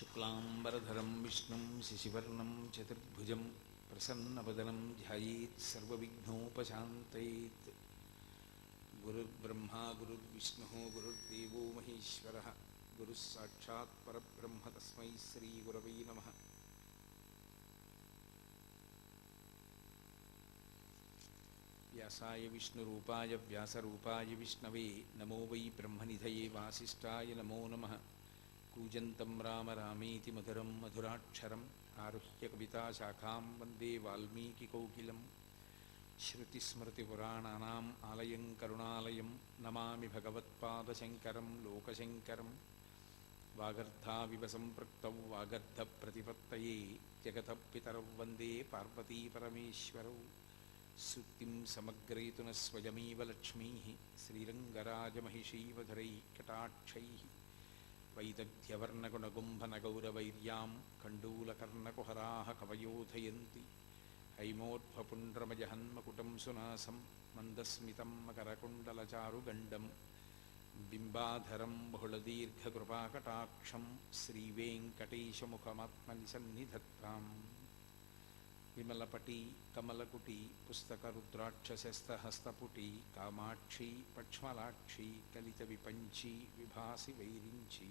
శుక్లాంబరధరం విష్ణుం శశివర్ణం చతుర్భుజం ప్రసన్నవదనం ధ్యాయేత్ సర్వవిఘ్నోపశాంతయేత్. గురుర్బ్రహ్మా గురుర్విష్ణుః గురుర్దేవో మహేశ్వరః గురుః సాక్షాత్ పరబ్రహ్మ తస్మై శ్రీగురవై నమః. వ్యాసాయ విష్ణురూపాయ వ్యాసరూపాయ విష్ణవే నమో వై బ్రహ్మనిధయే వాసిష్ఠాయ నమో నమః. కూజంతం రామ రామేతి మధురం మధురాక్షరం ఆరుహ్య కవితాశాఖాం వందే వాల్మీకికోకిలం. శృతిస్మృతిపురాణానాం ఆలయం కరుణాలయం నమామి భగవత్పాదశంకరం లోకశంకరం. వాగర్ధావివ సంపృక్తౌ వాగర్ధప్రతిపత్తయే జగతః పితరౌ వందే పార్వతీపరమేశ్వరౌ. సూక్తిం సమగ్రయతున స్వయమేవ లక్ష్మీః శ్రీరంగరాజమహిషీవధురైః వైదగ్ధ్యవర్ణగుణగుంభనగౌరవైర్యాం కండూలకర్ణకుహరాः కవయోధయంతి. హైమోర్ధ్వపుండ్రమజహన్మకుటం సునాసం మందస్మితం మకరకుండలచారుగండం బింబాధరం బహుళదీర్ఘకృపాకటాక్షం శ్రీవేంకటేశముఖమాత్మనిసన్నిధత్తాం. విమలపటి కమలకుటి పుస్తకరుద్రాక్షశస్తహస్తపుటి కామాక్షి పక్ష్మలాక్షి కలిత విపంచి విభాసి వైరించి.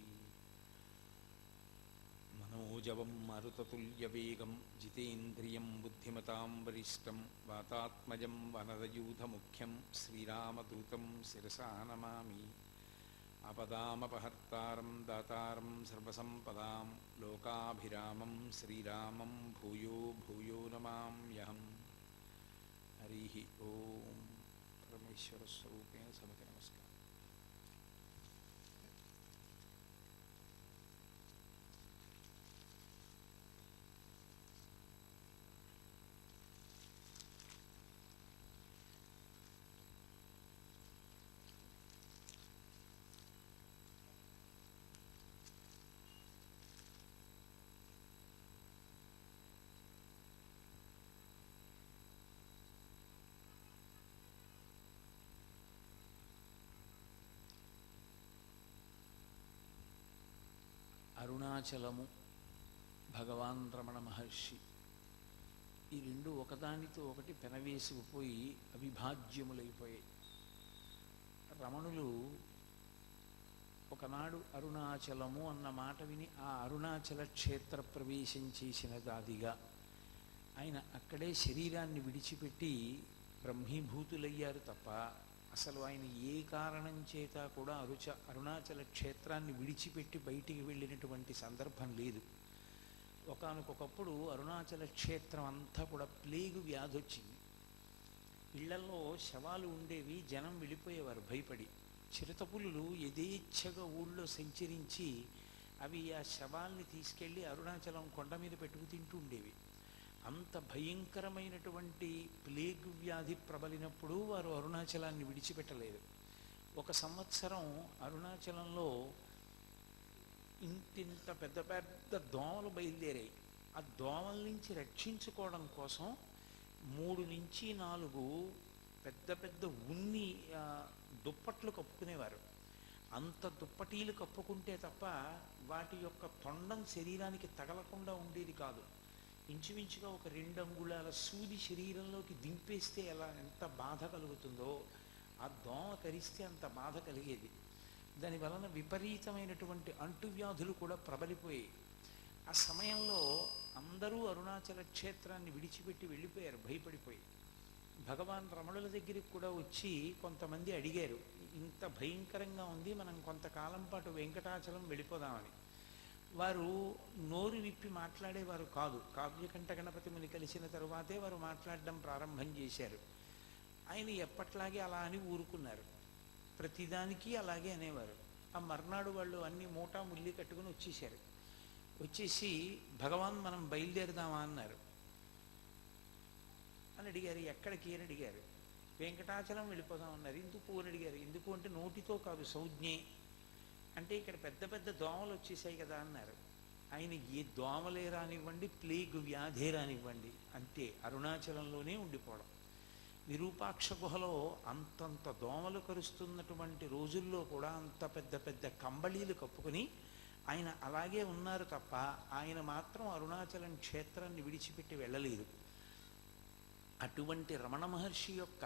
మనోజవం మరుతతుల్యవేగం జితేంద్రియం బుద్ధిమతాం వరిష్టం వాతాత్మజం వనరయూధముఖ్యం శ్రీరామదూతం శిరసా నమామి. ఆపదామపహర్తారం దాతారం సర్వసంపదాం లోకాభిరామం శ్రీరామం భూయో భూయో నమామ్యహం. హరి ఓం. పరమేశ్వర స్వరూపేణ సభకి నమస్కారం. అరుణాచలము, భగవాన్ రమణ మహర్షి, ఈ రెండు ఒకదానితో ఒకటి పెనవేసుకుపోయి అవిభాజ్యములైపోయాయి. రమణులు ఒకనాడు అరుణాచలము అన్న మాట విని ఆ అరుణాచల క్షేత్ర ప్రవేశం చేసిన దాదిగా ఆయన అక్కడే శరీరాన్ని విడిచిపెట్టి బ్రహ్మీభూతులయ్యారు తప్ప అసలు ఆయన ఏ కారణం చేత కూడా అరుణాచల క్షేత్రాన్ని విడిచిపెట్టి బయటికి వెళ్ళినటువంటి సందర్భం లేదు. ఒకానొకప్పుడు అరుణాచల క్షేత్రం అంతా కూడా ప్లేగు వ్యాధి వచ్చింది. ఇళ్లలో శవాలు ఉండేవి, జనం వెళ్ళిపోయేవారు భయపడి. చిరుతపులులు యథేచ్ఛగా ఊళ్ళో సంచరించి అవి ఆ శవాల్ని తీసుకెళ్ళి అరుణాచలం కొండ మీద పెట్టుకు తింటూ ఉండేవి. అంత భయంకరమైనటువంటి ప్లేగ్ వ్యాధి ప్రబలినప్పుడు వారు అరుణాచలాన్ని విడిచిపెట్టలేదు. ఒక సంవత్సరం అరుణాచలంలో ఇంతింత పెద్ద పెద్ద దోమలు బయలుదేరాయి. ఆ దోమల నుంచి రక్షించుకోవడం కోసం 3 నుంచి 4 పెద్ద పెద్ద ఉన్ని దుప్పట్లు కప్పుకునేవారు. అంత దుప్పటీలు కప్పుకుంటే తప్ప వాటి యొక్క తొండం శరీరానికి తగలకుండా ఉండేది కాదు. ఇంచుమించుగా ఒక 2 అంగుళాల సూది శరీరంలోకి దింపేస్తే ఎంత బాధ కలుగుతుందో ఆ దోమ కరిస్తే అంత బాధ కలిగేది. దాని వలన విపరీతమైనటువంటి అంటువ్యాధులు కూడా ప్రబలిపోయాయి. ఆ సమయంలో అందరూ అరుణాచల క్షేత్రాన్ని విడిచిపెట్టి వెళ్ళిపోయారు భయపడిపోయి. భగవాన్ రమణుల దగ్గరికి కూడా వచ్చి కొంతమంది అడిగారు, ఇంత భయంకరంగా ఉంది, మనం కొంతకాలం పాటు వెంకటాచలం వెళ్ళిపోదామని. వారు నోరు విప్పి మాట్లాడేవారు కాదు. కావ్యకంఠ గణపతి ముని కలిసిన తరువాతే వారు మాట్లాడడం ప్రారంభం చేశారు. ఆయన ఎప్పట్లాగే అలా అని ఊరుకున్నారు. ప్రతిదానికి అలాగే అనేవారు. ఆ మర్నాడు వాళ్ళు అన్ని మూటా ముల్లి కట్టుకుని వచ్చేసారు. వచ్చేసి భగవాన్ మనం బయలుదేరదామా అన్నారు. అని అడిగారు. ఎక్కడికి అని అడిగారు. వెంకటాచలం వెళ్ళిపోదామన్నారు. ఎందుకు అని అడిగారు. ఎందుకు అంటే నోటితో కాదు, సంజ్ఞే అంటే ఇక్కడ పెద్ద పెద్ద దోమలు వచ్చేసాయి కదా అన్నారు. ఆయన ఏ దోమలే రానివ్వండి, ప్లేగ్ వ్యాధే రానివ్వండి, అంతే అరుణాచలంలోనే ఉండిపోవడం. విరూపాక్ష గుహలో అంతంత దోమలు కరుస్తున్నటువంటి రోజుల్లో కూడా అంత పెద్ద పెద్ద కంబళీలు కప్పుకొని ఆయన అలాగే ఉన్నారు తప్ప ఆయన మాత్రం అరుణాచలం క్షేత్రాన్ని విడిచిపెట్టి వెళ్ళలేదు. అటువంటి రమణ మహర్షి యొక్క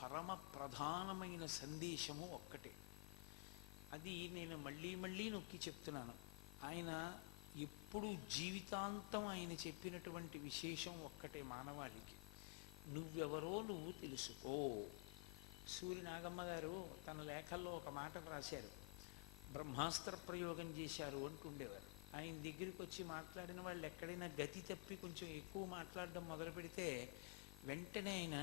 పరమ ప్రధానమైన సందేశము ఒక్కటే. అది నేను మళ్ళీ మళ్ళీ నొక్కి చెప్తున్నాను. ఆయన ఎప్పుడు జీవితాంతం ఆయన చెప్పినటువంటి విశేషం ఒక్కటే మానవాళికి: నువ్వెవరో నువ్వు తెలుసుకో. సూర్య నాగమ్మ గారు తన లేఖల్లో ఒక మాట రాశారు. బ్రహ్మాస్త్ర ప్రయోగం చేశారు అంటుండేవారు. ఆయన దగ్గరికి వచ్చి మాట్లాడిన వాళ్ళు ఎక్కడైనా గతి తప్పి కొంచెం ఎక్కువ మాట్లాడడం మొదలు పెడితే వెంటనే ఆయన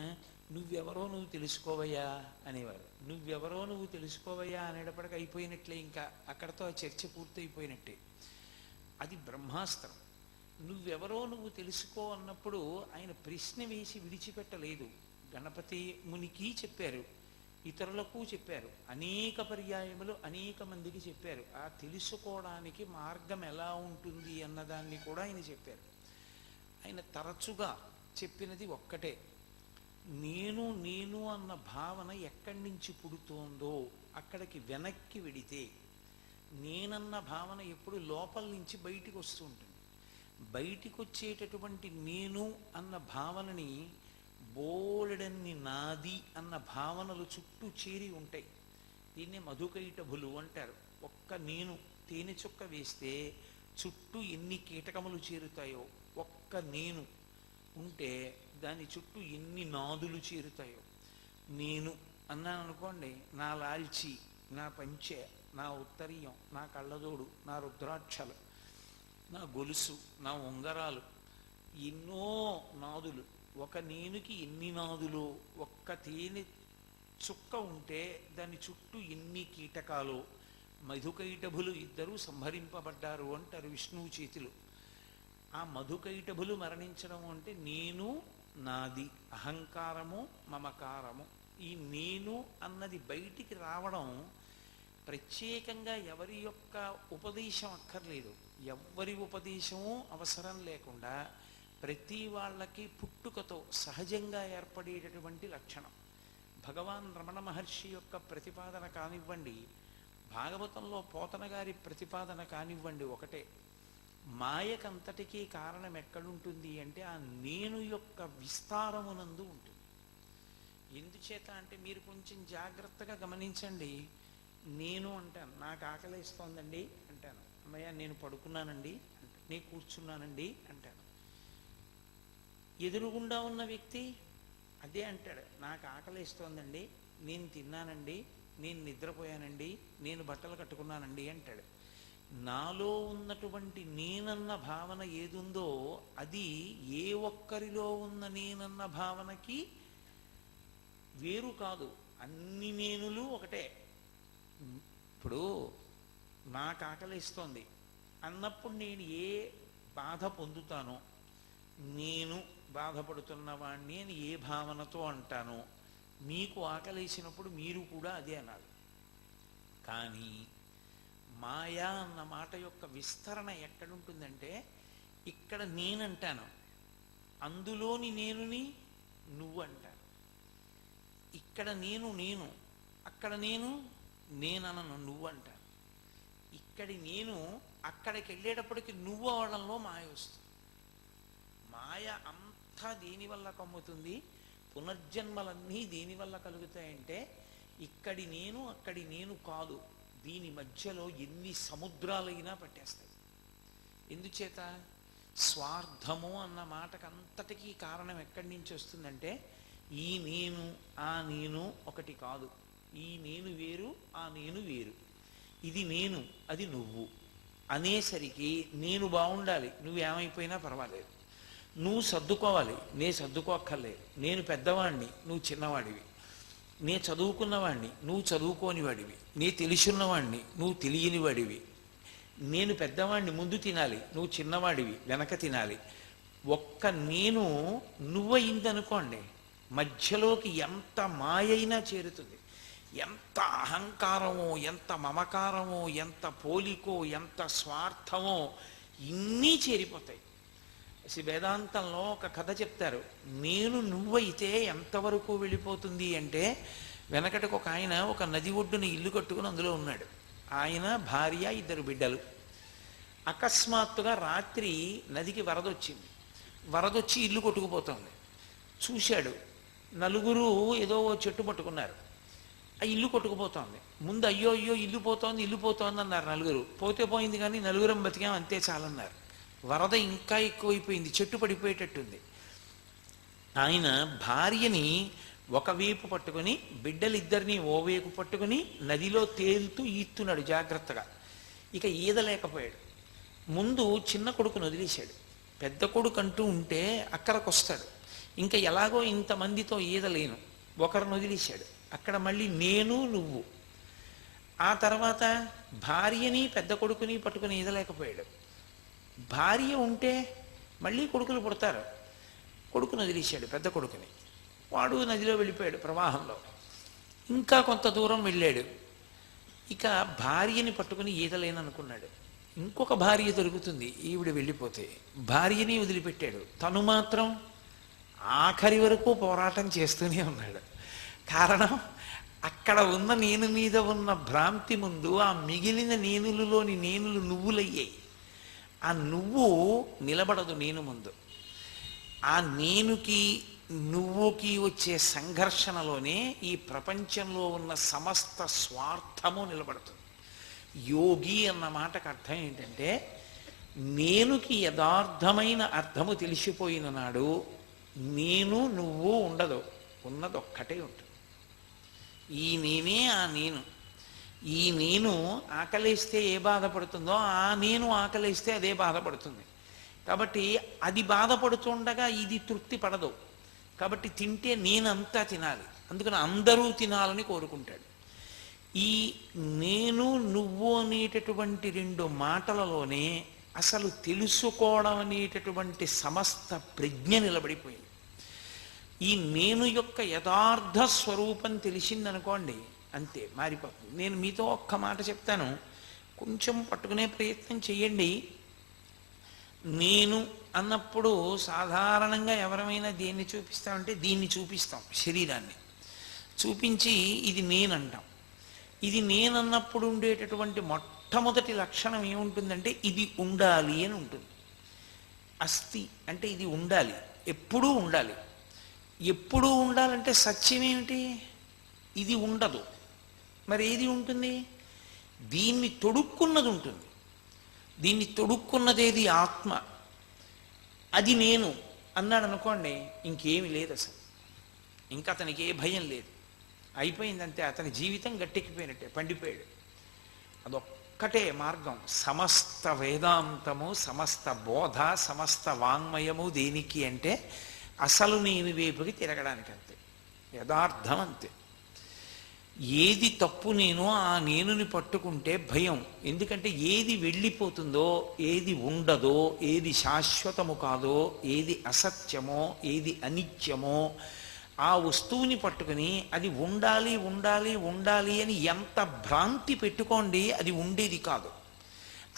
నువ్వెవరో నువ్వు తెలుసుకోవయ్యా అనేవారు. నువ్వెవరో నువ్వు తెలుసుకోవయ్యా అనేటప్పటికి అయిపోయినట్లే, ఇంకా అక్కడతో ఆ చర్చ పూర్తయిపోయినట్టే. అది బ్రహ్మాస్త్రం. నువ్వెవరో నువ్వు తెలుసుకో అన్నప్పుడు ఆయన ప్రశ్న వేసి విడిచిపెట్టలేదు. గణపతి మునికి చెప్పారు, ఇతరులకు చెప్పారు, అనేక పర్యాయములు అనేక మందికి చెప్పారు. ఆ తెలుసుకోవడానికి మార్గం ఎలా ఉంటుంది అన్నదాన్ని కూడా ఆయన చెప్పారు. ఆయన తరచుగా చెప్పినది ఒక్కటే: నేను నేను అన్న భావన ఎక్కడి నుంచి పుడుతోందో అక్కడికి వెనక్కి వెడితే, నేనన్న భావన ఎప్పుడు లోపల నుంచి బయటికి వస్తూ ఉంటుంది. బయటికి వచ్చేటటువంటి నేను అన్న భావనని బోలెడన్ని నాది అన్న భావనలు చుట్టూ చేరి ఉంటాయి. దీన్ని మధుకైటభులు అంటారు. ఒక్క నేను తేనె చుక్క వేస్తే చుట్టూ ఎన్ని కీటకములు చేరుతాయో, ఒక్క నేను ఉంటే దాని చుట్టూ ఎన్ని నాదులు చేరుతాయో. నేను అన్నాను అనుకోండి, నా లాల్చి, నా పంచె, నా ఉత్తరీయం, నా కళ్ళజోడు, నా రుద్రాక్షలు, నా గొలుసు, నా ఉంగరాలు, ఎన్నో నాదులు. ఒక నేనుకి ఎన్ని నాదులు. ఒక్క తేనె చుక్క ఉంటే దాని చుట్టూ ఎన్ని కీటకాలు. మధుకైటభులు ఇద్దరూ సంహరింపబడ్డారు అంటారు విష్ణువు చేతిలో. ఆ మధుకైటభులు మరణించడం అంటే నేను, నాది, అహంకారము, మమకారము. ఈ నేను అన్నది బయటికి రావడం ప్రత్యేకంగా ఎవరి యొక్క ఉపదేశం అక్కర్లేదు. ఎవ్వరి ఉపదేశము అవసరం లేకుండా ప్రతి వాళ్ళకి పుట్టుకతో సహజంగా ఏర్పడేటటువంటి లక్షణం. భగవాన్ రమణ మహర్షి యొక్క ప్రతిపాదన కానివ్వండి, భాగవతంలో పోతన గారి ప్రతిపాదన కానివ్వండి, ఒకటే. మాయకంతటికీ కారణం ఎక్కడుంటుంది అంటే ఆ నేను యొక్క విస్తారమునందు ఉంటుంది. ఎందుచేత అంటే మీరు కొంచెం జాగ్రత్తగా గమనించండి. నేను అంటాను, నాకు ఆకలిస్తోందండి అంటాను. అమ్మయ్య నేను పడుకున్నానండి అంటాను. నేను కూర్చున్నానండి అంటాను. ఎదురుగుండా ఉన్న వ్యక్తి అదే అంటాడు, నాకు ఆకలిస్తోందండి, నేను తిన్నానండి, నేను నిద్రపోయానండి, నేను బట్టలు కట్టుకున్నానండి అంటాడు. నాలో ఉన్నటువంటి నేనన్న భావన ఏదుందో అది ఏ ఒక్కరిలో ఉన్న నేనన్న భావనకి వేరు కాదు. అన్ని నేనులు ఒకటే. ఇప్పుడు నాకు ఆకలిస్తోంది అన్నప్పుడు నేను ఏ బాధ పొందుతానో, నేను బాధపడుతున్నవాణ్ణి అని ఏ భావనతో అంటానో, మీకు ఆకలేసినప్పుడు మీరు కూడా అదే అనాలి. కానీ మాయా అన్న మాట యొక్క విస్తరణ ఎక్కడుంటుందంటే ఇక్కడ నేనంటాను, అందులోని నేనుని నువ్వు అంటాను. ఇక్కడ నేను నేను, అక్కడ నేననను నువ్వు అంటాను. ఇక్కడి నేను అక్కడికి వెళ్ళేటప్పటికి నువ్వు అవడంలో మాయ వస్తుంది. మాయ అంతా దేనివల్ల కమ్ముతుంది? పునర్జన్మలన్నీ దేనివల్ల కలుగుతాయంటే ఇక్కడి నేను అక్కడి నేను కాదు, దీని మధ్యలో ఎన్ని సముద్రాలైనా పట్టేస్తాయి. ఎందుచేత? స్వార్థము అన్న మాటకు అంతటికీ కారణం ఎక్కడి నుంచి వస్తుందంటే ఈ నేను ఆ నేను ఒకటి కాదు. ఈ నేను వేరు, ఆ నేను వేరు. ఇది నేను, అది నువ్వు అనేసరికి నేను బాగుండాలి, నువ్వేమైపోయినా పర్వాలేదు. నువ్వు సర్దుకోవాలి, నేను సర్దుకోక్కర్లేదు. నేను పెద్దవాడిని, నువ్వు చిన్నవాడివి. నే చదువుకున్నవాడిని, నువ్వు చదువుకోనివాడివి. నే తెలుసున్నవాడిని, నువ్వు తెలియని వాడివి. నేను పెద్దవాడిని ముందు తినాలి, నువ్వు చిన్నవాడివి వెనక తినాలి. ఒక్క నేను నువ్వయిందనుకోండి, మధ్యలోకి ఎంత మాయైనా చేరుతుంది. ఎంత అహంకారమో, ఎంత మమకారమో, ఎంత పోలికో, ఎంత స్వార్థమో ఇన్నీ చేరిపోతాయి. వేదాంతంలో ఒక కథ చెప్తారు. నేను నువ్వైతే ఎంతవరకు వెళ్ళిపోతుంది అంటే, వెనకటికి ఒక ఆయన ఒక నది ఒడ్డున ఇల్లు కట్టుకుని అందులో ఉన్నాడు. ఆయన భార్య, 2 బిడ్డలు. అకస్మాత్తుగా రాత్రి నదికి వరదొచ్చింది. వరదొచ్చి ఇల్లు కొట్టుకుపోతోంది. చూశాడు, నలుగురు ఏదో ఓ చెట్టు పట్టుకున్నారు. ఆ ఇల్లు కొట్టుకుపోతోంది. ముందు అయ్యో అయ్యో ఇల్లు పోతోంది ఇల్లు పోతోంది అన్నారు నలుగురు. పోతే పోయింది కానీ నలుగురం బతికాం అంతే చాలన్నారు. వరద ఇంకా ఎక్కువైపోయింది, చెట్టు పడిపోయేటట్టుంది. ఆయన భార్యని ఒకవైపు పట్టుకుని బిడ్డలిద్దరినీ ఓవైపు పట్టుకుని నదిలో తేలుతూ ఈత్తున్నాడు జాగ్రత్తగా. ఇక ఈదలేకపోయాడు. ముందు చిన్న కొడుకును వదిలేశాడు. పెద్ద కొడుకు అంటూ ఉంటే అక్కడికి వస్తాడు. ఇంకా ఎలాగో ఇంతమందితో ఈదలేను, ఒకరిని వదిలేశాడు. అక్కడ మళ్ళీ నేను నువ్వు. ఆ తర్వాత భార్యని పెద్ద కొడుకుని పట్టుకుని ఈదలేకపోయాడు. భార్య ఉంటే మళ్ళీ కొడుకులు పుడతారు. కొడుకును వదిలేశాడు, పెద్ద కొడుకుని. వాడు నదిలో వెళ్ళిపోయాడు ప్రవాహంలో. ఇంకా కొంత దూరం వెళ్ళాడు. ఇక భార్యని పట్టుకుని ఈదలేననుకున్నాడు. ఇంకొక భార్య దొరుకుతుంది ఈవిడ వెళ్ళిపోతే. భార్యని వదిలిపెట్టాడు. తను మాత్రం ఆఖరి వరకు పోరాటం చేస్తూనే ఉన్నాడు. కారణం, అక్కడ ఉన్న నేను మీద ఉన్న భ్రాంతి ముందు ఆ మిగిలిన నేనులలోని నేనులు నువ్వులయ్యాయి. ఆ నువ్వు నిలబడదు నేను ముందు. ఆ నేనుకి నువ్వుకి వచ్చే సంఘర్షణలోనే ఈ ప్రపంచంలో ఉన్న సమస్త స్వార్థము నిలబడుతుంది. యోగి అన్న మాటకు అర్థం ఏంటంటే, నేనుకి యథార్థమైన అర్థము తెలిసిపోయిన నాడు నేను నువ్వు ఉండదు, ఉన్నదొక్కటే ఉంటుంది. ఈ నేనే ఆ నేను. ఈ నేను ఆకలేస్తే ఏ బాధపడుతుందో ఆ నేను ఆకలేస్తే అదే బాధపడుతుంది. కాబట్టి అది బాధపడుతుండగా ఇది తృప్తి పడదు. కాబట్టి తింటే నేనంతా తినాలి, అందుకని అందరూ తినాలని కోరుకుంటాడు. ఈ నేను నువ్వు అనేటటువంటి రెండు మాటలలోనే అసలు తెలుసుకోవడం అనేటటువంటి సమస్త ప్రజ్ఞ నిలబడిపోయింది. ఈ నేను యొక్క యథార్థ స్వరూపం తెలిసిందనుకోండి, అంతే మారిపోతుంది. నేను మీతో ఒక్క మాట చెప్తాను, కొంచెం పట్టుకునే ప్రయత్నం చేయండి. నేను అన్నప్పుడు సాధారణంగా ఎవరైనా దేన్ని చూపిస్తామంటే దీన్ని చూపిస్తాం, శరీరాన్ని చూపించి ఇది నేనంటాం. ఇది నేనన్నప్పుడు ఉండేటటువంటి మొట్టమొదటి లక్షణం ఏముంటుందంటే ఇది ఉండాలి అని ఉంటుంది. అస్థి అంటే ఇది ఉండాలి, ఎప్పుడూ ఉండాలి. ఎప్పుడూ ఉండాలంటే సత్యం ఏమిటి? ఇది ఉండదు. మరి ఏది ఉంటుంది? దీన్ని తొడుక్కున్నది ఉంటుంది. దీన్ని తొడుక్కున్నదేది ఆత్మ. అది నేను అన్నాడు అనుకోండి, ఇంకేమి లేదు అసలు. ఇంకా అతనికి ఏ భయం లేదు, అయిపోయిందంతే. అతని జీవితం గట్టెక్కిపోయినట్టే, పండిపోయాడు. అదొక్కటే మార్గం. సమస్త వేదాంతము, సమస్త బోధ, సమస్త వాంగ్మయము దేనికి అంటే అసలు నేను వైపుకి తిరగడానికి. అంతే, యథార్థం అంతే. ఏది తప్పు నేను ఆ నేనుని పట్టుకుంటే భయం. ఎందుకంటే ఏది వెళ్ళిపోతుందో, ఏది ఉండదో, ఏది శాశ్వతము కాదో, ఏది అసత్యమో, ఏది అనిత్యమో ఆ వస్తువుని పట్టుకుని అది ఉండాలి ఉండాలి ఉండాలి అని ఎంత భ్రాంతి పెట్టుకోండి, అది ఉండేది కాదు.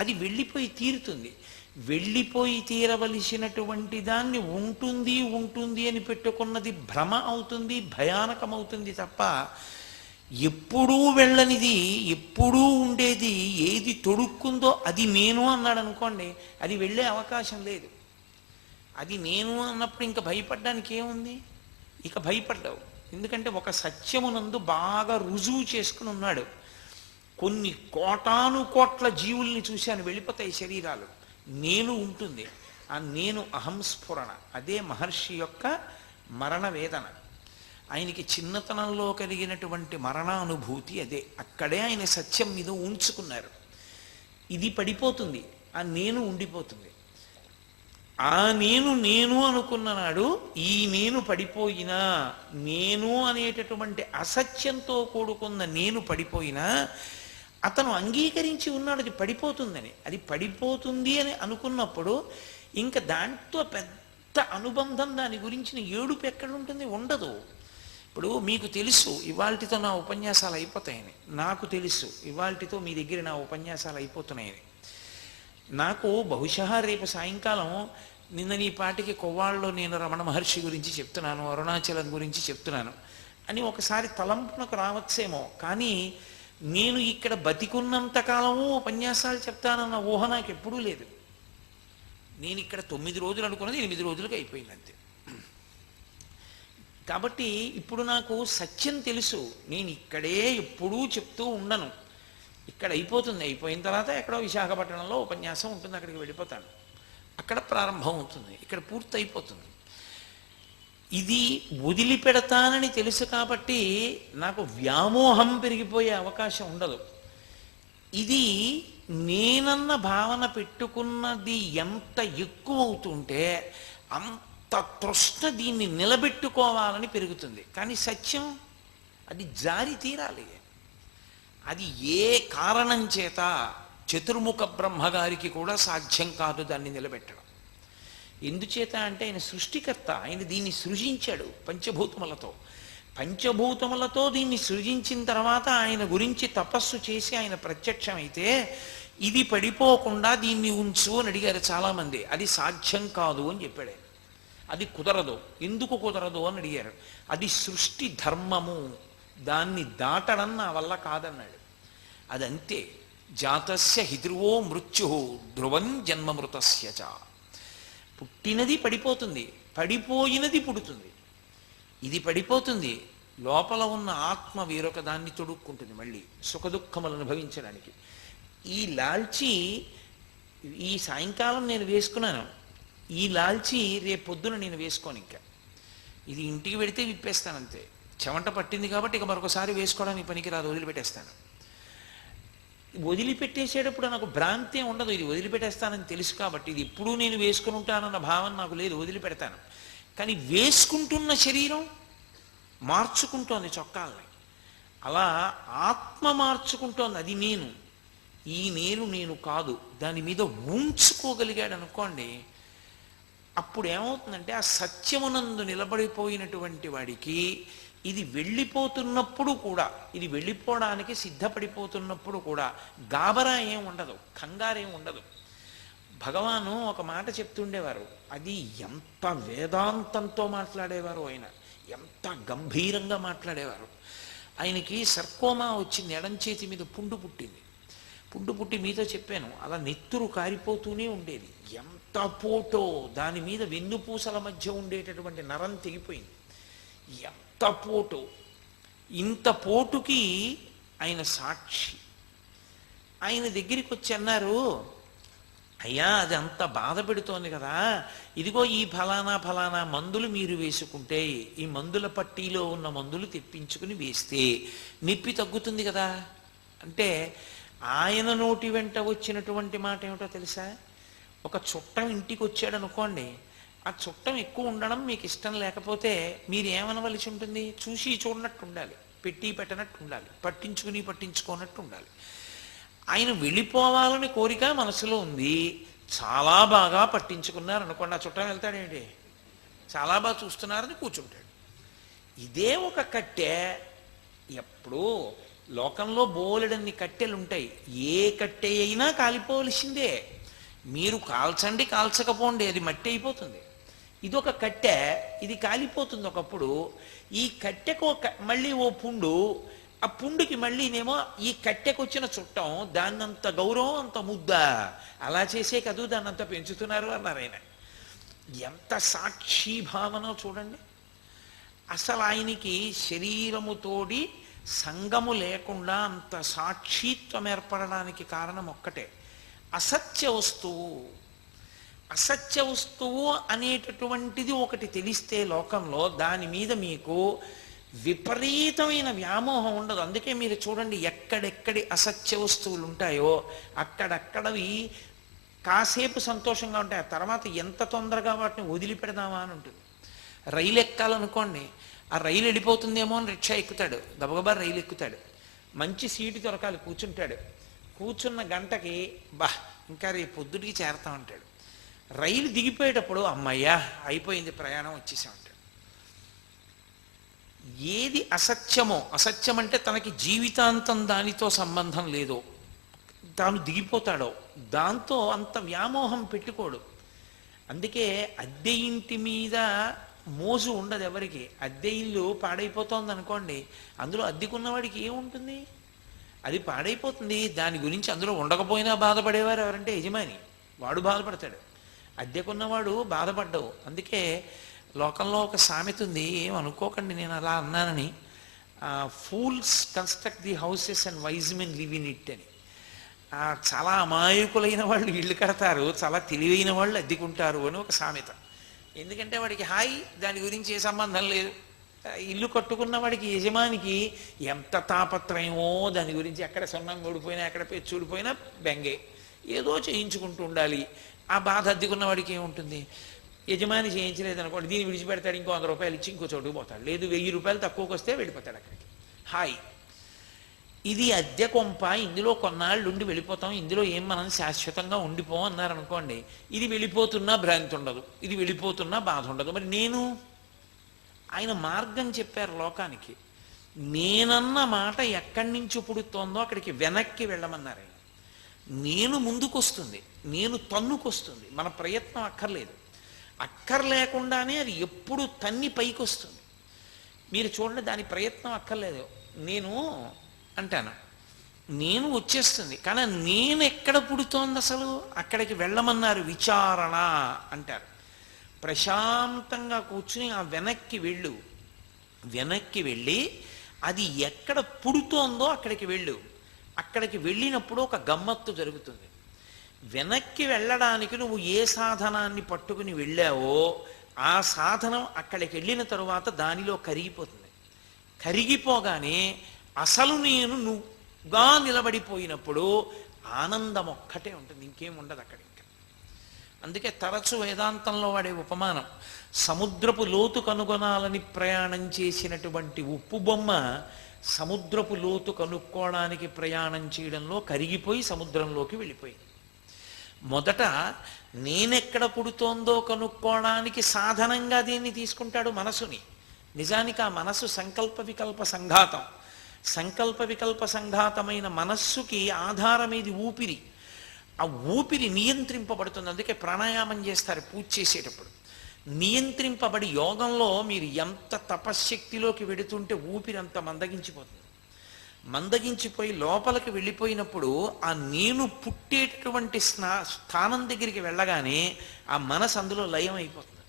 అది వెళ్ళిపోయి తీరుతుంది. వెళ్ళిపోయి తీరవలసినటువంటి దాన్ని ఉంటుంది ఉంటుంది అని పెట్టుకున్నది భ్రమ అవుతుంది, భయానకమవుతుంది తప్ప ఎప్పుడూ వెళ్ళనిది, ఎప్పుడూ ఉండేది ఏది తొడుక్కుందో అది నేను అన్నాడు అనుకోండి, అది వెళ్ళే అవకాశం లేదు. అది నేను అన్నప్పుడు ఇంకా భయపడ్డానికి ఏముంది? ఇక భయపడ్డావు. ఎందుకంటే ఒక సత్యమునందు బాగా రుజువు చేసుకుని ఉన్నాడు. కొన్ని కోటాను కోట్ల జీవుల్ని చూశాను, వెళ్ళిపోతాయి శరీరాలు, నేను ఉంటుంది. ఆ నేను అహంస్ఫురణ, అదే మహర్షి యొక్క మరణ వేదన. ఆయనకి చిన్నతనంలో కలిగినటువంటి మరణానుభూతి అదే. అక్కడే ఆయన సత్యం మీద ఉంచుకున్నారు. ఇది పడిపోతుంది, ఆ నేను ఉండిపోతుంది. ఆ నేను నేను అనుకున్న నాడు ఈ నేను పడిపోయినా, నేను అనేటటువంటి అసత్యంతో కూడుకున్న నేను పడిపోయినా అతను అంగీకరించి ఉన్నాడు అది పడిపోతుందని. అది పడిపోతుంది అని అనుకున్నప్పుడు ఇంకా దాంతో పెద్ద అనుబంధం, దాని గురించిన ఏడుపు ఎక్కడ ఉంటుంది? ఉండదు. ఇప్పుడు మీకు తెలుసు ఇవాల్టితో నా ఉపన్యాసాలు అయిపోతాయని, నాకు తెలుసు ఇవాల్టితో మీ దగ్గర నా ఉపన్యాసాలు అయిపోతున్నాయని. నాకు బహుశా రేపు సాయంకాలం, నిన్న నీ పాటికి కొవ్వాళ్ళలో నేను రమణ మహర్షి గురించి చెప్తున్నాను, అరుణాచలం గురించి చెప్తున్నాను అని ఒకసారి తలంపునకు రావచ్చేమో, కానీ నేను ఇక్కడ బతికున్నంత కాలము ఉపన్యాసాలు చెప్తానన్న ఊహ నాకు ఎప్పుడూ లేదు. నేను ఇక్కడ 9 రోజులు అనుకున్నది 8 రోజులకు అయిపోయింది అంతే. కాబట్టి ఇప్పుడు నాకు సత్యం తెలుసు. నేను ఇక్కడే ఎప్పుడూ చెప్తూ ఉండను. ఇక్కడ అయిపోతుంది, అయిపోయిన తర్వాత ఎక్కడో విశాఖపట్నంలో ఉపన్యాసం ఉంటుంది, అక్కడికి వెళ్ళిపోతాను. అక్కడ ప్రారంభం అవుతుంది, ఇక్కడ పూర్తి అయిపోతుంది. ఇది వదిలిపెడతానని తెలుసు కాబట్టి నాకు వ్యామోహం పెరిగిపోయే అవకాశం ఉండదు. ఇది నేనన్న భావన పెట్టుకున్నది ఎంత ఎక్కువ అవుతుంటే అంత తృష్ణ దీన్ని నిలబెట్టుకోవాలని పెరుగుతుంది. కానీ సత్యం అది జారి తీరాలి. అది ఏ కారణం చేత చతుర్ముఖ బ్రహ్మగారికి కూడా సాధ్యం కాదు దాన్ని నిలబెట్టడం. ఎందుచేత అంటే ఆయన సృష్టికర్త, ఆయన దీన్ని సృజించాడు పంచభూతములతో. పంచభూతములతో దీన్ని సృజించిన తర్వాత ఆయన గురించి తపస్సు చేసి ఆయన ప్రత్యక్షమైతే ఇది పడిపోకుండా దీన్ని ఉంచు అని అడిగారు చాలామంది. అది సాధ్యం కాదు అని చెప్పాడు ఆయన. అది కుదరదు. ఎందుకు కుదరదు అని అడిగారు. అది సృష్టి ధర్మము, దాన్ని దాటడం నా వల్ల కాదన్నాడు. అదంతే. జాతస్య హిధ్రువో మృత్యు ధ్రువం జన్మమృతస్య చ. పుట్టినది పడిపోతుంది, పడిపోయినది పుడుతుంది. ఇది పడిపోతుంది, లోపల ఉన్న ఆత్మ వేరొక దాన్ని తొడుక్కుంటుంది మళ్ళీ సుఖదుఖములు అనుభవించడానికి. ఈ లాల్చి ఈ సాయంకాలం నేను వేసుకున్నాను, ఈ లాల్చి రేపు పొద్దున నేను వేసుకోను. ఇంకా ఇది ఇంటికి వెడితే విప్పేస్తాను అంతే. చెమట పట్టింది కాబట్టి ఇక మరొకసారి వేసుకోవడానికి పనికిరాదు, వదిలిపెట్టేస్తాను. వదిలిపెట్టేసేటప్పుడు నాకు భ్రాంతి ఉండదు. ఇది వదిలిపెట్టేస్తానని తెలుసు కాబట్టి, ఇది ఎప్పుడూ నేను వేసుకుని ఉంటానన్న భావన నాకు లేదు, వదిలిపెడతాను. కానీ వేసుకుంటున్న శరీరం మార్చుకుంటోంది చొక్కాలని. అలా ఆత్మ మార్చుకుంటోంది. అది నేను. ఈ నేను కాదు. దాని మీద ఉంచుకోగలిగాడు అనుకోండి, అప్పుడు ఏమవుతుందంటే ఆ సత్యమునందు నిలబడిపోయినటువంటి వాడికి ఇది వెళ్ళిపోతున్నప్పుడు కూడా, ఇది వెళ్ళిపోవడానికి సిద్ధపడిపోతున్నప్పుడు కూడా గాబరా ఏం ఉండదు, కంగారేం ఉండదు. భగవాను ఒక మాట చెప్తుండేవారు, అది ఎంత వేదాంతంతో మాట్లాడేవారు ఆయన, ఎంత గంభీరంగా మాట్లాడేవారు. ఆయనకి సర్కోమా వచ్చింది, ఎడం చేతి మీద పుండు పుట్టింది. పుండు పుట్టి మీతో చెప్పాను, అలా నెత్తురు కారిపోతూనే ఉండేది. ఎంత పోటో, దాని మీద వెన్నుపూసల మధ్య ఉండేటటువంటి నరం తెగిపోయింది. ఎంత పోటు, ఇంత పోటుకి ఆయన సాక్షి. ఆయన దగ్గరికి వచ్చి అన్నారు, అయ్యా అది అంత బాధ పెడుతోంది కదా, ఇదిగో ఈ ఫలానా ఫలానా మందులు మీరు వేసుకుంటే, ఈ మందుల పట్టీలో ఉన్న మందులు తెప్పించుకుని వేస్తే నొప్పి తగ్గుతుంది కదా అంటే, ఆయన నోటి వెంట వచ్చినటువంటి మాట ఏమిటో తెలుసా? ఒక చుట్టం ఇంటికి వచ్చాడు అనుకోండి, ఆ చుట్టం ఎక్కువ ఉండడం మీకు ఇష్టం లేకపోతే మీరు ఏమనవలసి ఉంటుంది? చూసి చూడనట్టు ఉండాలి, పెట్టి పెట్టనట్టు ఉండాలి, పట్టించుకోనట్టు ఉండాలి. ఆయన వెళ్ళిపోవాలని కోరిక మనసులో ఉంది, చాలా బాగా పట్టించుకున్నారు అనుకోండి, ఆ చుట్టం వెళ్తాడేంటి, చాలా బాగా చూస్తున్నారని కూర్చుంటాడు. ఇదే ఒక కట్టె. ఎప్పుడు లోకంలో బోలెడన్ని కట్టెలు ఉంటాయి, ఏ కట్టె అయినా కాలిపోవలసిందే. మీరు కాల్చండి కాల్చకపోండి, అది మట్టి అయిపోతుంది. ఇదొక కట్టె, ఇది కాలిపోతుంది ఒకప్పుడు. ఈ కట్టెకు మళ్ళీ ఓ పుండు, ఆ పుండుకి మళ్ళీనేమో ఈ కట్టెకు వచ్చిన చుట్టం, దాన్నంత గౌరవం అంత ముద్ద, అలా చేసే కదూ దాన్నంత పెంచుతున్నారు అన్నారు ఆయన. ఎంత సాక్షి భావనో చూడండి. అసలు ఆయనకి శరీరముతోడి సంగము లేకుండా అంత సాక్షిత్వం ఏర్పడడానికి కారణం ఒక్కటే, అసత్య వస్తువు. అసత్య వస్తువు అనేటటువంటిది ఒకటి తెలిస్తే లోకంలో, దాని మీద మీకు విపరీతమైన వ్యామోహం ఉండదు. అందుకే మీరు చూడండి, ఎక్కడెక్కడి అసత్య వస్తువులు ఉంటాయో అక్కడక్కడవి కాసేపు సంతోషంగా ఉంటాయి, ఆ తర్వాత ఎంత తొందరగా వాటిని వదిలిపెడదామా అని ఉంటుంది. రైలు ఎక్కాలనుకోండి, ఆ రైలు వెళ్ళిపోతుందేమో అని రిక్షా ఎక్కుతాడు, గబగబా రైలు ఎక్కుతాడు, మంచి సీటు దొరకాలి, కూర్చుంటాడు. కూర్చున్న గంటకి ఇంకా రేపు పొద్దుటికి చేరతామంటాడు. రైలు దిగిపోయేటప్పుడు అమ్మయ్యా అయిపోయింది ప్రయాణం, వచ్చేసామంటాడు. ఏది అసత్యమో, అసత్యం అంటే తనకి జీవితాంతం దానితో సంబంధం లేదో, తాను దిగిపోతాడో, దాంతో అంత వ్యామోహం పెట్టుకోడు. అందుకే అద్దె ఇంటి మీద మోజు ఉండదు ఎవరికి. అద్దె ఇల్లు పాడైపోతోంది అనుకోండి, అందులో అద్దెకున్నవాడికి ఏముంటుంది? అది పాడైపోతుంది. దాని గురించి అందులో ఉండకపోయినా బాధపడేవారు ఎవరంటే యజమాని. వాడు బాధపడతాడు, అద్దెకున్నవాడు బాధపడ్డావు. అందుకే లోకంలో ఒక సామెత ఉంది, ఏమనుకోకండి నేను అలా అన్నానని, fools construct the houses and wise men live in it అని. చాలా అమాయకులైన వాళ్ళు ఇళ్ళు కడతారు, చాలా తెలివైన వాళ్ళు అద్దెకుంటారు అని ఒక సామెత. ఎందుకంటే వాడికి హాయ్, దాని గురించి ఏ సంబంధం లేదు. ఇల్లు కట్టుకున్న వాడికి, యజమానికి ఎంత తాపత్రయమో దాని గురించి. ఎక్కడ సొన్నం ఊడిపోయినా, ఎక్కడ పెచ్చు ఊడిపోయినా బెంగే, ఏదో చేయించుకుంటూ ఉండాలి. ఆ బాధ అద్దెకున్న వాడికి ఏముంటుంది? యజమాని చేయించలేదు అనుకోండి, దీన్ని విడిచిపెడతాడు, ఇంకో 100 రూపాయలు ఇచ్చి ఇంకో చోటుకు పోతాడు. లేదు 1000 రూపాయలు తక్కువకి వస్తే వెళ్ళిపోతాడు అక్కడికి. హాయ్, ఇది అద్దె కొంప, ఇందులో కొన్నాళ్ళు ఉండి వెళ్ళిపోతాం, ఇందులో ఏం మనం శాశ్వతంగా ఉండిపోం అన్నారనుకోండి, ఇది వెళ్ళిపోతున్నా భ్రాంతి ఉండదు, ఇది వెళ్ళిపోతున్నా బాధ ఉండదు. మరి నేను, ఆయన మార్గం చెప్పారు లోకానికి. నేనన్న మాట ఎక్కడి నుంచి పుడుతోందో అక్కడికి వెనక్కి వెళ్ళమన్నారు ఆయన. నేను ముందుకొస్తుంది, నేను తన్నుకొస్తుంది, మన ప్రయత్నం అక్కర్లేదు. అక్కర్లేకుండానే అది ఎప్పుడు తన్ని పైకి వస్తుంది. మీరు చూడండి, దాని ప్రయత్నం అక్కర్లేదు. నేను అంటాను, నేను వచ్చేస్తుంది. కానీ నేను ఎక్కడ పుడుతోంది అసలు? అక్కడికి వెళ్ళమన్నారు, విచారణ అంటారు. ప్రశాంతంగా కూర్చుని ఆ వెనక్కి వెళ్ళు, వెనక్కి వెళ్ళి అది ఎక్కడ పుడుతోందో అక్కడికి వెళ్ళు. అక్కడికి వెళ్ళినప్పుడు ఒక గమ్మత్తు జరుగుతుంది. వెనక్కి వెళ్ళడానికి నువ్వు ఏ సాధనాన్ని పట్టుకుని వెళ్ళావో ఆ సాధనం అక్కడికి వెళ్ళిన తరువాత దానిలో కరిగిపోతుంది. కరిగిపోగానే అసలు నేను నువ్వుగా నిలబడిపోయినప్పుడు ఆనందం ఒక్కటే ఉంటుంది, ఇంకేం ఉండదు అక్కడ. ఇంకా అందుకే తరచు వేదాంతంలో వాడే ఉపమానం, సముద్రపు లోతు కనుగొనాలని ప్రయాణం చేసినటువంటి ఉప్పు బొమ్మ సముద్రపు లోతు కనుక్కోవడానికి ప్రయాణం చేయడంలో కరిగిపోయి సముద్రంలోకి వెళ్ళిపోయింది. మొదట నేనెక్కడ పుడుతోందో కనుక్కోవడానికి సాధనంగా దీన్ని తీసుకుంటాడు, మనసుని. నిజానికి ఆ మనసు సంకల్ప వికల్ప సంఘాతం. సంకల్ప వికల్ప సంఘాతమైన మనస్సుకి ఆధారమేది? ఊపిరి. ఆ ఊపిరి నియంత్రింపబడుతుంది. అందుకే ప్రాణాయామం చేస్తారు పూజ చేసేటప్పుడు. నియంత్రింపబడి యోగంలో మీరు ఎంత తపశ్శక్తిలోకి వెడుతుంటే ఊపిరి అంత మందగించిపోతుంది. మందగించిపోయి లోపలికి వెళ్ళిపోయినప్పుడు ఆ నేను పుట్టేటటువంటి స్థానం దగ్గరికి వెళ్ళగానే ఆ మనసు అందులో లయం అయిపోతుంది.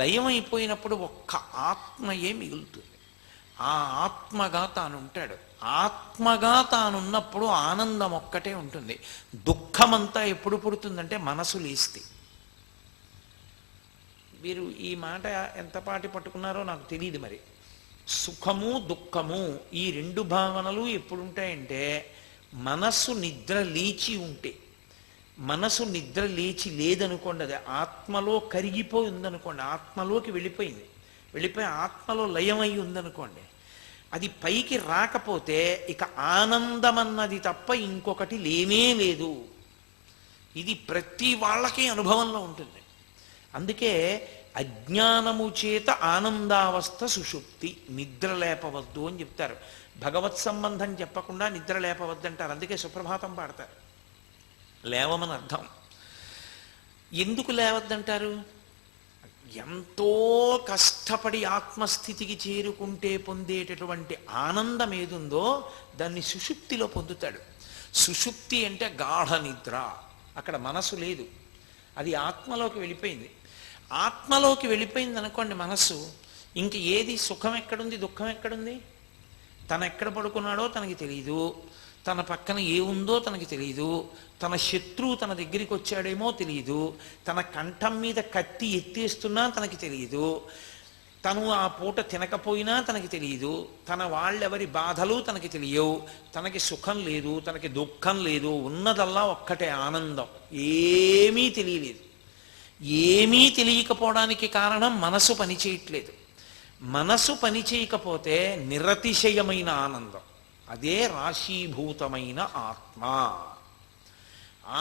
లయం అయిపోయినప్పుడు ఒక్క ఆత్మయే మిగులుతుంది. ఆ ఆత్మగా తాను ఉంటాడు. ఆత్మగా తానున్నప్పుడు ఆనందం ఒక్కటే ఉంటుంది. దుఃఖమంతా ఎప్పుడు పుడుతుందంటే మనసు లేస్తే. మీరు ఈ మాట ఎంత పాటి పట్టుకున్నారో నాకు తెలియదు. మరి సుఖము దుఃఖము ఈ రెండు భావనలు ఎప్పుడుంటాయంటే మనస్సు నిద్ర లేచి ఉంటే. మనసు నిద్ర లేచి లేదనుకోండి, అది ఆత్మలో కరిగిపోయి ఉందనుకోండి, ఆత్మలోకి వెళ్ళిపోయి ఆత్మలో లయమై ఉందనుకోండి, అది పైకి రాకపోతే ఇక ఆనందమన్నది తప్ప ఇంకొకటి లేనే లేదు. ఇది ప్రతి వాళ్ళకి అనుభవంలో ఉంటుంది. అందుకే అజ్ఞానము చేత ఆనందావస్థ సుషుప్తి, నిద్ర లేపవద్దు అని చెప్తారు. భగవత్ సంబంధం చెప్పకుండా నిద్ర లేపవద్దు అంటారు. అందుకే సుప్రభాతం పాడతారు, లేవమని అర్థం. ఎందుకు లేవద్దంటారు? ఎంతో కష్టపడి ఆత్మస్థితికి చేరుకుంటే పొందేటటువంటి ఆనందం ఏదుందో దాన్ని సుషుప్తిలో పొందుతాడు. సుషుప్తి అంటే గాఢ నిద్ర. అక్కడ మనసు లేదు, అది ఆత్మలోకి వెళ్ళిపోయింది. ఆత్మలోకి వెళ్ళిపోయింది అనుకోండి మనస్సు, ఇంక ఏది సుఖం ఎక్కడుంది, దుఃఖం ఎక్కడుంది? తను ఎక్కడ పడుకున్నాడో తనకి తెలియదు, తన పక్కన ఏ ఉందో తనకి తెలియదు, తన శత్రువు తన దగ్గరికి వచ్చాడేమో తెలియదు, తన కంఠం మీద కత్తి ఎత్తేస్తున్నా తనకి తెలియదు, తను ఆ పూట తినకపోయినా తనకి తెలియదు, తన వాళ్ళెవరి బాధలు తనకి తెలియవు, తనకి సుఖం లేదు, తనకి దుఃఖం లేదు, ఉన్నదల్లా ఒక్కటే ఆనందం. ఏమీ తెలియలేదు. ఏమీ తెలియకపోవడానికి కారణం మనసు పనిచేయట్లేదు. మనసు పనిచేయకపోతే నిరతిశయమైన ఆనందం, అదే రాశీభూతమైన ఆత్మ.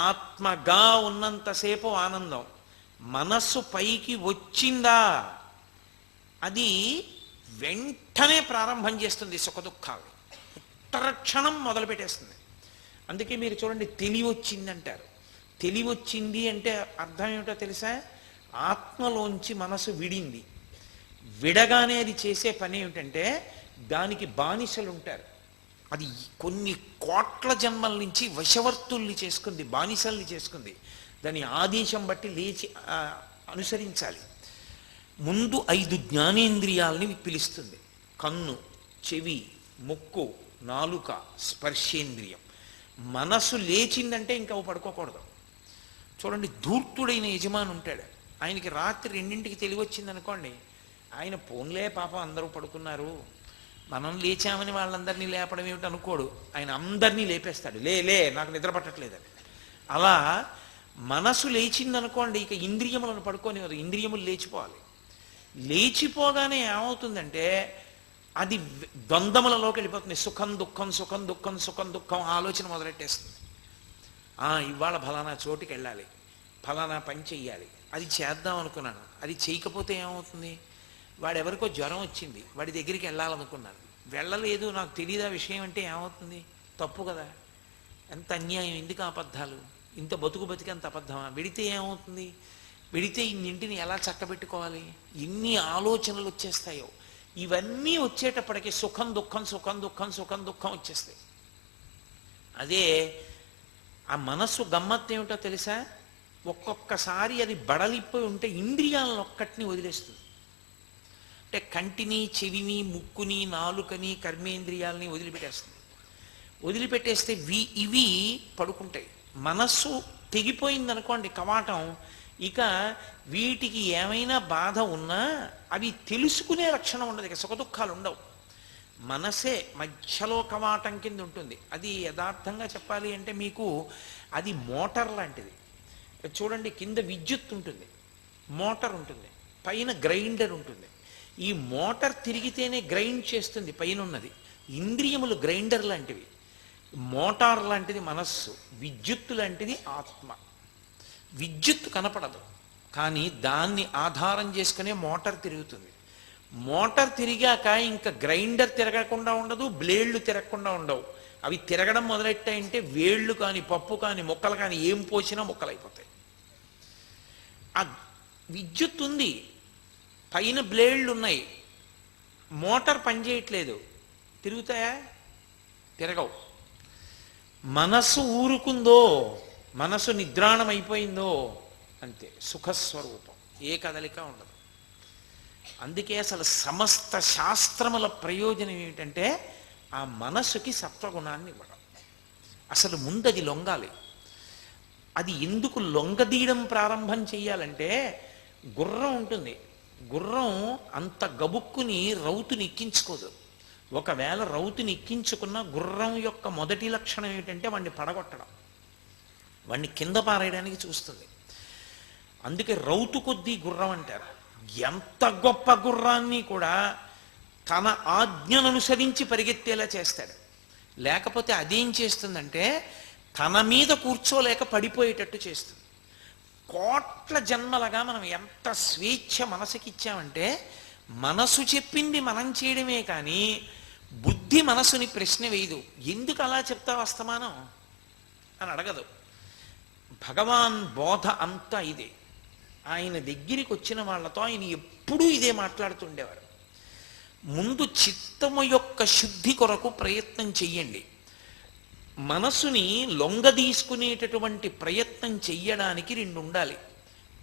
ఆత్మగా ఉన్నంతసేపు ఆనందం. మనస్సు పైకి వచ్చిందా అది వెంటనే ప్రారంభం చేస్తుంది సుఖదుఖాలు, ఉత్తరక్షణం మొదలుపెట్టేస్తుంది. అందుకే మీరు చూడండి, తెలివొచ్చిందంటారు. తెలివొచ్చింది అంటే అర్థం ఏమిటో తెలుసా? ఆత్మలోంచి మనసు విడింది. విడగానే అది చేసే పని ఏమిటంటే దానికి బానిసలు ఉంటారు. అది కొన్ని కోట్ల జన్మల నుంచి వశవర్తుల్ని చేసుకుంది, బానిసల్ని చేసుకుంది. దాని ఆదేశం బట్టి లేచి అనుసరించాలి. ముందు 5 జ్ఞానేంద్రియాలని పిలుస్తుంది: కన్ను, చెవి, ముక్కు, నాలుక, స్పర్శేంద్రియం. మనసు లేచిందంటే ఇంకా పడుకోకూడదు. చూడండి, ధూర్తుడైన యజమాని ఉంటాడు, ఆయనకి రాత్రి 2ంటికి తెలివి వచ్చిందనుకోండి, ఆయన పోన్లే పాపం అందరూ పడుకున్నారు, మనం లేచామని వాళ్ళందరినీ లేపడం ఏమిటి అనుకోడు, ఆయన అందరినీ లేపేస్తాడు. లే నాకు నిద్ర పట్టట్లేదని. అలా మనసు లేచిందనుకోండి, ఇక ఇంద్రియములను పడుకోనివ్వదు, ఇంద్రియములు లేచిపోవాలి. లేచిపోగానే ఏమవుతుందంటే అది ద్వంద్వములలోకి వెళ్ళిపోతుంది. సుఖం దుఃఖం, సుఖం దుఃఖం, సుఖం దుఃఖం ఆలోచన మొదలెట్టేస్తుంది. ఇవాళ ఫలానా చోటుకి వెళ్ళాలి, ఫలానా పని చెయ్యాలి, అది చేద్దాం అనుకున్నాను, అది చేయకపోతే ఏమవుతుంది? వాడెవరికో జ్వరం వచ్చింది, వాడి దగ్గరికి వెళ్ళాలనుకున్నాను, వెళ్ళలేదు, నాకు తెలియదా విషయం అంటే ఏమవుతుంది? తప్పు కదా. ఎంత అన్యాయం! ఎందుకు అబద్ధాలు? ఇంత బతికంత అబద్ధమా? వెడితే ఏమవుతుంది? వెడితే ఇన్నింటిని ఎలా చక్కబెట్టుకోవాలి? ఎన్ని ఆలోచనలు వచ్చేస్తాయో. ఇవన్నీ వచ్చేటప్పటికి సుఖం దుఃఖం, సుఖం దుఃఖం, సుఖం దుఃఖం వచ్చేస్తాయి. అదే ఆ మనస్సు గమ్మత్తు ఏమిటో తెలుసా? ఒక్కొక్కసారి అది బడలిపోయి ఉంటే ఇంద్రియాలను ఒక్కటిని వదిలేస్తుంది. అంటే కంటిని, చెవిని, ముక్కుని, నాలుకని, కర్మేంద్రియాలని వదిలిపెట్టేస్తుంది. వదిలిపెట్టేస్తే ఇవి పడుకుంటాయి. మనస్సు తెగిపోయిందనుకోండి కవాటం, ఇక వీటికి ఏమైనా బాధ ఉన్నా అవి తెలుసుకునే లక్షణం ఉండదు, ఇక సుఖదుఖాలు ఉండవు. మనసే మధ్యలో కవాటం కింద ఉంటుంది. అది యథార్థంగా చెప్పాలి అంటే మీకు అది మోటార్ లాంటిది. చూడండి, కింద విద్యుత్ ఉంటుంది, మోటార్ ఉంటుంది, పైన గ్రైండర్ ఉంటుంది. ఈ మోటార్ తిరిగితేనే గ్రైండ్ చేస్తుంది పైన ఉన్నది. ఇంద్రియములు గ్రైండర్ లాంటివి, మోటార్ లాంటిది మనస్సు, విద్యుత్తు లాంటిది ఆత్మ. విద్యుత్తు కనపడదు, కానీ దాన్ని ఆధారం చేసుకునే మోటార్ తిరుగుతుంది. మోటార్ తిరిగాక ఇంకా గ్రైండర్ తిరగకుండా ఉండదు, బ్లేడ్లు తిరగకుండా ఉండవు. అవి తిరగడం మొదలెట్టాయంటే వేళ్ళు కానీ, పప్పు కానీ, ముక్కలు కానీ ఏం పోసినా ముక్కలు అయిపోతాయి. ఆ విద్యుత్ ఉంది, పైన బ్లేడ్లు ఉన్నాయి, మోటార్ పనిచేయట్లేదు, తిరుగుతాయా? తిరగవు. మనస్సు ఊరుకుందో, మనసు నిద్రాణం అయిపోయిందో అంతే, సుఖస్వరూపం, ఏ కదలిక ఉండదు. అందుకే అసలు సమస్త శాస్త్రముల ప్రయోజనం ఏమిటంటే ఆ మనసుకి సత్వగుణాన్ని ఇవ్వడం. అసలు ముందు అది లొంగాలి. అది ఎందుకు లొంగదీయడం ప్రారంభం చెయ్యాలంటే, గుర్రం ఉంటుంది, గుర్రం అంత గబుక్కుని రౌతుని ఎక్కించుకోదు. ఒకవేళ రౌతుని ఎక్కించుకున్న గుర్రం యొక్క మొదటి లక్షణం ఏమిటంటే వాడిని పడగొట్టడం, వాడిని కింద పారేయడానికి చూస్తుంది. అందుకే రౌతు కొద్దీ గుర్రం అంటారు. ఎంత గొప్ప గుర్రాన్ని కూడా తన ఆజ్ఞను అనుసరించి పరిగెత్తేలా చేస్తాడు. లేకపోతే అదేం చేస్తుందంటే తన మీద కూర్చోలేక పడిపోయేటట్టు చేస్తుంది. కోట్ల జన్మలుగా మనం ఎంత స్వేచ్ఛ మనసుకి ఇచ్చామంటే, మనసు చెప్పింది మనం చేయడమే కానీ బుద్ధి మనసుని ప్రశ్న వేయదు. ఎందుకు అలా చెప్తావు అస్తమానం అని అడగదు. భగవాన్ బోధ అంతా ఇదే. ఆయన దగ్గరికి వచ్చిన వాళ్ళతో ఆయన ఎప్పుడూ ఇదే మాట్లాడుతుండేవారు. ముందు చిత్తము యొక్క శుద్ధి కొరకు ప్రయత్నం చెయ్యండి. మనసుని లొంగదీసుకునేటటువంటి ప్రయత్నం చెయ్యడానికి 2 ఉండాలి.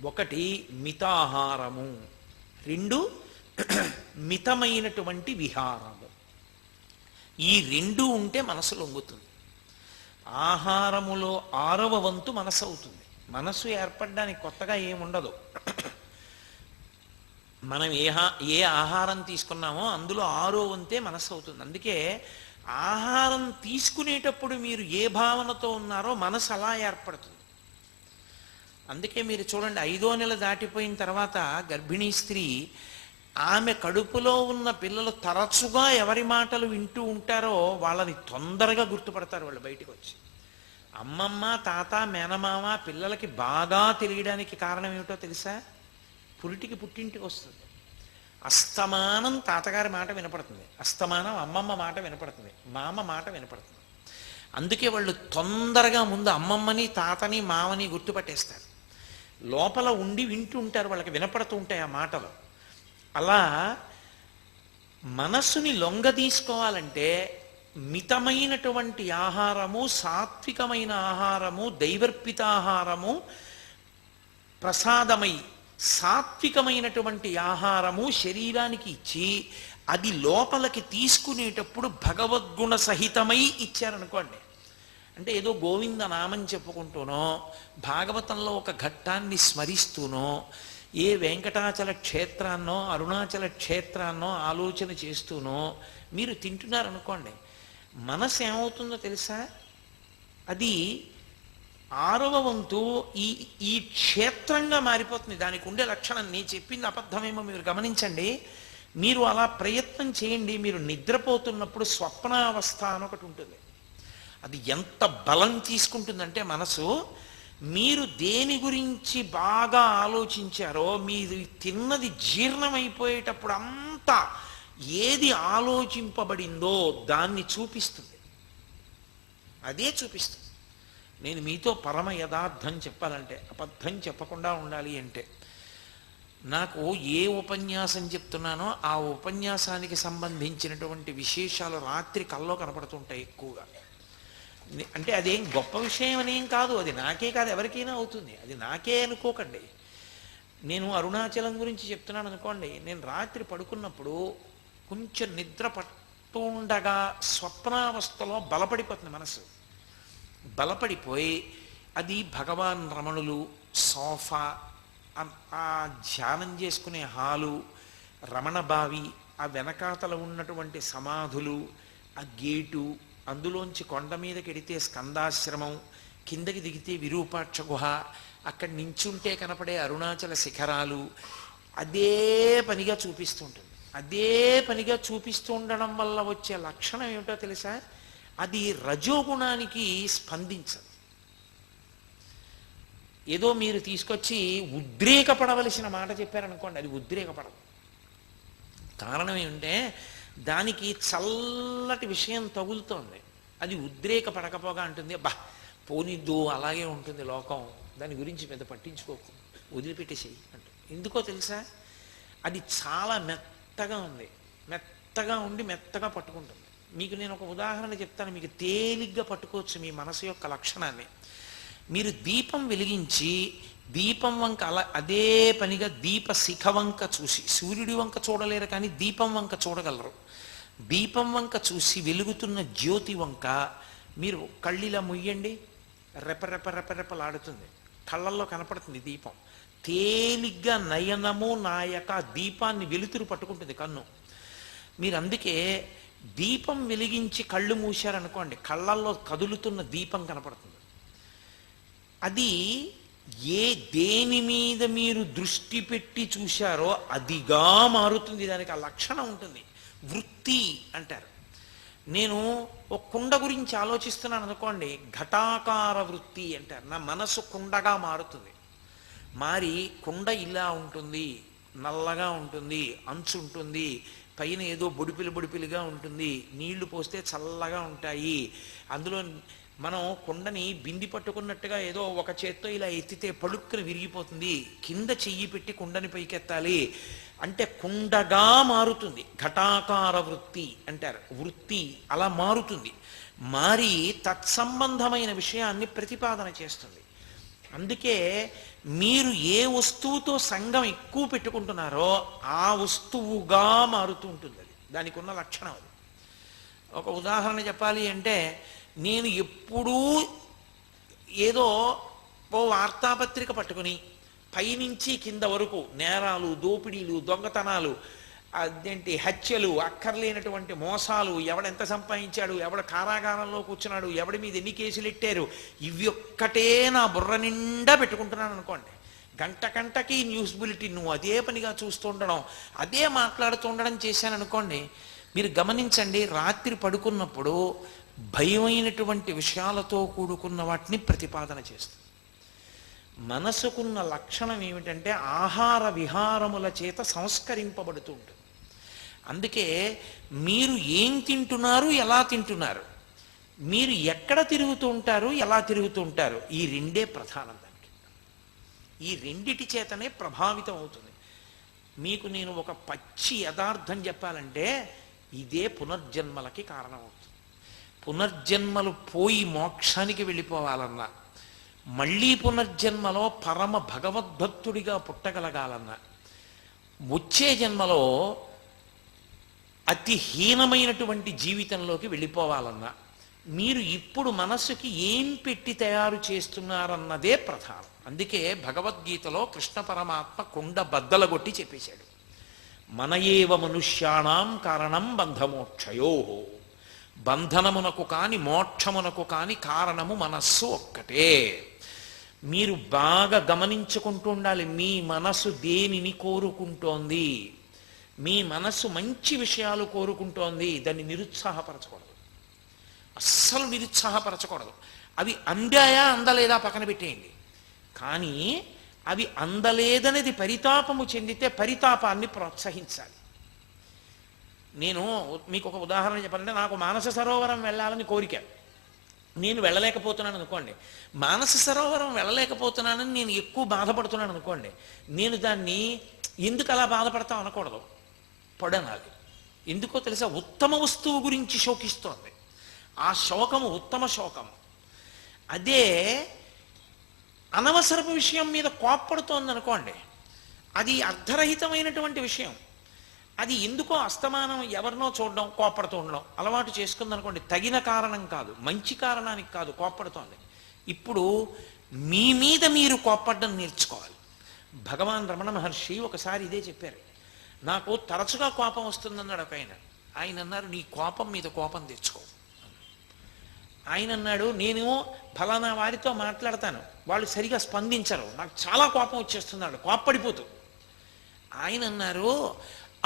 1 మితాహారము, 2 మితమైనటువంటి విహారము. ఈ 2 ఉంటే మనసు లొంగుతుంది. ఆహారములో 6వ వంతు మనసు అవుతుంది. మనసు ఏర్పడడానికి కొత్తగా ఏముండదు. మనం ఏ ఆహారం తీసుకున్నామో అందులో 6వ వంతే మనసు అవుతుంది. అందుకే ఆహారం తీసుకునేటప్పుడు మీరు ఏ భావనతో ఉన్నారో మనసు అలా ఏర్పడుతుంది. అందుకే మీరు చూడండి, 5వ నెల దాటిపోయిన తర్వాత గర్భిణీ స్త్రీ, ఆమె కడుపులో ఉన్న పిల్లలు తరచుగా ఎవరి మాటలు వింటూ ఉంటారో వాళ్ళని తొందరగా గుర్తుపడతారు వాళ్ళు బయటకు వచ్చి. అమ్మమ్మ, తాత, మేనమామ పిల్లలకి బాగా తెలియడానికి కారణం ఏమిటో తెలుసా? పుట్టింటికి వస్తుంది, అస్తమానం తాతగారి మాట వినపడుతుంది, అస్తమానం అమ్మమ్మ మాట వినపడుతుంది, మామ మాట వినపడుతుంది. అందుకే వాళ్ళు తొందరగా ముందు అమ్మమ్మని, తాతని, మామని గుర్తుపట్టేస్తారు. లోపల ఉండి వింటూ ఉంటారు, వాళ్ళకి వినపడుతూ ఉంటాయి ఆ మాటలు. అలా మనస్సుని లొంగ తీసుకోవాలంటే మితమైనటువంటి ఆహారము, సాత్వికమైన ఆహారము, దైవర్పిత ఆహారము, ప్రసాదమై సాత్వికమైనటువంటి ఆహారము శరీరానికి ఇచ్చి అది లోపలికి తీసుకునేటప్పుడు భగవద్గుణ సహితమై ఇచ్చారనుకోండి. అంటే ఏదో గోవింద నామం చెప్పుకుంటూనో, భాగవతంలో ఒక ఘట్టాన్ని స్మరిస్తూనో, ఏ వెంకటాచల క్షేత్రాన్నో అరుణాచల క్షేత్రాన్నో ఆలోచన చేస్తూనో మీరు తింటున్నారనుకోండి, మనసు ఏమవుతుందో తెలుసా? అది 6వ వంతు ఈ క్షేత్రంగా మారిపోతుంది. దానికి ఉండే లక్షణం, నేను చెప్పింది అబద్ధమేమో మీరు గమనించండి. మీరు అలా ప్రయత్నం చేయండి. మీరు నిద్రపోతున్నప్పుడు స్వప్నావస్థ అని ఒకటి ఉంటుంది. అది ఎంత బలం తీసుకుంటుందంటే మనసు, మీరు దేని గురించి బాగా ఆలోచించారో, మీరు తిన్నది జీర్ణమైపోయేటప్పుడు అంతా ఏది ఆలోచింపబడిందో దాన్ని చూపిస్తుంది. అదే చూపిస్తుంది. నేను మీతో పరమ యథార్థం చెప్పాలంటే, అబద్ధం చెప్పకుండా ఉండాలి అంటే, నాకు ఏ ఉపన్యాసం చెప్తున్నానో ఆ ఉపన్యాసానికి సంబంధించినటువంటి విశేషాలు రాత్రి కల్లో కనపడుతుంటాయి ఎక్కువగా. అంటే అదేం గొప్ప విషయం అనేం కాదు, అది నాకే కాదు ఎవరికైనా అవుతుంది. అది నాకే అనుకోకండి. నేను అరుణాచలం గురించి చెప్తున్నాను అనుకోండి, నేను రాత్రి పడుకున్నప్పుడు కొంచెం నిద్ర పట్టుండగా స్వప్నావస్థలో బలపడిపోతుంది మనసు. బలపడిపోయి అది భగవాన్ రమణులు, సోఫా, ఆ ధ్యానం చేసుకునే హాలు, రమణ బావి, ఆ వెనకాతల ఉన్నటువంటి సమాధులు, ఆ గేటు, అందులోంచి కొండ మీదకి ఎడితే స్కందాశ్రమం, కిందకి దిగితే విరూపాక్ష గుహ, అక్కడి నించుంటే కనపడే అరుణాచల శిఖరాలు, అదే పనిగా చూపిస్తుంటుంది. అదే పనిగా చూపిస్తూ ఉండడం వల్ల వచ్చే లక్షణం ఏమిటో తెలుసా? అది రజోగుణానికి స్పందించదు. ఏదో మీరు తీసుకొచ్చి ఉద్రేకపడవలసిన మాట చెప్పారనుకోండి, అది ఉద్రేకపడదు. కారణం ఏమిటంటే దానికి చల్లటి విషయం తగులుతోంది. అది ఉద్రేకపడకపోగా అంటుంది, అబ్బా పోనిద్దు అలాగే ఉంటుంది లోకం, దాని గురించి పెద్ద పట్టించుకోకు, వదిలిపెట్టేసేయి అంటుంది. ఎందుకో తెలుసా? అది చాలా మెత్తగా ఉంది, మెత్తగా ఉండి మెత్తగా పట్టుకుంటుంది. మీకు నేను ఒక ఉదాహరణ చెప్తాను, మీకు తేలిగ్గా పట్టుకోవచ్చు మీ మనసు యొక్క లక్షణాన్ని. మీరు దీపం వెలిగించి దీపం వంక అదే పనిగా దీప శిఖ వంక చూసి, సూర్యుడి వంక చూడలేరు కానీ దీపం వంక చూడగలరు. దీపం వంక చూసి వెలుగుతున్న జ్యోతి వంక మీరు కళ్ళిలా ముయ్యండి, రెపరెపరెపరెపలాడుతుంది, కళ్ళల్లో కనపడుతుంది దీపం. తేలిగ్గా నయనము నాయక దీపాన్ని వెలుతురు పట్టుకుంటుంది కన్ను. మీరు అందుకే దీపం వెలిగించి కళ్ళు మూశారనుకోండి, కళ్ళల్లో కదులుతున్న దీపం కనపడుతుంది. అది దేని మీద మీరు దృష్టి పెట్టి చూశారో అదిగా మారుతుంది. దానికి ఆ లక్షణం ఉంటుంది. వృత్తి అంటారు. నేను ఒక కుండ గురించి ఆలోచిస్తున్నాను అనుకోండి, ఘటాకార వృత్తి అంటారు. నా మనసు కుండగా మారుతుంది. మారి కుండ ఇలా ఉంటుంది, నల్లగా ఉంటుంది, అంచు ఉంటుంది, పైన ఏదో బొడిపిలుగా ఉంటుంది, నీళ్లు పోస్తే చల్లగా ఉంటాయి. అందులో మనం కుండని బింది పట్టుకున్నట్టుగా ఏదో ఒక చేత్తో ఇలా ఎత్తితే పడుక్కుని విరిగిపోతుంది, కింద చెయ్యి పెట్టి కుండని పైకెత్తాలి అంటే కుండగా మారుతుంది. ఘటాకార వృత్తి అంటారు. వృత్తి అలా మారుతుంది. మారి తత్సంబంధమైన విషయాన్ని ప్రతిపాదన చేస్తుంది. అందుకే మీరు ఏ వస్తువుతో సంగం ఎక్కువ పెట్టుకుంటున్నారో ఆ వస్తువుగా మారుతూ ఉంటుంది. అది దానికి ఉన్న లక్షణం. అది ఒక ఉదాహరణ చెప్పాలి అంటే, నేను ఎప్పుడూ ఏదో ఓ వార్తాపత్రిక పట్టుకుని పైనుంచి కింద వరకు నేరాలు, దోపిడీలు, దొంగతనాలు, అదేంటి హత్యలు, అక్కర్లేనటువంటి మోసాలు, ఎవడెంత సంపాదించాడు, ఎవడ కారాగారంలో కూర్చున్నాడు, ఎవడి మీద ఎన్ని కేసులు ఎట్టారు, ఇవి ఒక్కటే నా బుర్ర నిండా పెట్టుకుంటున్నాను అనుకోండి. గంటకి న్యూస్ బులెటిన్ నువ్వు అదే పనిగా చూస్తూ ఉండడం, అదే మాట్లాడుతూ ఉండడం చేశాను అనుకోండి. మీరు గమనించండి, రాత్రి పడుకున్నప్పుడు భయమైనటువంటి విషయాలతో కూడుకున్న వాటిని ప్రతిపాదన చేస్తుంది. మనసుకున్న లక్షణం ఏమిటంటే ఆహార విహారముల చేత సంస్కరింపబడుతూ ఉంటుంది. అందుకే మీరు ఏం తింటున్నారు, ఎలా తింటున్నారు, మీరు ఎక్కడ తిరుగుతూ ఉంటారు, ఎలా తిరుగుతూ ఉంటారు, ఈ రెండే ప్రధానం. దానికి ఈ రెండిటి చేతనే ప్రభావితం అవుతుంది. మీకు నేను ఒక పచ్చి యథార్థం చెప్పాలంటే, ఇదే పునర్జన్మలకి కారణమవుతుంది. పునర్జన్మలు పోయి మోక్షానికి వెళ్ళిపోవాలన్నా, మళ్ళీ పునర్జన్మలో పరమ భగవద్భక్తుడిగా పుట్టగలగాలన్నా, వచ్చే జన్మలో అతి హీనమైనటువంటి జీవితంలోకి వెళ్ళిపోవాలన్నా, మీరు ఇప్పుడు మనస్సుకి ఏం పెట్టి తయారు చేస్తున్నారన్నదే ప్రధానం. అందుకే భగవద్గీతలో కృష్ణ పరమాత్మ కుండ బద్దలగొట్టి చెప్పేశాడు, మన ఏవ మనుష్యాణం కారణం బంధమోక్షయో, బంధనమునకు కాని మోక్షమునకు కాని కారణము మనస్సు ఒక్కటే. మీరు బాగా గమనించుకుంటూ ఉండాలి, మీ మనసు దేనిని కోరుకుంటోంది. మీ మనస్సు మంచి విషయాలు కోరుకుంటోంది, దాన్ని నిరుత్సాహపరచకూడదు, అస్సలు నిరుత్సాహపరచకూడదు. అవి అందాయా అందలేదా పక్కన పెట్టేయండి. కానీ అవి అందలేదనేది పరితాపము చెందితే పరితాపాన్ని ప్రోత్సహించాలి. నేను మీకు ఒక ఉదాహరణ చెప్పాలంటే, నాకు మానస సరోవరం వెళ్ళాలని కోరిక, నేను వెళ్ళలేకపోతున్నాను అనుకోండి. మానస సరోవరం వెళ్ళలేకపోతున్నానని నేను ఎక్కువ బాధపడుతున్నాను అనుకోండి, నేను దాన్ని ఎందుకు అలా బాధపడతాం అనకూడదు, పడనాలి. ఎందుకో తెలుసా, ఉత్తమ వస్తువు గురించి శోకిస్తోంది, ఆ శోకము ఉత్తమ శోకము. అదే అనవసరపు విషయం మీద కోప్పడుతోంది అనుకోండి, అది అర్ధరహితమైనటువంటి విషయం. అది ఎందుకో అస్తమానం ఎవరినో చూడడం, కోప్పడుతూ ఉండడం అలవాటు చేసుకుందనుకోండి, తగిన కారణం కాదు, మంచి కారణానికి కాదు కోప్పడుతోంది. ఇప్పుడు మీ మీద మీరు కోప్పడడం నేర్చుకోవాలి. భగవాన్ రమణ మహర్షి ఒకసారి ఇదే చెప్పారు, నాకు తరచుగా కోపం వస్తుందన్నాడు ఒక ఆయన. ఆయన అన్నారు, నీ కోపం మీద కోపం తెచ్చుకో. ఆయన అన్నాడు, నేను ఫలానా వారితో మాట్లాడతాను, వాళ్ళు సరిగా స్పందించరు, నాకు చాలా కోపం వచ్చేస్తున్నాడు, కోప్పడిపోతూ. ఆయన అన్నారు,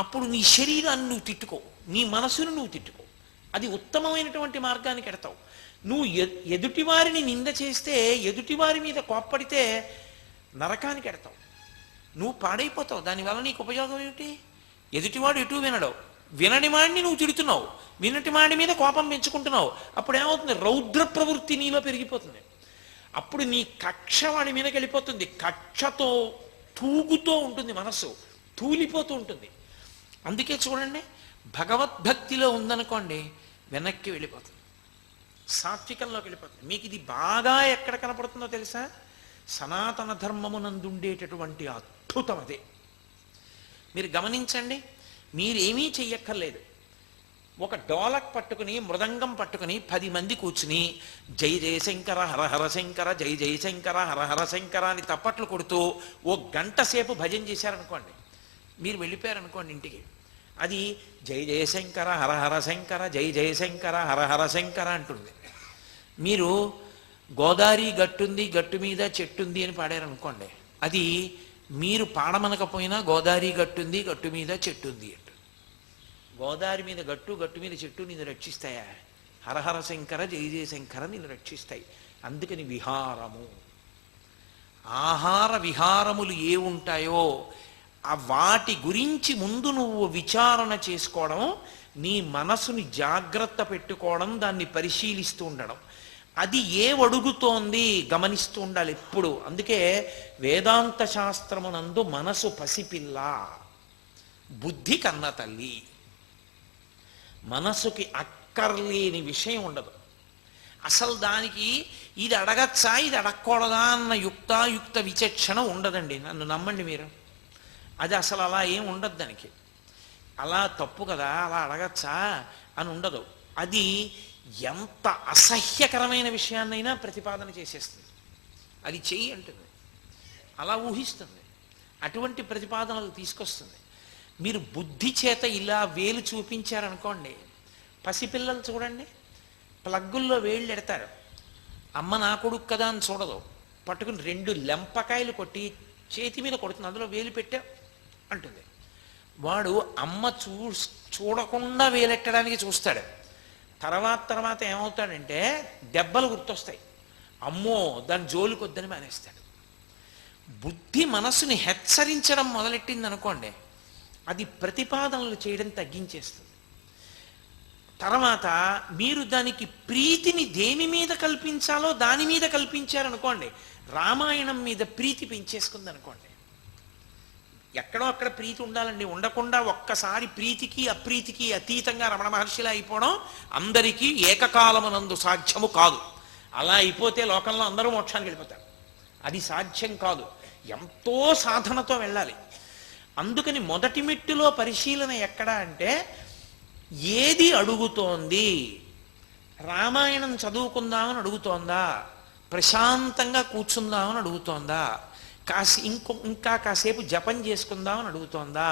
అప్పుడు నీ శరీరాన్ని నువ్వు తిట్టుకో, నీ మనసును నువ్వు తిట్టుకో, అది ఉత్తమమైనటువంటి మార్గానికి ఎడతావు. నువ్వు ఎదుటివారిని నింద చేస్తే, ఎదుటివారి మీద కోప్పడితే నరకానికి ఎడతావు, నువ్వు పాడైపోతావు. దానివల్ల నీకు ఉపయోగం ఏమిటి? ఎదుటివాడు ఎటు వినడు, వినని వాడిని నువ్వు తిడుతున్నావు, వినటి వాడి మీద కోపం పెంచుకుంటున్నావు. అప్పుడు ఏమవుతుంది? రౌద్ర ప్రవృత్తి నీలో పెరిగిపోతుంది. అప్పుడు నీ కక్ష వాడి మీదకి వెళ్ళిపోతుంది, కక్షతో తూగుతూ ఉంటుంది, మనస్సు తూలిపోతూ ఉంటుంది. అందుకే చూడండి, భగవద్భక్తిలో ఉందనుకోండి వెనక్కి వెళ్ళిపోతుంది, సాత్వికంలోకి వెళ్ళిపోతుంది. మీకు ఇది బాగా ఎక్కడ కనపడుతుందో తెలుసా? సనాతన ధర్మమునందుండేటటువంటి అద్భుతం అదే. మీరు గమనించండి, మీరేమీ చెయ్యక్కర్లేదు. ఒక డోలక్ పట్టుకుని, మృదంగం పట్టుకుని 10 మంది కూర్చుని జై జయశంకర హరహర శంకర, జై జయశంకర హరహర శంకర అని తప్పట్లు కొడుతూ ఓ గంట సేపు భజన చేశారనుకోండి, మీరు వెళ్ళిపోయారనుకోండి ఇంటికి, అది జై జయశంకర హరహర శంకర, జై జయశంకర హరహర శంకర అంటుంది. మీరు గోదావరి గట్టుంది, గట్టు మీద చెట్టుంది అని పాడారనుకోండి, అది మీరు పాడమనకపోయినా గోదావరి గట్టుంది, గట్టు మీద చెట్టుంది అంట. గోదావరి మీద గట్టు, గట్టు మీద చెట్టు నిన్ను రక్షిస్తాయా? హరహర శంకర, జై జయశంకర నిన్ను రక్షిస్తాయి. అందుకని విహారము, ఆహార విహారములు ఏ ఉంటాయో ఆ వాటి గురించి ముందు నువ్వు విచారణ చేసుకోవడం, నీ మనసుని జాగ్రత్త పెట్టుకోవడం, దాన్ని పరిశీలిస్తూ ఉండడం, అది ఏవడుగుతోంది గమనిస్తూ ఉండాలి ఎప్పుడు. అందుకే వేదాంత శాస్త్రమునందు మనసు పసిపిల్ల, బుద్ధి కన్న తల్లి. మనసుకి అక్కర్లేని విషయం ఉండదు. అసలు దానికి ఇది అడగచ్చా, ఇది అడగకూడదా అన్న యుక్తాయుక్త విచక్షణ ఉండదండి. నన్ను నమ్మండి మీరు, అది అసలు అలా ఏం ఉండదు. దానికి అలా తప్పు కదా, అలా అడగచ్చా అని ఉండదు. అది ఎంత అసహ్యకరమైన విషయాన్నైనా ప్రతిపాదన చేసేస్తుంది. అది చెయ్యి అంటుంది, అలా ఊహిస్తుంది, అటువంటి ప్రతిపాదనలు తీసుకొస్తుంది. మీరు బుద్ధి చేత ఇలా వేలు చూపించారనుకోండి, పసిపిల్లలు చూడండి, ప్లగ్గుల్లో వేళ్ళు ఎడతారు, అమ్మ నా కొడుకు కదా అని చూడదు, పట్టుకుని 2 లెంపకాయలు కొట్టి చేతి మీద కొడుతుంది, అందులో వేలు పెట్టా అంటుంది. వాడు అమ్మ చూడకుండా వేలెట్టడానికి చూస్తాడు. తర్వాత ఏమవుతాడంటే దెబ్బలు గుర్తొస్తాయి, అమ్మో దాని జోలికొద్దని మానేస్తాడు. బుద్ధి మనసుని హెచ్చరించడం మొదలెట్టింది అనుకోండి, అది ప్రతిపాదనలు చేయడం తగ్గించేస్తుంది. తర్వాత మీరు దానికి ప్రీతిని దేని మీద కల్పించాలో దాని మీద కల్పించారనుకోండి, రామాయణం మీద ప్రీతి పెంచేసుకుంది అనుకోండి, ఎక్కడో అక్కడ ప్రీతి ఉండాలండి, ఉండకుండా ఒక్కసారి ప్రీతికి అప్రీతికి అతీతంగా రమణ మహర్షిలా అయిపోవడం అందరికీ ఏకకాలమునందు సాధ్యము కాదు. అలా అయిపోతే లోకంలో అందరూ మోక్షానికి వెళ్ళిపోతారు. అది సాధ్యం కాదు, ఎంతో సాధనతో వెళ్ళాలి. అందుకని మొదటి మెట్టులో పరిశీలన ఎక్కడ అంటే, ఏది అడుగుతోంది? రామాయణం చదువుకుందామని అడుగుతోందా? ప్రశాంతంగా కూర్చుందామని అడుగుతోందా? ఇంకా కాసేపు జపం చేసుకుందామని అడుగుతోందా?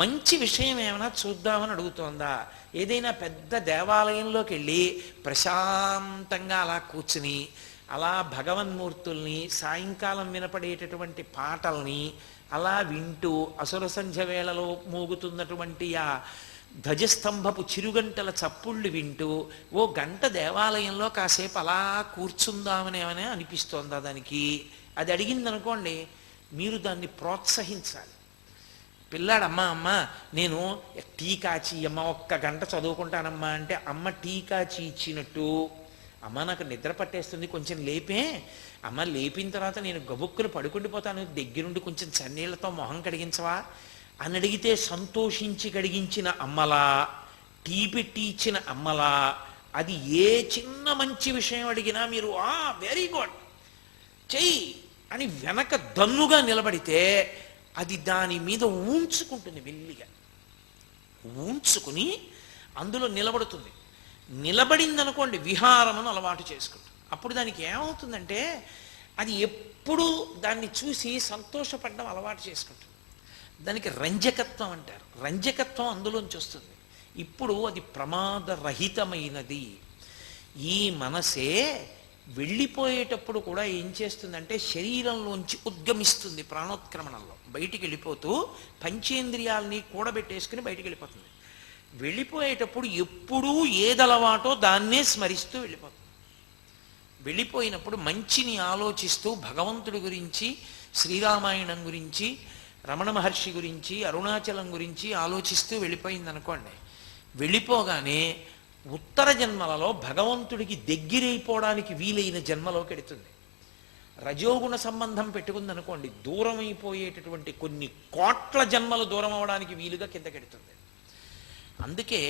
మంచి విషయం ఏమైనా చూద్దామని అడుగుతోందా? ఏదైనా పెద్ద దేవాలయంలోకి వెళ్ళి ప్రశాంతంగా అలా కూర్చుని అలా భగవన్మూర్తుల్ని సాయంకాలం వినపడేటటువంటి పాటల్ని అలా వింటూ అసుర సంధ్య వేళలో మోగుతున్నటువంటి ఆ ధ్వజస్తంభపు చిరుగంటల చప్పుళ్ళు వింటూ ఓ గంట దేవాలయంలో కాసేపు అలా కూర్చుందామని ఏమైనా అనిపిస్తోందా దానికి? అది అడిగింది అనుకోండి, మీరు దాన్ని ప్రోత్సహించాలి. పిల్లాడు అమ్మ నేను టీ కాచి అమ్మ ఒక్క గంట చదువుకుంటానమ్మా అంటే, అమ్మ టీ కాచి ఇచ్చినట్టు, అమ్మ నాకు నిద్ర పట్టేస్తుంది కొంచెం లేపే, అమ్మ లేపిన తర్వాత నేను గబుక్కులు పడుకుండిపోతాను, దగ్గరుండి కొంచెం చన్నీళ్లతో మొహం కడిగించవా అని అడిగితే సంతోషించి కడిగించిన అమ్మలా, టీ పెట్టి ఇచ్చిన అమ్మలా, అది ఏ చిన్న మంచి విషయం అడిగినా మీరు వెరీ గుడ్ చెయ్యి అని వెనక దన్నుగా నిలబడితే అది దాని మీద ఊంచుకుంటుంది, మెల్లిగా ఊంచుకుని అందులో నిలబడుతుంది. నిలబడిందనుకోండి విహారమును అలవాటు చేసుకుంటుంది. అప్పుడు దానికి ఏమవుతుందంటే, అది ఎప్పుడూ దాన్ని చూసి సంతోషపడడం అలవాటు చేసుకుంటుంది. దానికి రంజకత్వం అంటారు. రంజకత్వం అందులోంచి వస్తుంది. ఇప్పుడు అది ప్రమాదరహితమైనది. ఈ మనసే వెళ్ళిపోయేటప్పుడు కూడా ఏం చేస్తుందంటే, శరీరంలోంచి ఉద్గమిస్తుంది. ప్రాణోత్క్రమణంలో బయటికి వెళ్ళిపోతూ పంచేంద్రియాలని కూడబెట్టేసుకుని బయటికి వెళ్ళిపోతుంది. వెళ్ళిపోయేటప్పుడు ఎప్పుడూ ఏదలవాటో దాన్నే స్మరిస్తూ వెళ్ళిపోతుంది. వెళ్ళిపోయినప్పుడు మంచిని ఆలోచిస్తూ భగవంతుడి గురించి, శ్రీరామాయణం గురించి, రమణ మహర్షి గురించి, అరుణాచలం గురించి ఆలోచిస్తూ వెళ్ళిపోయింది అనుకోండి, వెళ్ళిపోగానే ఉత్తర జన్మలలో భగవంతుడికి దగ్గరైపోవడానికి వీలైన జన్మలోకి ఎడుతుంది. రజోగుణ సంబంధం పెట్టుకుందనుకోండి, దూరం అయిపోయేటటువంటి కొన్ని కోట్ల జన్మలు దూరం అవడానికి వీలుగా కిందకెడుతుంది. అందుకే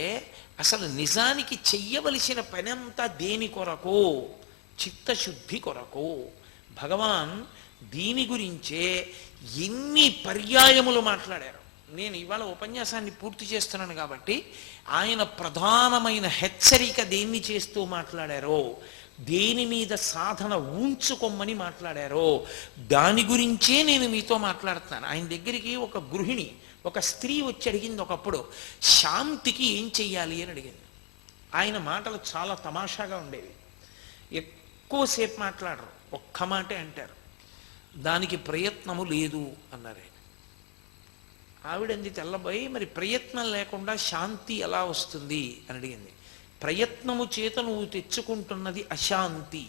అసలు నిజానికి చెయ్యవలసిన పనంతా దేని కొరకు? చిత్తశుద్ధి కొరకు. భగవాన్ దీని గురించే ఎన్ని పర్యాయములు మాట్లాడారు. నేను ఇవాళ ఉపన్యాసాన్ని పూర్తి చేస్తున్నాను కాబట్టి ఆయన ప్రధానమైన హెచ్చరిక దేన్ని చేస్తూ మాట్లాడారో, దేని మీద సాధన ఉంచుకోమని మాట్లాడారో దాని గురించే నేను మీతో మాట్లాడుతున్నాను. ఆయన దగ్గరికి ఒక గృహిణి, ఒక స్త్రీ వచ్చి అడిగింది ఒకప్పుడు, శాంతికి ఏం చెయ్యాలి అని అడిగింది. ఆయన మాటలు చాలా తమాషాగా ఉండేవి. ఎక్కువసేపు మాట్లాడరు, ఒక్క మాటే అంటారు. దానికి ప్రయత్నము లేదు అన్నారు ఆయన. ఆవిడంది తెల్లబోయి, మరి ప్రయత్నం లేకుండా శాంతి ఎలా వస్తుంది అని అడిగింది. ప్రయత్నము చేత నువ్వు తెచ్చుకుంటున్నది అశాంతి,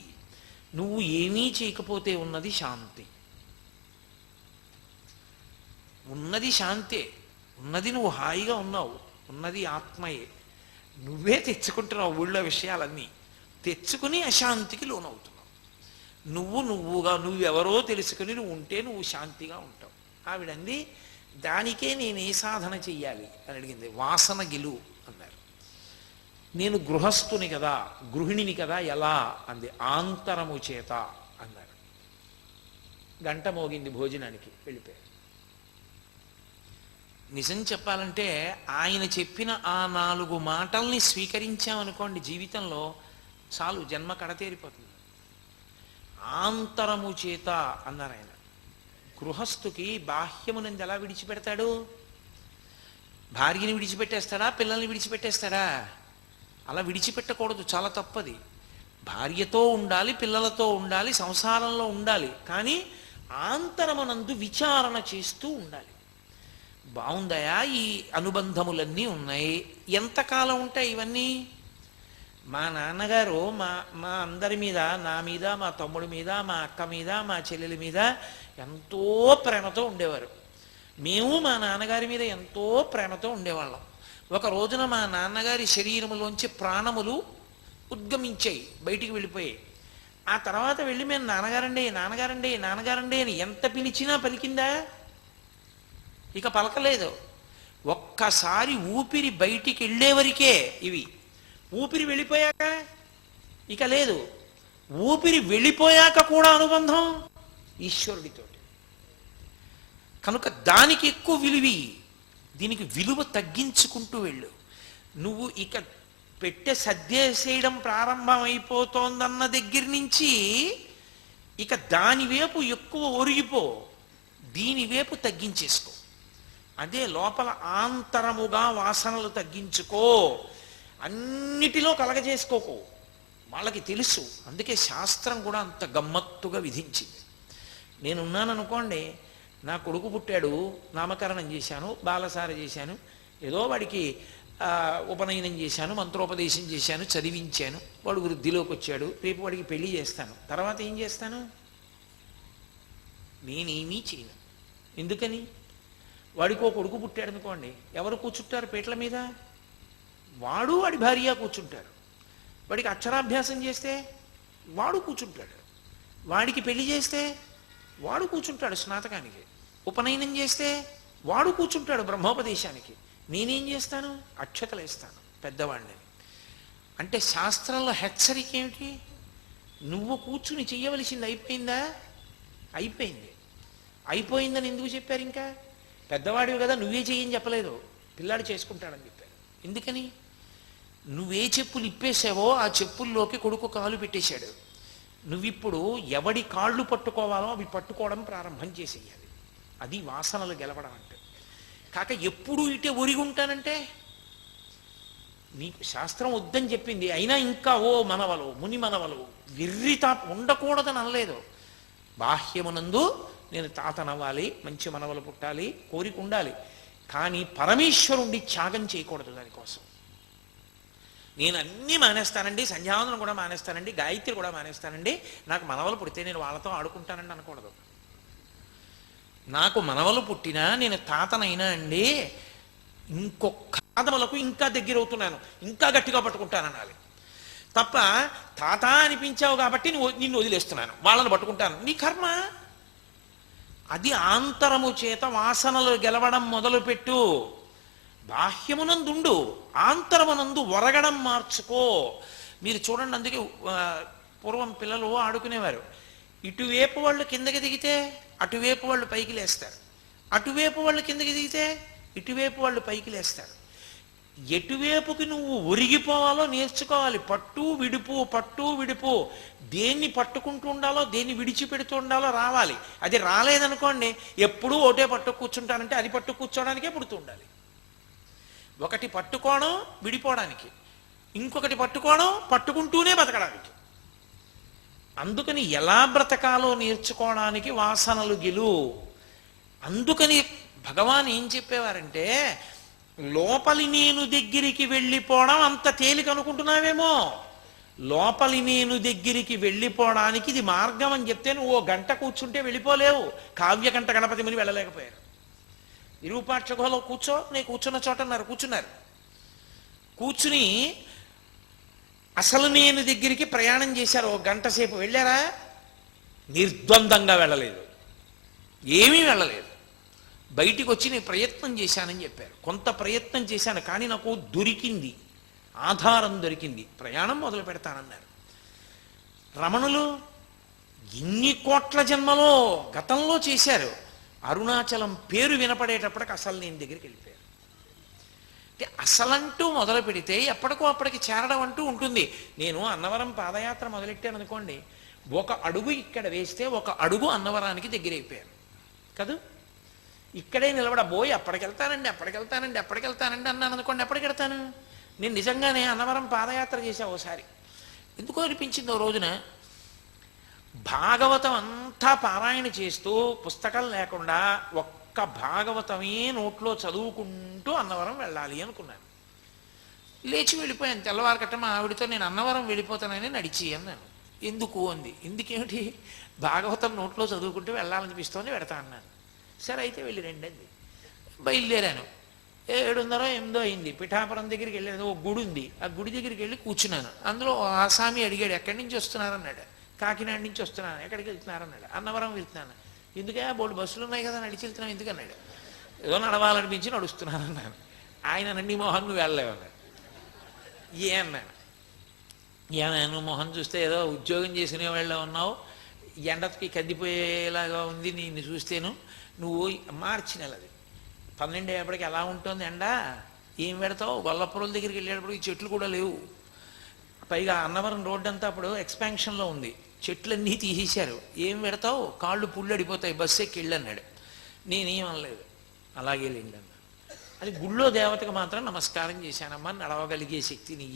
నువ్వు ఏమీ చేయకపోతే ఉన్నది శాంతి. ఉన్నది శాంతే, ఉన్నది నువ్వు హాయిగా ఉన్నావు, ఉన్నది ఆత్మయే. నువ్వే తెచ్చుకుంటున్నావు ఊళ్ళో విషయాలన్నీ, తెచ్చుకుని అశాంతికి లోనవుతున్నావు. నువ్వుగా నువ్వెవరో తెలుసుకుని నువ్వు ఉంటే నువ్వు శాంతిగా ఉంటావు. ఆవిడంది, దానికే నేను ఏ సాధన చెయ్యాలి అని అడిగింది. వాసన గెలు అన్నారు. నేను గృహస్థుని కదా, గృహిణిని కదా, ఎలా అంది. ఆంతరము చేత అన్నారు. గంట మోగింది, భోజనానికి వెళ్ళిపోయారు. నిజం చెప్పాలంటే ఆయన చెప్పిన ఆ 4 మాటల్ని స్వీకరించామనుకోండి జీవితంలో, చాలు, జన్మ కడతేరిపోతుంది. ఆంతరము చేత అన్నారు ఆయన. గృహస్థుకి బాహ్యమునందు ఎలా విడిచిపెడతాడు? భార్యని విడిచిపెట్టేస్తాడా, పిల్లల్ని విడిచిపెట్టేస్తాడా? అలా విడిచిపెట్టకూడదు, చాలా తప్పది. భార్యతో ఉండాలి, పిల్లలతో ఉండాలి, సంసారంలో ఉండాలి, కానీ ఆంతరమునందు విచారణ చేస్తూ ఉండాలి. బాగుందయా, ఈ అనుబంధములన్నీ ఉన్నాయి, ఎంతకాలం ఉంటాయి ఇవన్నీ? మా నాన్నగారు మా అందరి మీద, నా మీద, మా తమ్ముడి మీద, మా అక్క మీద, మా చెల్లెల మీద ఎంతో ప్రేమతో ఉండేవారు. మేము మా నాన్నగారి మీద ఎంతో ప్రేమతో ఉండేవాళ్ళం. ఒక రోజున మా నాన్నగారి శరీరములోంచి ప్రాణములు ఉద్గమించాయి, బయటికి వెళ్ళిపోయాయి. ఆ తర్వాత వెళ్ళి మేము నాన్నగారండి నాన్నగారండి నాన్నగారండి అని ఎంత పిలిచినా పలికిందా? ఇక పలకలేదు. ఒక్కసారి ఊపిరి బయటికి వెళ్ళేవరకే ఇవి. ఊపిరి వెళ్ళిపోయాక ఇక లేదు. ఊపిరి వెళ్ళిపోయాక కూడా అనుబంధం ఈశ్వరుడితో. కనుక దానికి ఎక్కువ విలువి. దీనికి విలువ తగ్గించుకుంటూ వెళ్ళు. నువ్వు ఇక పెట్టె సర్దేసేయడం ప్రారంభం అయిపోతోందన్న దగ్గర నుంచి ఇక దాని వైపు ఎక్కువ ఒరిగిపో, దీని వైపు తగ్గించేసుకో. అదే లోపల ఆంతరముగా వాసనలు తగ్గించుకో, అన్నిటిలో కలగజేసుకోకు. వాళ్ళకి తెలుసు. అందుకే శాస్త్రం కూడా అంత గమ్మత్తుగా విధించింది. నేనున్నాను అనుకోండి, నా కొడుకు పుట్టాడు, నామకరణం చేశాను, బాలసార చేశాను, ఏదో వాడికి ఉపనయనం చేశాను, మంత్రోపదేశం చేశాను, చదివించాను, వాడు వృద్ధిలోకి వచ్చాడు, రేపు వాడికి పెళ్లి చేస్తాను. తర్వాత ఏం చేస్తాను? నేనేమీ చేయను. ఎందుకని? వాడికి ఓ కొడుకు పుట్టాడు అనుకోండి, ఎవరు కూర్చుంటారు పీటల మీద? వాడు వాడి భార్య కూర్చుంటారు. వాడికి అక్షరాభ్యాసం చేస్తే వాడు కూర్చుంటాడు. వాడికి పెళ్లి చేస్తే వాడు కూర్చుంటాడు స్నాతకానికి. ఉపనయనం చేస్తే వాడు కూర్చుంటాడు బ్రహ్మోపదేశానికి. నేనేం చేస్తాను? అక్షతలు వేస్తాను పెద్దవాడిని. అంటే శాస్త్రంలో హెచ్చరిక ఏమిటి? నువ్వు కూర్చుని చెయ్యవలసింది అయిపోయిందా? అయిపోయింది. అయిపోయిందని ఎందుకు చెప్పారు? ఇంకా పెద్దవాడివి కదా, నువ్వే చెయ్యని చెప్పలేదు, పిల్లాడు చేసుకుంటాడని చెప్పారు. ఎందుకని? నువ్వే చెప్పులు ఇప్పేసావో ఆ చెప్పుల్లోకి కొడుకు కాలు పెట్టేశాడు. నువ్విప్పుడు ఎవడి కాళ్ళు పట్టుకోవాలో అవి పట్టుకోవడం ప్రారంభం చేసేయాలి. అది వాసనలు గెలవడం అంటే. కాక ఎప్పుడు ఇటే ఒరిగి ఉంటానంటే నీకు శాస్త్రం వద్దని చెప్పింది, అయినా ఇంకా ఓ మనవలు ముని మనవలు విర్రితా ఉండకూడదని అనలేదు. బాహ్యమునందు నేను తాతనవ్వాలి, మంచి మనవలు పుట్టాలి, కోరిక ఉండాలి. కానీ పరమేశ్వరుండి త్యాగం చేయకూడదు దానికోసం. నేను అన్నీ మానేస్తానండి, సంధ్యావందనం కూడా మానేస్తానండి, గాయత్రి కూడా మానేస్తానండి, నాకు మనవలు పుడితే నేను వాళ్ళతో ఆడుకుంటానండి అనకూడదు. నాకు మనవలు పుట్టినా నేను తాతనైనా అండి, ఇంకొక పాదములకు ఇంకా దగ్గర అవుతున్నాను, ఇంకా గట్టిగా పట్టుకుంటాననాలి తప్ప, తాత అనిపించావు కాబట్టి నిన్ను వదిలేస్తున్నాను, వాళ్ళని పట్టుకుంటాను, నీ కర్మ. అది ఆంతరము చేత వాసనలు గెలవడం మొదలుపెట్టు. బాహ్యమునందుండు, ఆంతరమునందు ఒరగడం మార్చుకో. మీరు చూడండి, అందుకే పూర్వం పిల్లలు ఆడుకునేవారు, ఇటువైపు వాళ్ళు కిందకి దిగితే అటువైపు వాళ్ళు పైకి లేస్తారు, అటువైపు వాళ్ళు కిందకి దిగితే ఇటువైపు వాళ్ళు పైకి లేస్తారు. ఎటువైపుకి నువ్వు ఒరిగిపోవాలో నేర్చుకోవాలి. పట్టు విడుపు, పట్టు విడుపు. దేన్ని పట్టుకుంటూ ఉండాలో దేన్ని విడిచిపెడుతూ ఉండాలో రావాలి. అది రాలేదనుకోండి, ఎప్పుడూ ఒకటే పట్టు కూర్చుంటానంటే అది పట్టు కూర్చోడానికే పుడుతూ ఉండాలి. ఒకటి పట్టుకోవడం విడిపోవడానికి, ఇంకొకటి పట్టుకోవడం పట్టుకుంటూనే బతకడానికి. అందుకని ఎలా బ్రతకాలో నేర్చుకోవడానికి వాసనలు గెలు. అందుకని భగవాన్ ఏం చెప్పేవారంటే, లోపలి నేను దగ్గరికి వెళ్ళిపోవడం అంత తేలిక అనుకుంటున్నావేమో. లోపలి నేను దగ్గరికి వెళ్ళిపోవడానికి ఇది మార్గం అని చెప్తే నువ్వు ఓ గంట కూర్చుంటే వెళ్ళిపోలేవు. కావ్యకంఠ గణపతి ముని వెళ్ళలేకపోయారు. విరూపాక్ష గుహలో కూర్చో, నేను కూర్చున్న చోట కూర్చున్నారు. కూర్చుని అసలు నేను దగ్గరికి ప్రయాణం చేశారు. ఒక గంట సేపు వెళ్ళారా? నిర్ద్వందంగా వెళ్ళలేదు, ఏమీ వెళ్ళలేదు. బయటికి వచ్చి నేను ప్రయత్నం చేశానని చెప్పారు. కొంత ప్రయత్నం చేశాను, కానీ నాకు దొరికింది, ఆధారం దొరికింది, ప్రయాణం మొదలు పెడతానన్నారు. రమణులు ఇన్ని కోట్ల జన్మలో గతంలో చేశారు. అరుణాచలం పేరు వినపడేటప్పటికి అసలు నేను దగ్గరికి వెళ్ళిపోయారు. అంటే అసలంటూ మొదలు పెడితే ఎప్పటికో అప్పటికి చేరడం అంటూ ఉంటుంది. నేను అన్నవరం పాదయాత్ర మొదలెట్టాను అనుకోండి, ఒక అడుగు ఇక్కడ వేస్తే ఒక అడుగు అన్నవరానికి దగ్గరైపోయాను కదా. ఇక్కడే నిలబడబోయి అప్పటికెళ్తానండి అన్నాను అనుకోండి, ఎప్పటికి వెళ్తాను? నేను నిజంగానే అన్నవరం పాదయాత్ర చేశా ఓసారి. ఎందుకో అనిపించింది, ఓ రోజున భాగవతం అంతా పారాయణ చేస్తూ పుస్తకాలు లేకుండా ఒక్క భాగవతమే నోట్లో చదువుకుంటూ అన్నవరం వెళ్ళాలి అనుకున్నాను. లేచి వెళ్ళిపోయాను. తెల్లవారకట్ట మా ఆవిడతో నేను అన్నవరం వెళ్ళిపోతానని నడిచి అన్నాను. ఎందుకు అంది. ఎందుకేమిటి? భాగవతం నోట్లో చదువుకుంటూ వెళ్ళాలనిపిస్తోంది, వెడతా అన్నాను. సరే అయితే వెళ్ళి రండి అంది. బయలుదేరాను. 7:30 అయింది. పిఠాపురం దగ్గరికి వెళ్ళాను. ఓ గుడి ఉంది, ఆ గుడి దగ్గరికి వెళ్ళి కూర్చున్నాను. అందులో ఆసామి అడిగాడు, ఎక్కడి నుంచి వస్తున్నారన్నాడు. కాకినాడ నుంచి వస్తున్నాను. ఎక్కడికి వెళ్తున్నారన్నాడు. అన్నవరం వెళ్తున్నాను. ఎందుకే? బోల్డ్ బస్సులు ఉన్నాయి కదా, నడిచి వెళ్తున్నాను ఎందుకన్నాడు. ఏదో నడవాలనిపించి నడుస్తున్నాను అన్నాను. ఆయన నండి మోహన్ నువ్వు వెళ్ళలేవు అన్నాడు. ఏ అన్నాను, ఏమైనా నువ్వు మొహం చూస్తే ఏదో ఉద్యోగం చేసుకునే వాళ్ళ ఉన్నావు, ఎండకి కందిపోయేలాగా ఉంది నిన్ను చూస్తేను. నువ్వు మార్చి నెలది 12 అయ్యేప్పటికి ఎలా ఉంటుంది ఎండ, ఏం పెడతావు? గొల్లపురం దగ్గరికి వెళ్ళేటప్పటికి చెట్లు కూడా లేవు. పైగా అన్నవరం రోడ్డు అంతా అప్పుడు ఎక్స్పాన్షన్లో ఉంది, చెట్లన్నీ తీసేశారు. ఏం పెడతావు? కాళ్ళు పుళ్ళు అడిపోతాయి, బస్సు ఎక్కి వెళ్ళన్నాడు. నేనేం అనలేదు, అలాగే వెళ్ళండి అన్న. అది గుళ్ళో దేవతకు మాత్రం నమస్కారం చేశానమ్మా, నడవగలిగే శక్తిని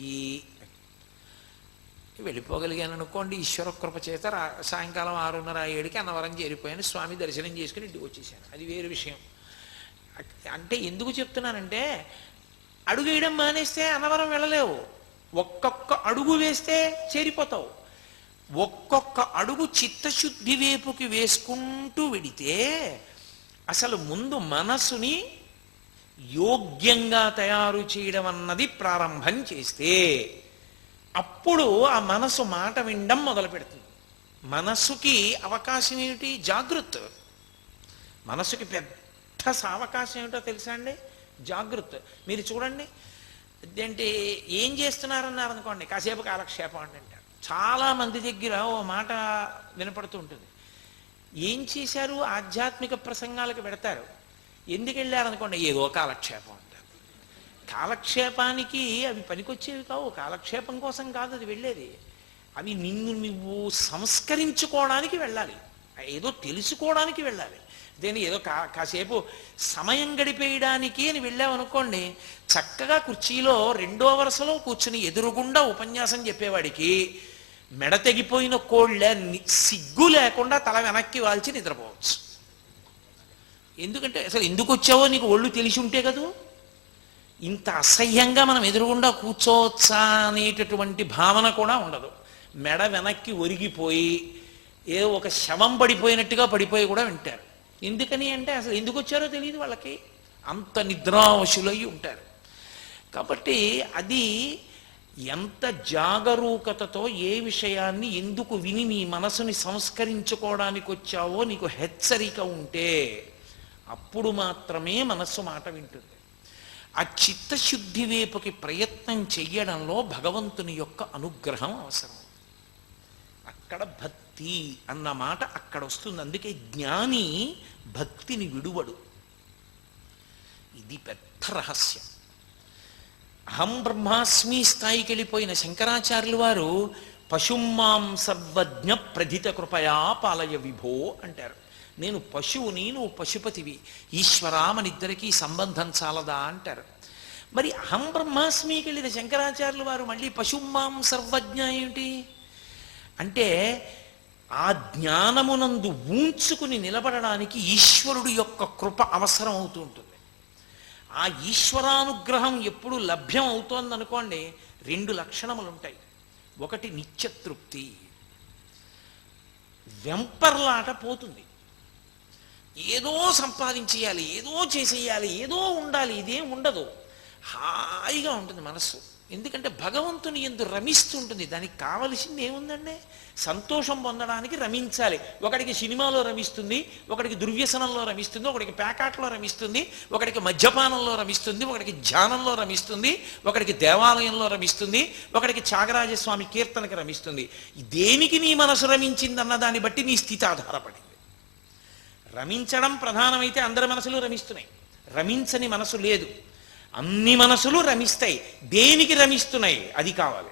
వెళ్ళిపోగలిగాను అనుకోండి. ఈశ్వర కృప చేత సాయంకాలం 6:30-7కి అన్నవరం చేరిపోయాను. స్వామి దర్శనం చేసుకుని ఇంటికి వచ్చేసాను. అది వేరు విషయం. అంటే ఎందుకు చెప్తున్నానంటే, అడుగు వేయడం మానేస్తే అన్నవరం వెళ్ళలేవు, ఒక్కొక్క అడుగు వేస్తే చేరిపోతావు. ఒక్కొక్క అడుగు చిత్తశుద్ధి వైపుకి వేసుకుంటూ వెడితే అసలు ముందు మనసుని యోగ్యంగా తయారు చేయడం అన్నది ప్రారంభం చేస్తే అప్పుడు ఆ మనసు మాట వినడం మొదలు పెడుతుంది. మనసుకి అవకాశం ఏమిటి? జాగృత్. మనసుకి పెద్ద అవకాశం ఏమిటో తెలుసా అండి? జాగృత్. మీరు చూడండి, ఏంటి ఏం చేస్తున్నారన్నారు అనుకోండి, కాసేపు కాలక్షేపం అని అంటారు. చాలామంది దగ్గర ఓ మాట వినపడుతూ ఉంటుంది, ఏం చేశారు? ఆధ్యాత్మిక ప్రసంగాలకు పెడతారు. ఎందుకు వెళ్ళారనుకోండి, ఏదో కాలక్షేపం అంటారు. కాలక్షేపానికి అవి పనికొచ్చేవి కావు, కాలక్షేపం కోసం కాదు అది వెళ్ళేది. అవి నిన్ను నువ్వు సంస్కరించుకోవడానికి వెళ్ళాలి, ఏదో తెలుసుకోవడానికి వెళ్ళాలి. దేని ఏదో కాసేపు సమయం గడిపేయడానికి అని వెళ్ళామనుకోండి, చక్కగా కుర్చీలో 2వ వరుసలో కూర్చుని ఎదురుగుండా ఉపన్యాసం చెప్పేవాడికి మెడ తెగిపోయిన కోళ్ళ సిగ్గు లేకుండా తల వెనక్కి వాల్చి నిద్రపోవచ్చు. ఎందుకంటే అసలు ఎందుకు వచ్చావో నీకు ఒళ్ళు తెలిసి ఉంటే కదూ. ఇంత అసహ్యంగా మనం ఎదురుగుండా కూర్చోవచ్చా అనేటటువంటి భావన కూడా ఉండదు. మెడ వెనక్కి ఒరిగిపోయి ఏదో ఒక శవం పడిపోయినట్టుగా పడిపోయి కూడా వింటారు. ఎందుకని అంటే అసలు ఎందుకు వచ్చారో తెలియదు వాళ్ళకి, అంత నిద్రావశులై ఉంటారు. కాబట్టి అది ఎంత జాగరూకతతో ఏ విషయాన్ని ఎందుకు విని నీ మనసుని సంస్కరించుకోవడానికి వచ్చావో నీకు హెచ్చరిక ఉంటే అప్పుడు మాత్రమే మనస్సు మాట వింటుంది. ఆ చిత్తశుద్ధి వైపుకి ప్రయత్నం చెయ్యడంలో భగవంతుని యొక్క అనుగ్రహం అవసరం. అక్కడ భక్తి అన్న మాట అక్కడ వస్తుంది. అందుకే జ్ఞాని భక్తిని విడువడు. ఇది పెద్ద రహస్యం. అహం బ్రహ్మాస్మి స్థాయికి వెళ్ళిపోయిన శంకరాచార్యులు వారు పశుమాం సర్వజ్ఞ ప్రధిత కృపయా పాలయ విభో అంటారు. నేను పశువుని, నువ్వు పశుపతివి, ఈశ్వరా మనిద్దరికీ సంబంధం చాలదా అంటారు. మరి అహం బ్రహ్మాస్మికి వెళ్ళిన శంకరాచార్యులు వారు మళ్ళీ పశుమాం సర్వజ్ఞ ఏమిటి అంటే, ఆ జ్ఞానమునందు ఊంచుకుని నిలబడడానికి ఈశ్వరుడు యొక్క కృప అవసరం అవుతూ ఉంటుంది. ఆ ఈశ్వరానుగ్రహం ఎప్పుడు లభ్యం అవుతోందనుకోండి, 2 లక్షణములు ఉంటాయి. ఒకటి నిత్యతృప్తి, వెంపర్లాట పోతుంది. ఏదో సంపాదించేయాలి, ఏదో చేసేయాలి, ఏదో ఉండాలి, ఇదేం ఉండదు. హాయిగా ఉంటుంది మనస్సు. ఎందుకంటే భగవంతుని యందు రమిస్తుంటుంది. దానికి కావలసింది ఏముందండి? సంతోషం పొందడానికి రమించాలి. ఒకడికి సినిమాలో రమిస్తుంది, ఒకడికి దుర్వ్యసనంలో రమిస్తుంది, ఒకడికి పేకాట్లో రమిస్తుంది, ఒకడికి మద్యపానంలో రమిస్తుంది, ఒకడికి ధ్యానంలో రమిస్తుంది, ఒకడికి దేవాలయంలో రమిస్తుంది, ఒకడికి త్యాగరాజస్వామి కీర్తనకి రమిస్తుంది. దేనికి నీ మనసు రమించిందన్న దాన్ని బట్టి నీ స్థితి ఆధారపడింది. రమించడం ప్రధానమైతే అందరి మనసులు రమిస్తున్నాయి. రమించని మనసు లేదు. అన్ని మనసులు రమిస్తాయి. దేనికి రమిస్తున్నాయి అది కావాలి.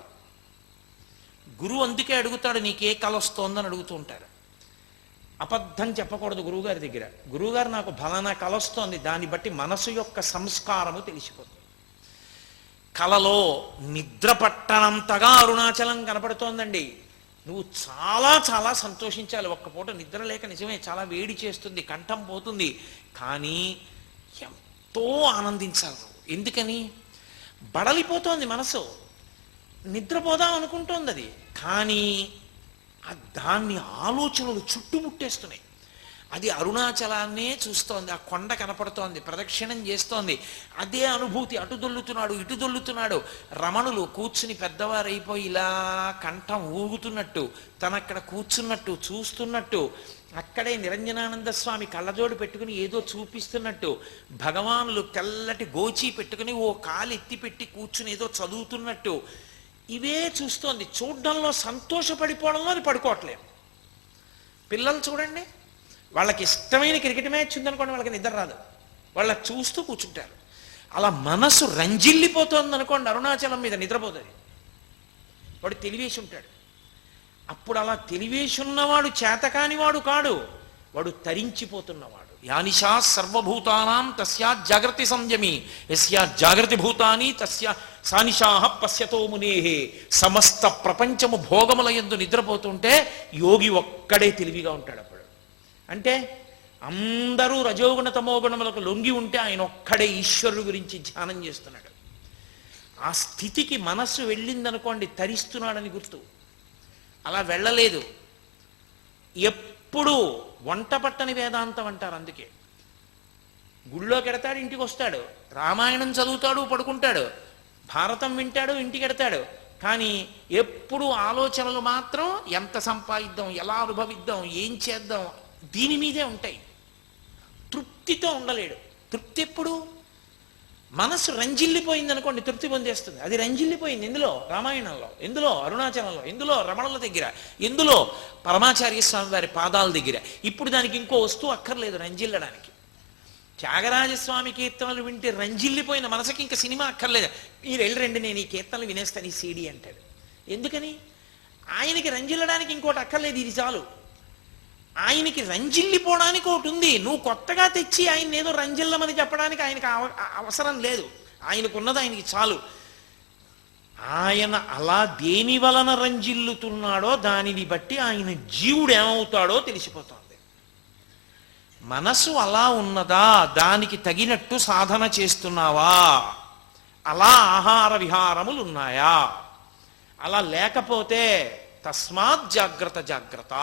గురువు అందుకే అడుగుతాడు, నీకే కల వస్తోందని అడుగుతూ ఉంటారు. అబద్ధం చెప్పకూడదు గురువుగారి దగ్గర. గురువుగారు నాకు ఫలానా కల వస్తోంది, దాన్ని బట్టి మనసు యొక్క సంస్కారము తెలిసిపోతుంది. కలలో నిద్ర పట్టనంతగా అరుణాచలం కనపడుతోందండి, నువ్వు చాలా చాలా సంతోషించాలి. ఒక్క పూట నిద్ర లేక నిజమే చాలా వేడి చేస్తుంది, కంఠం పోతుంది, కానీ ఎంతో ఆనందించాలి. ఎందుకని? బడలిపోతోంది మనసు, నిద్రపోదాం అనుకుంటోంది అది, కానీ దాన్ని ఆలోచనలు చుట్టుముట్టేస్తున్నాయి. అది అరుణాచలాన్నే చూస్తోంది, ఆ కొండ కనపడుతోంది, ప్రదక్షిణం చేస్తోంది, అదే అనుభూతి. అటు దొల్లుతున్నాడు, ఇటు దొల్లుతున్నాడు. రమణులు కూర్చుని పెద్దవారైపోయి ఇలా కంఠం ఊగుతున్నట్టు, తనక్కడ కూర్చున్నట్టు చూస్తున్నట్టు అక్కడే నిరంజనానంద స్వామి కళ్ళజోడు పెట్టుకుని ఏదో చూపిస్తున్నట్టు, భగవానులు తెల్లటి గోచి పెట్టుకుని ఓ కాలు ఎత్తి పెట్టి కూర్చుని ఏదో చదువుతున్నట్టు ఇవే చూస్తోంది. చూడ్డంలో సంతోషపడిపోవడంలో అది పడుకోవట్లేదు. పిల్లలు చూడండి, వాళ్ళకి ఇష్టమైన క్రికెట్ మ్యాచ్ ఉందనుకోండి, వాళ్ళకి నిద్ర రాదు, వాళ్ళ చూస్తూ కూర్చుంటారు. అలా మనసు రంజిల్లిపోతుంది అనుకోండి, అరుణాచలం మీద నిద్రపోతుంది. వాడు తెలివేసి ఉంటాడు. అప్పుడు అలా తెలివేసి ఉన్నవాడు చేతకానివాడు కాడు, వాడు తరించిపోతున్నవాడు. యానిషా సర్వభూతానాం తస్యా జాగృతి సంయమి యస్యా జాగృతి భూతాని తస్యా సానిషాహ పశ్యతో మునేహే. సమస్త ప్రపంచము భోగముల యందు నిద్రపోతుంటే యోగి ఒక్కడే తెలివిగా ఉంటాడు. అప్పుడు అంటే అందరూ రజోగుణ తమోగుణములకు లొంగి ఉంటే ఆయన ఒక్కడే ఈశ్వరుడు గురించి ధ్యానం చేస్తున్నాడు. ఆ స్థితికి మనస్సు వెళ్ళిందనుకోండి, తరిస్తున్నాడని గుర్తు. అలా వెళ్ళలేదు. ఎప్పుడు వంట పట్టని వేదాంతం అంటారు. అందుకే గుళ్ళోకి ఎడతాడు, ఇంటికి వస్తాడు, రామాయణం చదువుతాడు, పడుకుంటాడు, భారతం వింటాడు, ఇంటికి ఎడతాడు. కానీ ఎప్పుడు ఆలోచనలు మాత్రం ఎంత సంపాదిద్దాం, ఎలా అనుభవిద్దాం, ఏం చేద్దాం, దీని మీదే ఉంటాయి. తృప్తితో ఉండలేడు. తృప్తి ఎప్పుడు? మనసు రంజిల్లిపోయింది అనుకోండి, తృప్తి పొందేస్తుంది. అది రంజిల్లిపోయింది ఎందులో? రామాయణంలో, ఎందులో? అరుణాచలంలో, ఎందులో? రమణుల దగ్గర, ఎందులో? పరమాచార్య స్వామి వారి పాదాల దగ్గర. ఇప్పుడు దానికి ఇంకో వస్తువు అక్కర్లేదు రంజిల్లడానికి. త్యాగరాజస్వామి కీర్తనలు వింటే రంజిల్లిపోయిన మనసుకి ఇంకా సినిమా అక్కర్లేదు. మీరు వెళ్ళరండి, నేను ఈ కీర్తనలు వినేస్తాను, ఈ సీడీ అంటాడు. ఎందుకని? ఆయనకి రంజిల్లడానికి ఇంకోటి అక్కర్లేదు, ఇది చాలు. ఆయనకి రంజిల్లిపోవడానికి ఒకటి ఉంది. నువ్వు కొత్తగా తెచ్చి ఆయన ఏదో రంజిల్లమని చెప్పడానికి ఆయనకి అవసరం లేదు. ఆయనకున్నది ఆయనకి చాలు. ఆయన అలా దేని వలన రంజిల్లుతున్నాడో దానిని బట్టి ఆయన జీవుడు ఏమవుతాడో తెలిసిపోతుంది. మనసు అలా ఉన్నదా? దానికి తగినట్టు సాధన చేస్తున్నావా? అలా ఆహార విహారములు ఉన్నాయా? అలా లేకపోతే తస్మాత్ జాగ్రత్త జాగ్రత్త.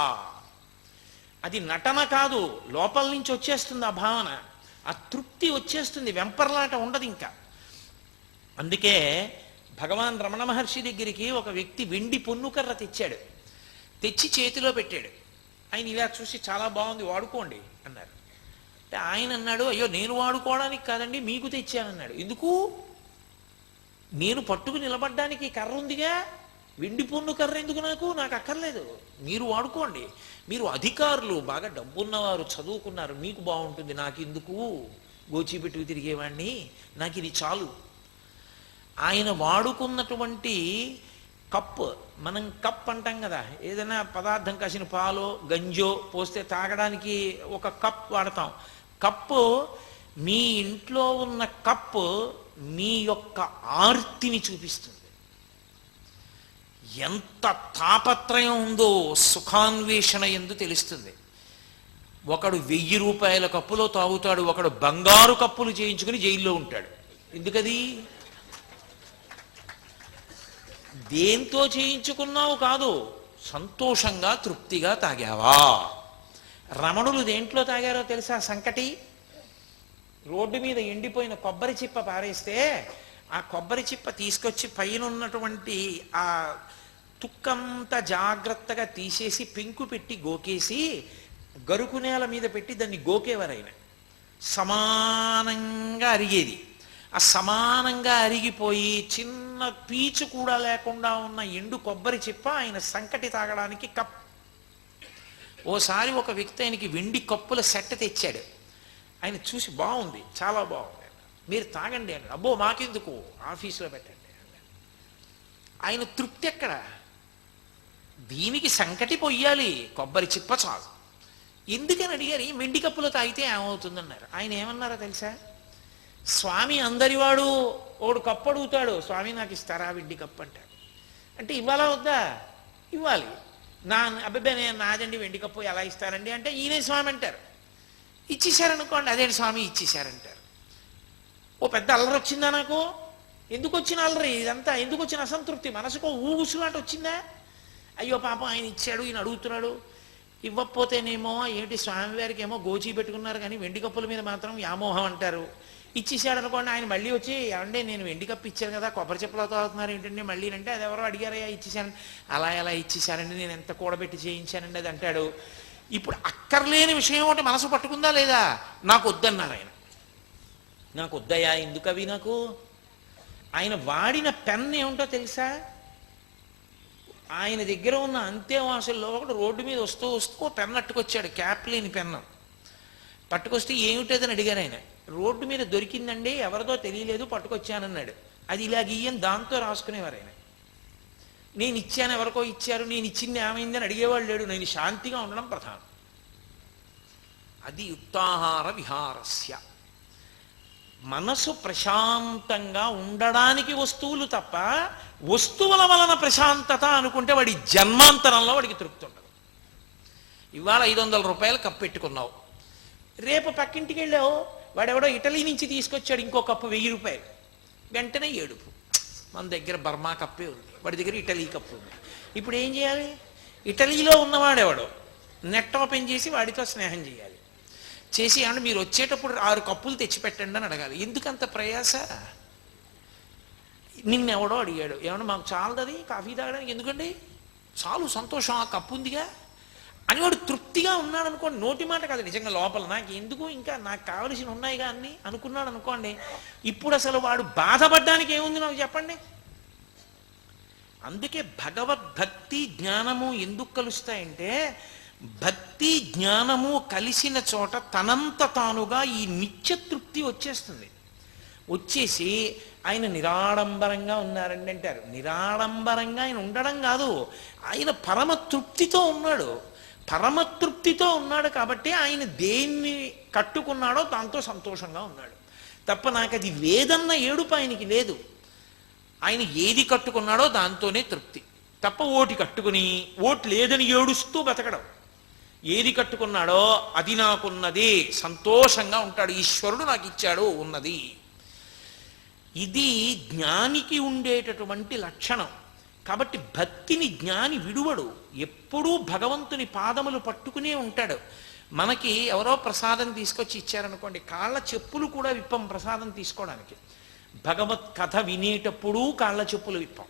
అది నటన కాదు, లోపల నుంచి వచ్చేస్తుంది ఆ భావన, ఆ తృప్తి వచ్చేస్తుంది, వెంపర్లాట ఉండదు ఇంకా. అందుకే భగవాన్ రమణ మహర్షి దగ్గరికి ఒక వ్యక్తి వెండి పొన్నుకర్ర తెచ్చాడు. తెచ్చి చేతిలో పెట్టాడు. ఆయన ఇలా చూసి చాలా బాగుంది, వాడుకోండి అన్నారు. అంటే ఆయన అన్నాడు, అయ్యో నేను వాడుకోవడానికి కాదండి, మీకు తెచ్చానన్నాడు. ఎందుకు? నేను పట్టుకు నిలబడ్డానికి కర్ర ఉందిగా, వెండి పొన్ను కర్ర ఎందుకు? నాకు అక్కర్లేదు, మీరు వాడుకోండి. మీరు అధికారులు, బాగా డబ్బున్నవారు, చదువుకున్నారు, మీకు బాగుంటుంది, నాకు ఎందుకు? గోచిపెట్టుకు తిరిగేవాడిని, నాకు ఇది చాలు. ఆయన వాడుకున్నటువంటి కప్, మనం కప్ అంటాం కదా, ఏదైనా పదార్థం కాసిన పాలో గంజో పోస్తే తాగడానికి ఒక కప్ వాడతాం. కప్పు, మీ ఇంట్లో ఉన్న కప్పు మీ యొక్క ఆర్తిని చూపిస్తుంది. ఎంత తాపత్రయం ఉందో సుఖాన్వేషణ ఎందు తెలుస్తుంది. ఒకడు 1000 రూపాయల కప్పులో తాగుతాడు, ఒకడు బంగారు కప్పులు చేయించుకుని జైల్లో ఉంటాడు. ఎందుకది? దేంతో చేయించుకున్నావు కాదు, సంతోషంగా తృప్తిగా తాగావా? రమణులు దేంట్లో తాగారో తెలుసా? సంకటి. రోడ్డు మీద ఎండిపోయిన కొబ్బరి చిప్ప పారేస్తే ఆ కొబ్బరి చిప్ప తీసుకొచ్చి పైన ఉన్నటువంటి ఆ తుక్కంతా జాగ్రత్తగా తీసేసి పెంకు పెట్టి గోకేసి గరుకు నేల మీద పెట్టి దాన్ని గోకేవారైన. సమానంగా అరిగేది. ఆ సమానంగా అరిగిపోయి చిన్న పీచు కూడా లేకుండా ఉన్న ఎండు కొబ్బరి చిప్ప ఆయన సంకటి తాగడానికి కప్. ఓసారి ఒక వ్యక్తి ఆయనకి వెండి కప్పుల సెట్ తెచ్చాడు. ఆయన చూసి బాగుంది, చాలా బాగుంది, మీరు తాగండి అని. అబ్బో మాకెందుకు, ఆఫీసులో పెట్టండి. ఆయన తృప్తి ఎక్కడ? దీనికి సంకటి పొయ్యాలి, కొబ్బరి చిప్ప చాలు. ఎందుకని అడిగారు. ఈ వెండి కప్పులో తాగితే ఏమవుతుందన్నారు. ఆయన ఏమన్నారో తెలుసా? స్వామి అందరివాడు, ఓడు కప్పు అడుగుతాడు, స్వామి నాకు ఇస్తారా వెండి కప్పు అంటాడు. అంటే ఇవ్వాలా వద్దా? ఇవ్వాలి. అబ్బాయి నేను నాదండి వెండి కప్పు, ఎలా ఇస్తారండి అంటే ఈయనే స్వామి అంటారు. ఇచ్చేశారనుకోండి, అదేంటి స్వామి ఇచ్చేశారంటారు. ఓ పెద్ద అల్లరి వచ్చిందా నాకు? ఎందుకు వచ్చిన అల్లరి ఇదంతా? ఎందుకు వచ్చిన అసంతృప్తి? మనసుకో ఊగుసులాట వచ్చిందా? అయ్యో పాపం ఆయన ఇచ్చాడు, ఈయన అడుగుతున్నాడు. ఇవ్వకపోతేనేమో ఏంటి, స్వామివారికి ఏమో గోచి పెట్టుకున్నారు కానీ వెండి కప్పుల మీద మాత్రం వ్యామోహం అంటారు. ఇచ్చేసాడు అనుకోండి, ఆయన మళ్ళీ వచ్చి ఏమంటే నేను వెండి కప్పు ఇచ్చాను కదా, కొబ్బరి చెప్పులతో అవుతున్నారు ఏంటండి మళ్ళీ అంటే, అది ఎవరో అడిగారయ్యా ఇచ్చేసాను. అలా ఎలా ఇచ్చేసానండి, నేను ఎంత కూడబెట్టి చేయించానండి అది అంటాడు. ఇప్పుడు అక్కర్లేని విషయం ఒకటి మనసు పట్టుకుందా లేదా? నాకు వద్దన్నారు ఆయన. నాకు వద్దయా, ఎందుకు అవి నాకు? ఆయన వాడిన పెన్ ఏమిటో తెలుసా? ఆయన దగ్గర ఉన్న అంతేవాసుల్లో ఒకటి రోడ్డు మీద వస్తూ వస్తూ పెన్ అట్టుకొచ్చాడు, క్యాప్ లేని పెన్ను పట్టుకొస్తే ఏమిటదని అడిగారు ఆయన. రోడ్డు మీద దొరికిందండి, ఎవరిదో తెలియలేదు, పట్టుకొచ్చానన్నాడు. అది ఇలా గీయని దాంతో రాసుకునేవారు ఆయన. నేను ఇచ్చాను, ఎవరికో ఇచ్చారు, నేను ఇచ్చింది ఏమైందని అడిగేవాళ్ళు లేడు. నేను శాంతిగా ఉండడం ప్రధానం. అది యుక్తాహార విహారస్య. మనసు ప్రశాంతంగా ఉండడానికి వస్తువులు తప్ప వస్తువుల వలన ప్రశాంతత అనుకుంటే వాడి జన్మాంతరంలో వాడికి తృప్తి ఉండదు. ఇవాళ 500 రూపాయలు కప్పు పెట్టుకున్నావు, రేపు పక్కింటికి వెళ్ళావు, వాడెవడో ఇటలీ నుంచి తీసుకొచ్చాడు ఇంకో కప్పు 1000 రూపాయలు, వెంటనే ఏడుపు. మన దగ్గర బర్మా కప్పే ఉంది, వాడి దగ్గర ఇటలీ కప్పు ఉంది. ఇప్పుడు ఏం చేయాలి? ఇటలీలో ఉన్నవాడెవడో నెట్ ఓపెన్ చేసి వాడితో స్నేహం చేయాలి. చేసి ఏమన్నా మీరు వచ్చేటప్పుడు 6 కప్పులు తెచ్చిపెట్టండి అని అడగాలి. ఎందుకంత ప్రయాస? నిన్నెవడో అడిగాడు, ఏమన్నా మాకు చాలదది కాఫీ తాగడానికి, ఎందుకండి చాలు సంతోషం, ఆ కప్పు ఉందిగా అని వాడు తృప్తిగా ఉన్నాడు అనుకోండి. నోటి మాట కాదు, నిజంగా లోపల నాకు ఎందుకు, ఇంకా నాకు కావలసిన ఉన్నాయిగా అన్ని అనుకున్నాడు అనుకోండి. ఇప్పుడు అసలు వాడు బాధపడ్డానికి ఏముంది నాకు చెప్పండి? అందుకే భగవద్భక్తి జ్ఞానము ఎందుకు కలుస్తాయంటే, భక్తి జ్ఞానము కలిసిన చోట తనంత తానుగా ఈ నిత్య తృప్తి వచ్చేస్తుంది. వచ్చేసి ఆయన నిరాడంబరంగా ఉన్నారండి అంటారు. నిరాడంబరంగా ఆయన ఉండడం కాదు, ఆయన పరమతృప్తితో ఉన్నాడు. పరమతృప్తితో ఉన్నాడు కాబట్టి ఆయన దేన్ని కట్టుకున్నాడో దాంతో సంతోషంగా ఉన్నాడు తప్ప నాకు అది లేదన్న ఏడుపు ఆయనకి లేదు. ఆయన ఏది కట్టుకున్నాడో దాంతోనే తృప్తి తప్ప ఓటి కట్టుకుని ఓటు లేదని ఏడుస్తూ బతకడం. ఏది కట్టుకున్నాడో అది నాకున్నది, సంతోషంగా ఉంటాడు. ఈశ్వరుడు నాకు ఇచ్చాడు ఉన్నది. ఇది జ్ఞానికి ఉండేటటువంటి లక్షణం. కాబట్టి భక్తిని జ్ఞాని విడువడు, ఎప్పుడూ భగవంతుని పాదములు పట్టుకునే ఉంటాడు. మనకి ఎవరో ప్రసాదం తీసుకొచ్చి ఇచ్చారనుకోండి, కాళ్ళ చెప్పులు కూడా విప్పం ప్రసాదం తీసుకోవడానికి. భగవత్ కథ వినేటప్పుడు కాళ్ళ చెప్పులు విప్పం,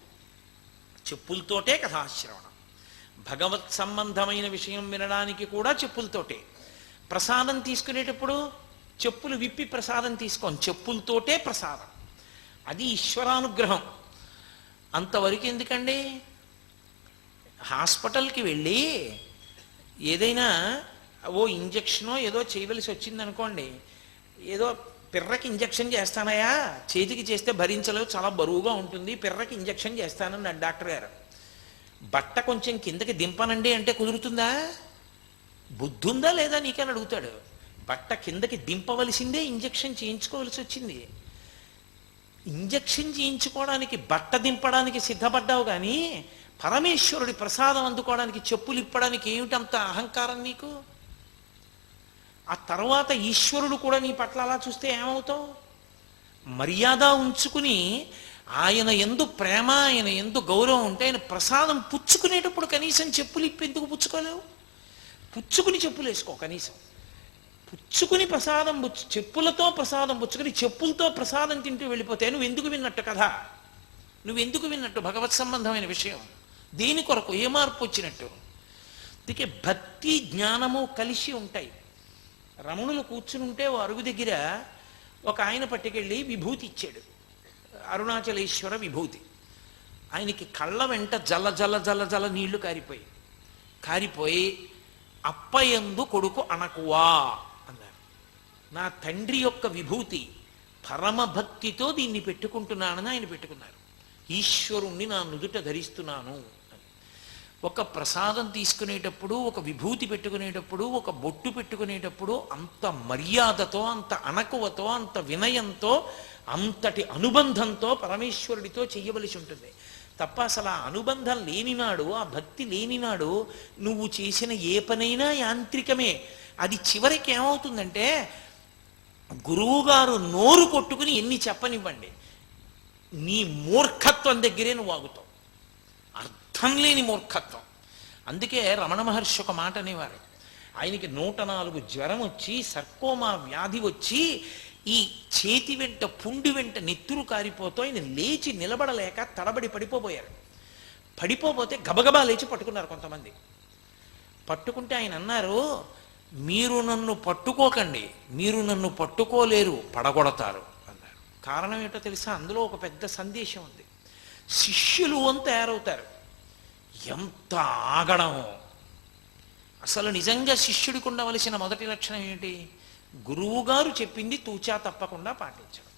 చెప్పులతోటే కథాశ్రవణం. భగవత్ సంబంధమైన విషయం వినడానికి కూడా చెప్పులతోటే. ప్రసాదం తీసుకునేటప్పుడు చెప్పులు విప్పి ప్రసాదం తీసుకోం, చెప్పులతోటే ప్రసాదం. అది ఈశ్వరానుగ్రహం. అంతవరకు ఎందుకండి? హాస్పిటల్కి వెళ్ళి ఏదైనా ఓ ఇంజక్షనో ఏదో చేయవలసి వచ్చిందనుకోండి, ఏదో పిర్రకి ఇంజక్షన్ చేస్తానయా, చేతికి చేస్తే భరించలేవు, చాలా బరువుగా ఉంటుంది, పిర్రకి ఇంజక్షన్ చేస్తానన్నాడు డాక్టర్ గారు. బట్ట కొంచెం కిందకి దింపనండి అంటే కుదురుతుందా? బుద్ధుందా లేదా నీకని అడుగుతాడు. బట్ట కిందకి దింపవలసిందే, ఇంజక్షన్ చేయించుకోవలసి వచ్చింది. ఇంజక్షన్ చేయించుకోవడానికి బట్ట దింపడానికి సిద్ధపడ్డావు కానీ పరమేశ్వరుడి ప్రసాదం అందుకోవడానికి చెప్పులు ఇప్పడానికి ఏమిటంత అహంకారం నీకు? ఆ తర్వాత ఈశ్వరుడు కూడా నీ పట్ల అలా చూస్తే ఏమవుతావు? మర్యాద ఉంచుకుని ఆయన యందు ప్రేమ, ఆయన యందు గౌరవం ఉంటే ఆయన ప్రసాదం పుచ్చుకునేటప్పుడు కనీసం చెప్పులు ఇప్పి ఎందుకు పుచ్చుకోలేవు? పుచ్చుకుని చెప్పులు వేసుకో కనీసం. పుచ్చుకుని ప్రసాదం చెప్పులతో ప్రసాదం పుచ్చుకుని చెప్పులతో ప్రసాదం తింటూ వెళ్ళిపోతే నువ్వు ఎందుకు విన్నట్టు కథ? నువ్వెందుకు విన్నట్టు భగవత్ సంబంధమైన విషయం? దేని కొరకు? ఏ మార్పు వచ్చినట్టు? అందుకే భక్తి జ్ఞానము కలిసి ఉంటాయి. రమణులు కూర్చుని ఉంటే ఓ అరుగు దగ్గర ఒక ఆయన పట్టుకెళ్ళి విభూతి ఇచ్చాడు, అరుణాచలేశ్వర విభూతి. ఆయనకి కళ్ళ వెంట జల జల జల జల నీళ్లు కారిపోయి అప్పయందు కొడుకు అనకువా అన్నారు. నా తండ్రి యొక్క విభూతి పరమభక్తితో దీన్ని పెట్టుకుంటున్నానని ఆయన పెట్టుకున్నారు. ఈశ్వరుణ్ణి నా నుదుట ధరిస్తున్నాను అని. ఒక ప్రసాదం తీసుకునేటప్పుడు, ఒక విభూతి పెట్టుకునేటప్పుడు, ఒక బొట్టు పెట్టుకునేటప్పుడు అంత మర్యాదతో, అంత అణకువతో, అంత వినయంతో, అంతటి అనుబంధంతో పరమేశ్వరుడితో చెయ్యవలసి ఉంటుంది తప్ప అసలు ఆ అనుబంధం లేనినాడు, ఆ భక్తి లేనినాడు నువ్వు చేసిన ఏ పనైనా యాంత్రికమే. అది చివరికి ఏమవుతుందంటే గురువుగారు నోరు కొట్టుకుని ఎన్ని చెప్పనివ్వండి, నీ మూర్ఖత్వం దగ్గరే నువ్వు ఆగుతావు. అర్థం లేని మూర్ఖత్వం. అందుకే రమణ మహర్షి ఒక మాట అనేవారు. ఆయనకి 104 జ్వరం వచ్చి, సర్కోమా వ్యాధి వచ్చి, ఈ చేతి వెంట పుండి వెంట నెత్తురు కారిపోతూ ఆయన లేచి నిలబడలేక తడబడి పడిపోబోయారు. పడిపోతే గబగబా లేచి పట్టుకున్నారు కొంతమంది. పట్టుకుంటే ఆయన అన్నారు, మీరు నన్ను పట్టుకోకండి, మీరు నన్ను పట్టుకోలేరు, పడగొడతారు అన్నారు. కారణం ఏంటో తెలుసా? అందులో ఒక పెద్ద సందేశం ఉంది. శిష్యులు అని తయారవుతారు. ఎంత ఆగడమో! అసలు నిజంగా శిష్యుడికి ఉండవలసిన మొదటి లక్షణం ఏంటి? గురువుగారు చెప్పింది తూచా తప్పకుండా పాటించడం.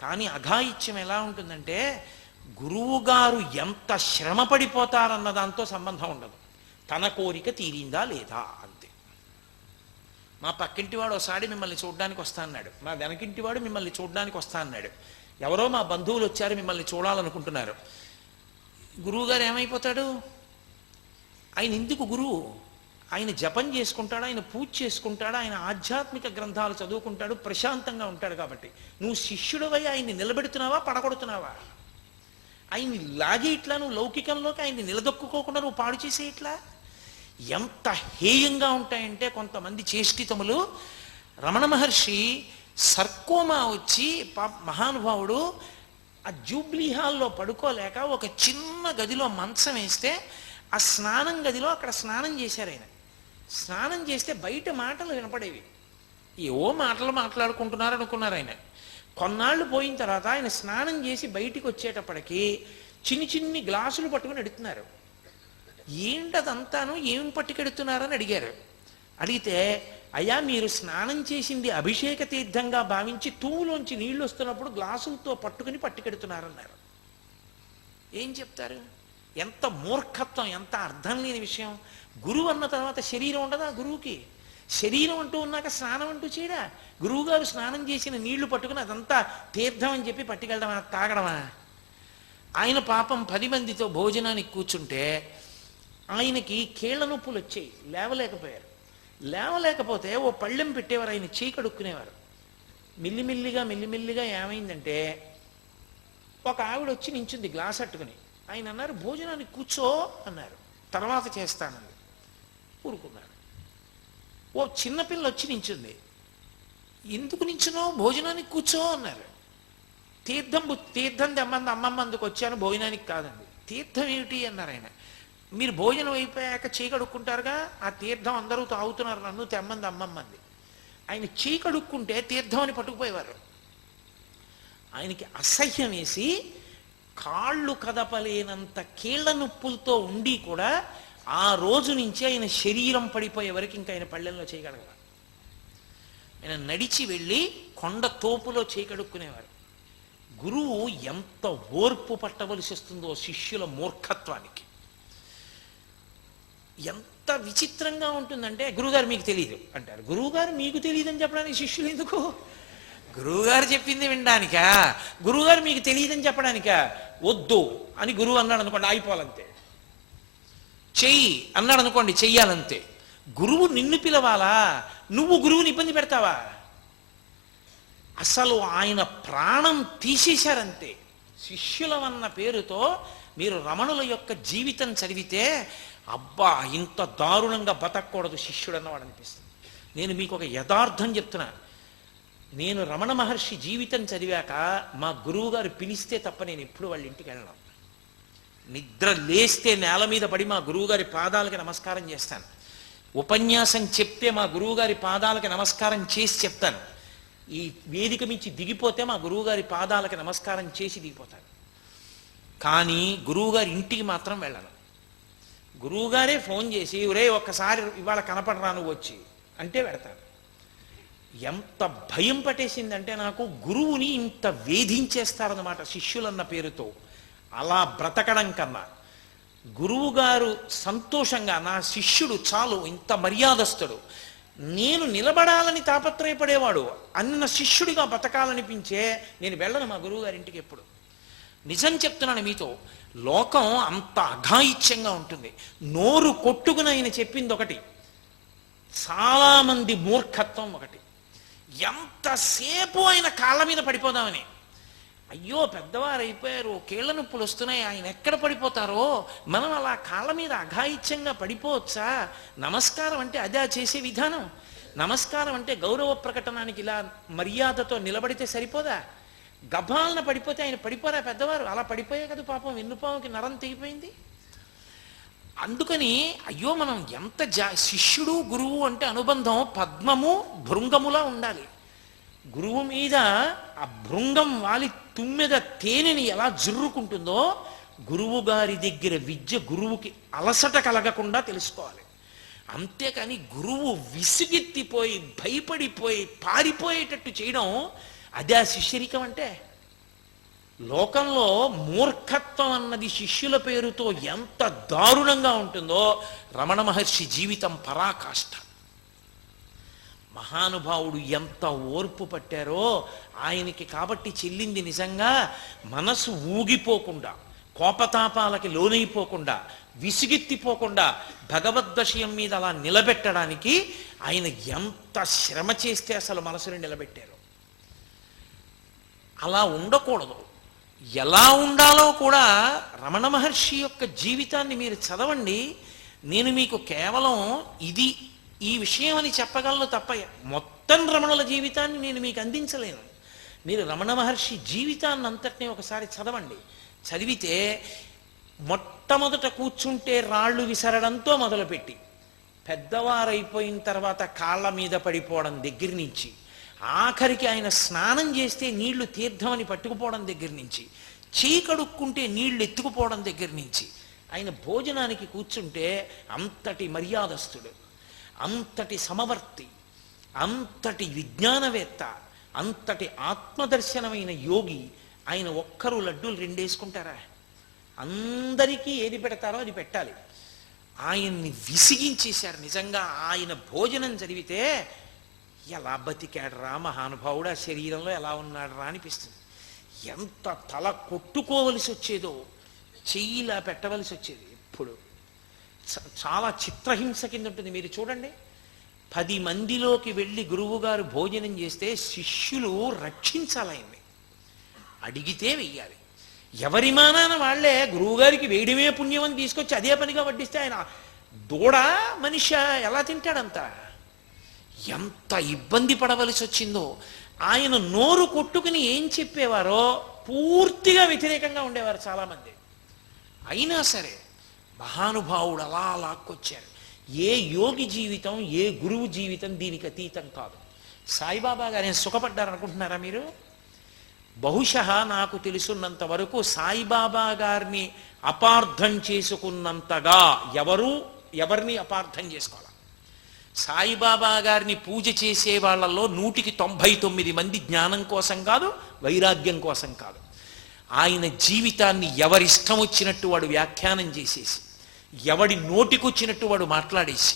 కానీ అఘాయిత్యం ఎలా ఉంటుందంటే, గురువుగారు ఎంత శ్రమ పడిపోతారన్న దాంతో సంబంధం ఉండదు. తన కోరిక తీరిందా లేదా అంతే. మా పక్కింటివాడు ఒకసారి మిమ్మల్ని చూడడానికి వస్తా అన్నాడు, మా వెనకింటివాడు మిమ్మల్ని చూడడానికి వస్తా అన్నాడు, ఎవరో మా బంధువులు వచ్చారు మిమ్మల్ని చూడాలనుకుంటున్నారు. గురువుగారు ఏమైపోతాడు? ఆయన ఎందుకు గురువు? ఆయన జపం చేసుకుంటాడు, ఆయన పూజ చేసుకుంటాడు, ఆయన ఆధ్యాత్మిక గ్రంథాలు చదువుకుంటాడు, ప్రశాంతంగా ఉంటాడు. కాబట్టి నువ్వు శిష్యుడవై ఆయన్ని నిలబెడుతున్నావా, పడగొడుతున్నావా? ఆయన్ని లాగే ఇట్లా నువ్వు లౌకికంలోకి ఆయన్ని నిలదొక్కుకోకుండా నువ్వు పాడు చేసే ఇట్లా ఎంత హేయంగా ఉంటాయంటే కొంతమంది చేష్టితములు. రమణ మహర్షి సర్కోమా వచ్చి మహానుభావుడు ఆ జూబ్లీ హాల్లో పడుకోలేక ఒక చిన్న గదిలో మంచం వేస్తే ఆ స్నానం గదిలో అక్కడ స్నానం చేశారు. ఆయన స్నానం చేస్తే బయట మాటలు వినపడేవి. ఏవో మాటలు మాట్లాడుకుంటున్నారు అనుకున్నారు ఆయన. కొన్నాళ్ళు పోయిన తర్వాత ఆయన స్నానం చేసి బయటికి వచ్చేటప్పటికి చిన్ని చిన్ని గ్లాసులు పట్టుకుని ఎడుతున్నారు. ఏంటదంతాను, ఏం పట్టుకెడుతున్నారని అడిగారు. అడిగితే, అయ్యా మీరు స్నానం చేసింది అభిషేక తీర్థంగా భావించి తూములోంచి నీళ్లు వస్తున్నప్పుడు గ్లాసులతో పట్టుకెడుతున్నారన్నారు. ఏం చెప్తారు? ఎంత మూర్ఖత్వం, ఎంత అర్థం లేని విషయం. గురువు అన్న తర్వాత శరీరం ఉండదా గురువుకి? శరీరం అంటూ ఉన్నాక స్నానం అంటూ చేయడా? గురువుగారు స్నానం చేసిన నీళ్లు పట్టుకుని అదంతా తీర్థం అని చెప్పి పట్టుకెళ్ళడమా, తాగడమా? ఆయన పాపం 10 మందితో భోజనానికి కూర్చుంటే ఆయనకి కీళ్ల నొప్పులు వచ్చాయి, లేవలేకపోయారు. లేవలేకపోతే ఓ పళ్ళెం పెట్టేవారు, ఆయన చేయి కడుక్కునేవారు. మెల్లిమెల్లిగా ఏమైందంటే ఒక ఆవిడ వచ్చి నించుంది గ్లాస్ అట్టుకుని. ఆయన అన్నారు, భోజనానికి కూర్చో అన్నారు. తర్వాత చేస్తానండి. ఊరుకున్నారు. ఓ చిన్నపిల్ల వచ్చి నించుంది. ఎందుకు నించున్నావు? భోజనానికి కూర్చో అన్నారు. తీర్థం తెమ్మంది అమ్మమ్మ, అందుకు వచ్చాను, భోజనానికి కాదండి. తీర్థం ఏమిటి అన్నారు ఆయన. మీరు భోజనం అయిపోయాక చేయి కడుక్కుంటారుగా, ఆ తీర్థం అందరూ తాగుతున్నారు, నన్ను తెమ్మంది అమ్మమ్మంది. ఆయన చేయి కడుక్కుంటే తీర్థం అని పట్టుకుపోయేవారు. ఆయనకి అసహ్యం వేసి కాళ్ళు కదపలేనంత కీళ్ల నొప్పులతో ఉండి కూడా ఆ రోజు నుంచి ఆయన శరీరం పడిపోయే వరకు ఇంకా ఆయన పళ్ళెంలో చేయగలగల. ఆయన నడిచి వెళ్ళి కొండ తోపులో చేయకడుక్కునేవారు. గురువు ఎంత ఓర్పు పట్టవలసి వస్తుందో శిష్యుల మూర్ఖత్వానికి. ఎంత విచిత్రంగా ఉంటుందంటే, గురువుగారు మీకు తెలియదు అంటారు. గురువుగారు మీకు తెలియదని చెప్పడానికి శిష్యులు ఎందుకు? గురువుగారు చెప్పింది వినడానికా? గురువుగారు మీకు తెలియదని చెప్పడానికా? వద్దు అని గురువు అన్నాడు అనుకోండి, అయిపోవాలంతే. చెయ్యి అన్నాడు అనుకోండి, చెయ్యాలంతే. గురువు నిన్ను పిలవాలా? నువ్వు గురువుని ఇబ్బంది పెడతావా? అసలు ఆయన ప్రాణం తీసేశారంతే. శిష్యులమన్న పేరుతో మీరు రమణుల యొక్క జీవితం చదివితే, అబ్బా ఇంత దారుణంగా బతకూడదు శిష్యుడు అన్నవాడు అనిపిస్తుంది. నేను మీకు ఒక యథార్థం చెప్తున్నా. నేను రమణ మహర్షి జీవితం చదివాక మా గురువు గారు పిలిస్తే తప్ప నేను ఎప్పుడు వాళ్ళ ఇంటికి వెళ్ళను. నిద్ర లేస్తే నేల మీద పడి మా గురువుగారి పాదాలకి నమస్కారం చేస్తాను. ఉపన్యాసం చెప్తే మా గురువుగారి పాదాలకి నమస్కారం చేసి చెప్తాను. ఈ వేదిక మించి దిగిపోతే మా గురువుగారి పాదాలకి నమస్కారం చేసి దిగిపోతాను. కానీ గురువుగారి ఇంటికి మాత్రం వెళ్ళను. గురువుగారే ఫోన్ చేసి, ఒరే ఒక్కసారి ఇవాళ కనపడరా నువ్వు వచ్చి అంటే వెడతాను. ఎంత భయం పట్టేసిందంటే నాకు, గురువుని ఇంత వేధించేస్తారన్నమాట శిష్యులన్న పేరుతో. అలా బ్రతకడం కన్నా గురువుగారు సంతోషంగా, నా శిష్యుడు చాలు ఇంత మర్యాదస్తుడు, నేను నిలబడాలని తాపత్రయపడేవాడు అన్న శిష్యుడిగా బతకాలనిపించే నేను వెళ్ళను మా గురువుగారింటికి ఎప్పుడు. నిజం చెప్తున్నాను మీతో, లోకం అంత అఘాయిత్యంగా ఉంటుంది. నోరు కొట్టుకుని ఆయన చెప్పింది ఒకటి, చాలామంది మూర్ఖత్వం ఒకటి. ఎంతసేపు ఆయన కాళ్ళ మీద పడిపోదామని. అయ్యో పెద్దవారు అయిపోయారు, కీళ్ల నొప్పులు వస్తున్నాయి, ఆయన ఎక్కడ పడిపోతారో, మనం అలా కాళ్ళ మీద అఘాయిత్యంగా పడిపోవచ్చా? నమస్కారం అంటే అదే చేసే విధానం. నమస్కారం అంటే గౌరవ ప్రకటనానికి ఇలా మర్యాదతో నిలబడితే సరిపోదా? గభాలన పడిపోతే ఆయన పడిపోరా పెద్దవారు? అలా పడిపోయే కదా పాపం వెన్నుపాముకి నరం తెగిపోయింది. అందుకని అయ్యో మనం ఎంత శిష్యుడు గురువు అంటే అనుబంధం పద్మము భృంగములా ఉండాలి. గురువు మీద ఆ భృంగం వాలి తుమ్మెద తేనెని ఎలా జుర్రుకుంటుందో గురువు గారి దగ్గర విద్య గురువుకి అలసట కలగకుండా తెలుసుకోవాలి. అంతేకాని గురువు విసిగెత్తిపోయి భయపడిపోయి పారిపోయేటట్టు చేయడం అదే ఆ శిష్యరికం అంటే. లోకంలో మూర్ఖత్వం అన్నది శిష్యుల పేరుతో ఎంత దారుణంగా ఉంటుందో రమణ మహర్షి జీవితం పరాకాష్ఠ. మహానుభావుడు ఎంత ఓర్పు పట్టారో ఆయనకి. కాబట్టి చెల్లింది నిజంగా మనసు ఊగిపోకుండా, కోపతాపాలకి లోనైపోకుండా, విసిగెత్తిపోకుండా భగవద్విషయం మీద అలా నిలబెట్టడానికి ఆయన ఎంత శ్రమ చేస్తే అసలు మనసుని నిలబెట్టారు. అలా ఉండకూడదు. ఎలా ఉండాలో కూడా రమణ మహర్షి యొక్క జీవితాన్ని మీరు చదవండి. నేను మీకు కేవలం ఇది ఈ విషయం అని చెప్పగలను తప్ప మొత్తం రమణుల జీవితాన్ని నేను మీకు అందించలేను. మీరు రమణ మహర్షి జీవితాన్ని అంతటినీ ఒకసారి చదవండి. చదివితే మొట్టమొదట కూర్చుంటే రాళ్ళు విసరడంతో మొదలుపెట్టి పెద్దవారైపోయిన తర్వాత కాళ్ళ మీద పడిపోవడం దగ్గర నుంచి ఆఖరికి ఆయన స్నానం చేస్తే నీళ్లు తీర్థమని పట్టుకుపోవడం దగ్గర నుంచి, చీకడుక్కుంటే నీళ్లు ఎత్తుకుపోవడం దగ్గర నుంచి, ఆయన భోజనానికి కూర్చుంటే అంతటి మర్యాదస్తుడు, అంతటి సమవర్తి, అంతటి విజ్ఞానవేత్త, అంతటి ఆత్మదర్శనమైన యోగి. ఆయన ఒక్కరు లడ్డూలు రెండేసుకుంటారా? అందరికీ ఏది పెడతారో అది పెట్టాలి. ఆయన్ని విసిగించేశారు. నిజంగా ఆయన భోజనం చదివితే ఎలా బతికాడరా మహానుభావుడు, ఆ శరీరంలో ఎలా ఉన్నాడరా అనిపిస్తుంది. ఎంత తల కొట్టుకోవలసి వచ్చేదో, చెయ్యిలా పెట్టవలసి వచ్చేది. ఎప్పుడు చాలా చిత్రహింస కింద ఉంటుంది. మీరు చూడండి, 10 మందిలోకి వెళ్ళి గురువుగారు భోజనం చేస్తే శిష్యులు రక్షించాలయన్ని, అడిగితే వెయ్యాలి. ఎవరి మానాన వాళ్లే గురువుగారికి వేయడమే పుణ్యం అని తీసుకొచ్చి అదే పనిగా వడ్డిస్తే ఆయన దూడ మనిషి ఎలా తింటాడంతా? ఎంత ఇబ్బంది పడవలసి వచ్చిందో. ఆయన నోరు కొట్టుకుని ఏం చెప్పేవారో పూర్తిగా వ్యతిరేకంగా ఉండేవారు చాలామంది. అయినా సరే మహానుభావుడు అలా లాక్కొచ్చారు. ఏ యోగి జీవితం, ఏ గురువు జీవితం దీనికి అతీతం కాదు. సాయిబాబా గారు సుఖపడ్డారనుకుంటున్నారా మీరు? బహుశः నాకు తెలుసున్నంత వరకు సాయిబాబా గారిని అపార్థం చేసుకున్నంతగా ఎవరిని అపార్థం చేసుకోవాలి. సాయిబాబా గారిని పూజ చేసే వాళ్ళల్లో 199 మంది జ్ఞానం కోసం కాదు, వైరాగ్యం కోసం కాదు. ఆయన జీవితాన్ని ఎవరిష్టం వచ్చినట్టు వాడు వ్యాఖ్యానం చేసేసి, ఎవడి నోటికొచ్చినట్టు వాడు మాట్లాడేసి,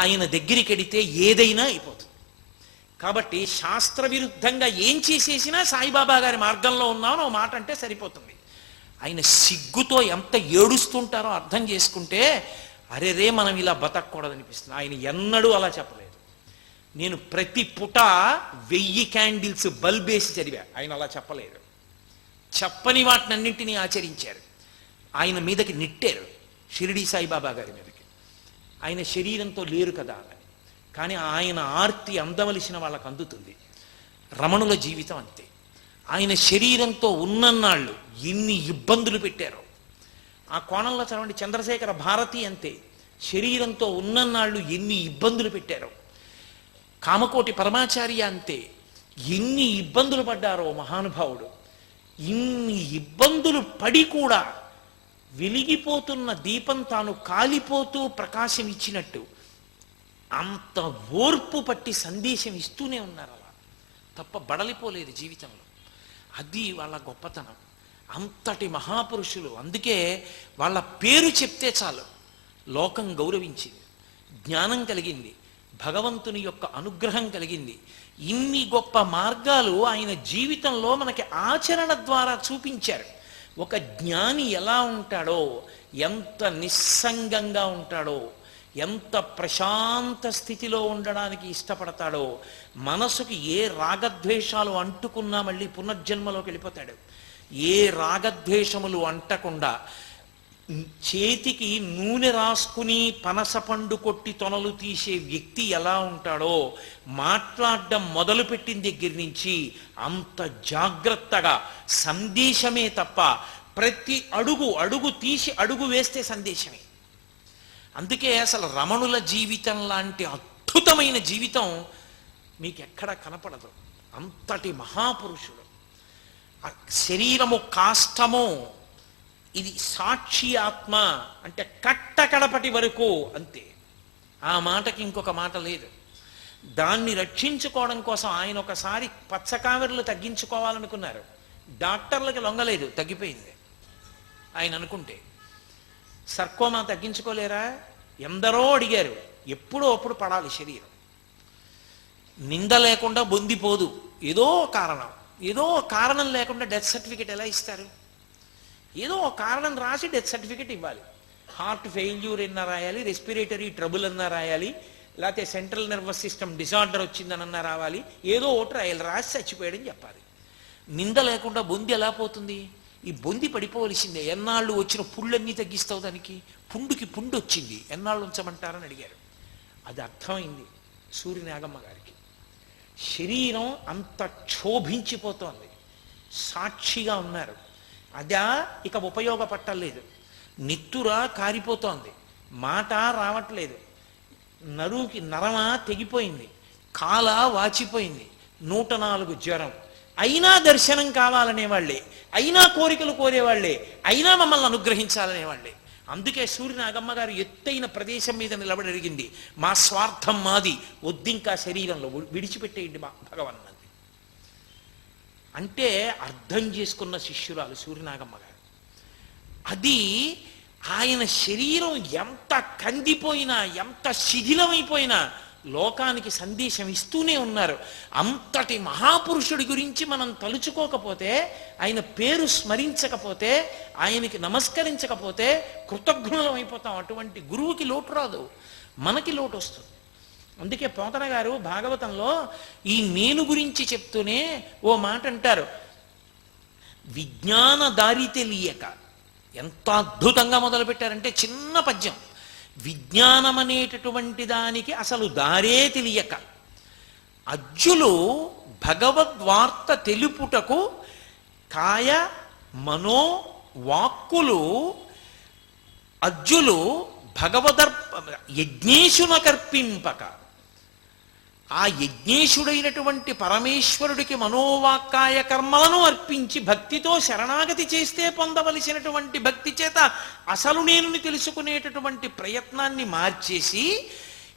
ఆయన దగ్గరికి వెడితే ఏదైనా అయిపోతుంది. కాబట్టి శాస్త్ర విరుద్ధంగా ఏం చేసేసినా సాయిబాబా గారి మార్గంలో ఉన్నానో మాట అంటే సరిపోతుంది. ఆయన సిగ్గుతో ఎంత ఏడుస్తుంటారో అర్థం చేసుకుంటే అరే రే మనం ఇలా బతకూడదనిపిస్తుంది. ఆయన ఎన్నడూ అలా చెప్పలేదు. నేను ప్రతి పుట 1000 క్యాండిల్స్ బల్బేసి చదివా. ఆయన అలా చెప్పలేదు. చెప్పని వాటినన్నింటినీ ఆచరించారు. ఆయన మీదకి నెట్టారు, షిరిడి సాయిబాబా గారి మీదకి. ఆయన శరీరంతో లేరు కదా అని. కానీ ఆయన ఆర్తి అందవలసిన వాళ్ళకు అందుతుంది. రమణుల జీవితం అంతే. ఆయన శరీరంతో ఉన్నన్నాళ్ళు ఎన్ని ఇబ్బందులు పెట్టారో ఆ కోణంలో చదవండి. చంద్రశేఖర భారతి అంతే. శరీరంతో ఉన్నన్నాళ్ళు ఎన్ని ఇబ్బందులు పెట్టారో. కామకోటి పరమాచార్య అంతే. ఎన్ని ఇబ్బందులు పడ్డారో మహానుభావుడు. ఇన్ని ఇబ్బందులు పడి కూడా వెలిగిపోతున్న దీపం తాను కాలిపోతూ ప్రకాశం ఇచ్చినట్టు అంత ఓర్పు పట్టి సందేశం ఇస్తూనే ఉన్నారు. అలా తప్ప బడలిపోలేదు జీవితంలో. అది వాళ్ళ గొప్పతనం. అంతటి మహాపురుషులు. అందుకే వాళ్ళ పేరు చెప్తే చాలు లోకం గౌరవించింది, జ్ఞానం కలిగింది, భగవంతుని యొక్క అనుగ్రహం కలిగింది. ఇన్ని గొప్ప మార్గాలు ఆయన జీవితంలో మనకి ఆచరణ ద్వారా చూపించారు. ఒక జ్ఞాని ఎలా ఉంటాడో, ఎంత నిస్సంగంగా ఉంటాడో, ఎంత ప్రశాంత స్థితిలో ఉండడానికి ఇష్టపడతాడో, మనసుకి ఏ రాగద్వేషాలు అంటుకున్నా మళ్ళీ పునర్జన్మలోకి వెళ్ళిపోతాడు. ఏ రాగద్వేషములు అంటకుండా చేతికి నూనె రాసుకుని పనసపండు కొట్టి తొనలు తీసే వ్యక్తి ఎలా ఉంటాడో, మాట్లాడడం మొదలుపెట్టిన దగ్గర నుంచి అంత జాగ్రత్తగా సందేశమే తప్ప ప్రతి అడుగు తీసి అడుగు వేస్తే సందేశమే. అందుకే అసలు రమణుల జీవితం లాంటి అద్భుతమైన జీవితం మీకు ఎక్కడ కనపడదు. అంతటి మహాపురుషుడు. శరీరము కాష్టము, ఇది సాక్షి ఆత్మ అంటే కట్టకడపటి వరకు అంతే. ఆ మాటకి ఇంకొక మాట లేదు. దాన్ని రక్షించుకోవడం కోసం ఆయన ఒకసారి పచ్చకామెరలు తగ్గించుకోవాలనుకున్నారు. డాక్టర్లకి లొంగలేదు, తగ్గిపోయింది. ఆయన అనుకుంటే సర్కోమా తగ్గించుకోలేరా? ఎందరో అడిగారు. ఎప్పుడో అప్పుడు పడాలి శరీరం. నింద లేకుండా బొందిపోదు. ఏదో కారణం లేకుండా డెత్ సర్టిఫికేట్ ఎలా ఇస్తారు? ఏదో కారణం రాసి డెత్ సర్టిఫికేట్ ఇవ్వాలి. హార్ట్ ఫెయిల్యూర్ అన్నా రాయాలి, రెస్పిరేటరీ ట్రబుల్ అన్నా రాయాలి, లేకపోతే సెంట్రల్ నర్వస్ సిస్టమ్ డిజార్డర్ వచ్చిందనన్నా రావాలి. ఏదో ఒకటి రాయాలి, రాసి చచ్చిపోయాడని చెప్పాలి. నింద లేకుండా బొంది ఎలా పోతుంది? ఈ బొంది పడిపోవలసిందే. ఎన్నాళ్ళు వచ్చిన పుళ్ళన్నీ తగ్గిస్తావు దానికి? పుండుకి పుండు వచ్చింది, ఎన్నాళ్ళు ఉంచమంటారని అడిగారు. అది అర్థమైంది సూర్యనాగమ్మ గారికి. శరీరం అంత క్షోభించిపోతోంది, సాక్షిగా ఉన్నారు. అదా ఇక ఉపయోగపట్టలేదు. నిత్తుర కారిపోతోంది, మాట రావట్లేదు, నరుకి నరమ తెగిపోయింది, కాల వాచిపోయింది, 104 జ్వరం. అయినా దర్శనం కావాలనేవాళ్లే, అయినా కోరికలు కోరేవాళ్లే, అయినా మమ్మల్ని అనుగ్రహించాలనేవాళ్లే. అందుకే సూర్యనాగమ్మ గారు ఎత్తైన ప్రదేశం మీద నిలబడి అడిగింది, మా స్వార్థం మాది, వద్దింకా శరీరంలో విడిచిపెట్టేయండి మా భగవన్నది. అంటే అర్థం చేసుకున్న శిష్యురాలు సూర్యనాగమ్మ గారు. అది ఆయన శరీరం ఎంత కందిపోయినా, ఎంత శిథిలమైపోయినా లోకానికి సందేశం ఇస్తూనే ఉన్నారు. అంతటి మహాపురుషుడి గురించి మనం తలుచుకోకపోతే, ఆయన పేరు స్మరించకపోతే, ఆయనకి నమస్కరించకపోతే కృతజ్ఞులం అయిపోతాం. అటువంటి గురువుకి లోటు రాదు, మనకి లోటు వస్తుంది. అందుకే పోతన గారు భాగవతంలో ఈ నేను గురించి చెప్తూనే ఓ మాట అంటారు, విజ్ఞాన దారి తెలియక. ఎంత అద్భుతంగా మొదలుపెట్టారంటే చిన్న పద్యం. విజ్ఞానం అనేటటువంటి దానికి అసలు దారే తెలియక అజ్జులు భగవద్వార్త తెలుపుటకు కాయ మనో వాక్కులు అజ్జులు యజ్ఞేశున కర్పింపక, ఆ యజ్ఞేశుడైనటువంటి పరమేశ్వరుడికి మనోవాక్కాయ కర్మలను అర్పించి భక్తితో శరణాగతి చేస్తే పొందవలసినటువంటి భక్తి చేత అసలు నేనుని తెలుసుకునేటటువంటి ప్రయత్నాన్ని మార్చేసి,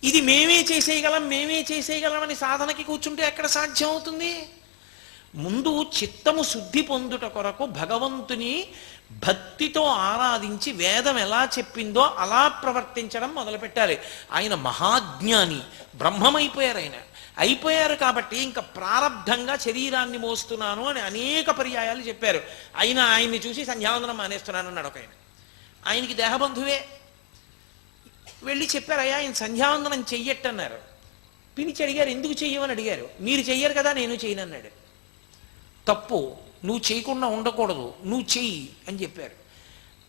ఇది మేమే చేసేయగలం అని సాధనకి కూర్చుంటే ఎక్కడ సాధ్యం అవుతుంది? ముందు చిత్తము శుద్ధి పొందుట కొరకు భగవంతుని భక్తితో ఆరాధించి వేదం ఎలా చెప్పిందో అలా ప్రవర్తించడం మొదలుపెట్టాలి. ఆయన మహాజ్ఞాని, బ్రహ్మమైపోయారు. అయిపోయారు కాబట్టి ఇంకా ప్రారబ్ధంగా శరీరాన్ని మోస్తున్నాను అని అనేక పర్యాయాలు చెప్పారు. అయినా ఆయన్ని చూసి సంధ్యావందనం మానేస్తున్నాను అన్నాడు ఒక ఆయన. ఆయనకి దేహబంధువే. వెళ్ళి చెప్పారు, అయ్యా ఆయన సంధ్యావందనం చెయ్యట్టన్నారు. పిలిచి అడిగారు, ఎందుకు చెయ్యమని అడిగారు. మీరు చెయ్యరు కదా, నేను చేయను అన్నాడు. తప్పు, నువ్వు చేయకుండా ఉండకూడదు, నువ్వు చెయ్యి అని చెప్పారు.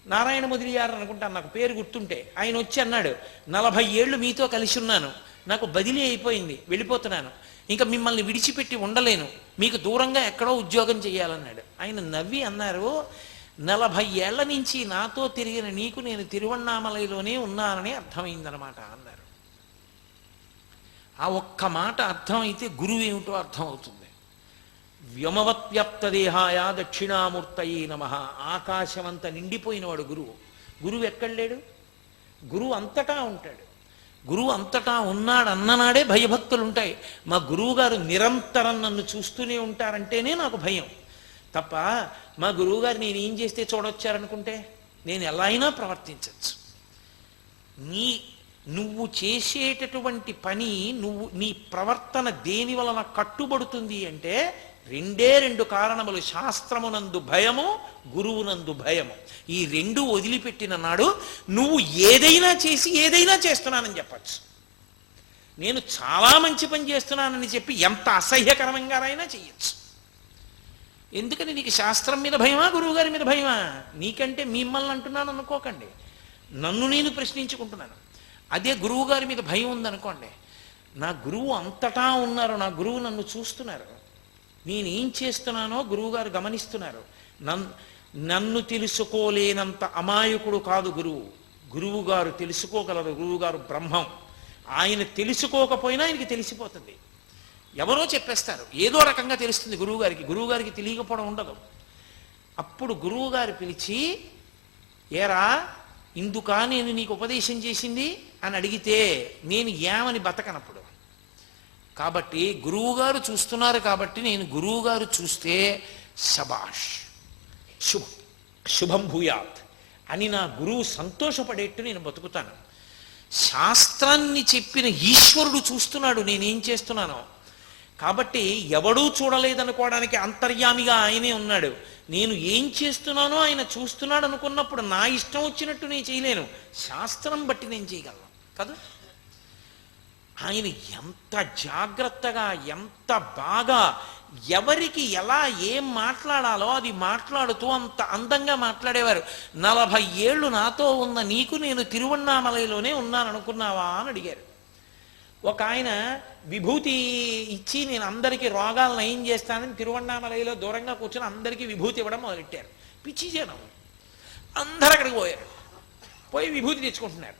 నారాయణ ముదిరియారు అనుకుంటాను, నాకు పేరు గుర్తుంటే. ఆయన వచ్చి అన్నాడు, 40 ఏళ్ళు మీతో కలిసి ఉన్నాను, నాకు బదిలీ అయిపోయింది, వెళ్ళిపోతున్నాను, ఇంకా మిమ్మల్ని విడిచిపెట్టి ఉండలేను, మీకు దూరంగా ఎక్కడో ఉద్యోగం చేయాలన్నాడు. ఆయన నవ్వి అన్నారు, 40 ఏళ్ల నుంచి నాతో తిరిగిన నీకు నేను తిరువణ్ణామలైలోనే ఉన్నానని అర్థమైందనమాట అన్నారు. ఆ ఒక్క మాట అర్థమైతే గురువు ఏమిటో అర్థమవుతుంది. వ్యోమవత్వ్యాప్త దేహాయ దక్షిణామూర్తయే నమః. ఆకాశమంత నిండిపోయినవాడు గురువు. గురువు ఎక్కడ లేడు? గురువు అంతటా ఉంటాడు. గురువు అంతటా ఉన్నాడు అన్ననాడే భయభక్తులు ఉంటాయి. మా గురువు గారు నిరంతరం నన్ను చూస్తూనే ఉంటారంటేనే నాకు భయం తప్ప, మా గురువుగారు నేను ఏం చేస్తే చూడొచ్చారనుకుంటే నేను ఎలా అయినా ప్రవర్తించవచ్చు. నువ్వు చేసేటటువంటి పని, నీ ప్రవర్తన దేని వలన కట్టుబడుతుంది అంటే 2 కారణములు. శాస్త్రమునందు భయము, గురువునందు భయము. ఈ 2 వదిలిపెట్టిన నాడు నువ్వు ఏదైనా చేసి ఏదైనా చేస్తున్నానని చెప్పచ్చు. నేను చాలా మంచి పని చేస్తున్నానని చెప్పి ఎంత అసహ్యకరంగానైనా చెయ్యొచ్చు. ఎందుకని? నీకు శాస్త్రం మీద భయమా, గురువుగారి మీద భయమా? నీకంటే మిమ్మల్ని అంటున్నాను అనుకోకండి, నన్ను నేను ప్రశ్నించుకుంటున్నాను. అదే గురువుగారి మీద భయం ఉందనుకోండి, నా గురువు అంతటా ఉన్నారు, నా గురువు నన్ను చూస్తున్నారు, నేనేం చేస్తున్నానో గురువుగారు గమనిస్తున్నారు. నన్ను తెలుసుకోలేనంత అమాయకుడు కాదు గురువు. గురువుగారు తెలుసుకోగలరు, గురువుగారు బ్రహ్మం. ఆయన తెలుసుకోకపోయినా ఆయనకి తెలిసిపోతుంది. ఎవరో చెప్పేస్తారు, ఏదో రకంగా తెలుస్తుంది గురువుగారికి. గురువుగారికి తెలియకపోవడం ఉండదు. అప్పుడు గురువుగారు పిలిచి, ఏరా ఇందుకా నేను నీకు ఉపదేశం చేసింది అని అడిగితే నేను ఏమని బతకనప్పుడు. కాబట్టి గురువుగారు చూస్తున్నారు కాబట్టి నేను గురువుగారు చూస్తే శబాష్ శుభం భూయాత్ అని నా గురువు సంతోషపడేట్టు నేను బతుకుతాను. శాస్త్రాన్ని చెప్పిన ఈశ్వరుడు చూస్తున్నాడు నేనేం చేస్తున్నానో. కాబట్టి ఎవడూ చూడలేదనుకోవడానికి అంతర్యామిగా ఆయనే ఉన్నాడు. నేను ఏం చేస్తున్నానో ఆయన చూస్తున్నాడు అనుకున్నప్పుడు నా ఇష్టం వచ్చినట్టు నేను చేయలేను, శాస్త్రం బట్టి నేను చేయగలను కదా. ఆయన ఎంత జాగ్రత్తగా, ఎంత బాగా ఎవరికి ఎలా ఏం మాట్లాడాలో అది మాట్లాడుతూ అంత అందంగా మాట్లాడేవారు. 40 ఏళ్ళు నాతో ఉన్న నీకు నేను తిరువన్నామలైలోనే ఉన్నాను అనుకున్నావా అని అడిగారు. ఒక ఆయన విభూతి ఇచ్చి నేను అందరికీ రోగాలు నయం చేస్తానని తిరువన్నామలైలో దూరంగా కూర్చొని అందరికీ విభూతి ఇవ్వడం మొదలెట్టారు. పిచ్చి జనం అందరూ అక్కడికి పోయారు. పోయి విభూతి తెచ్చుకుంటున్నారు.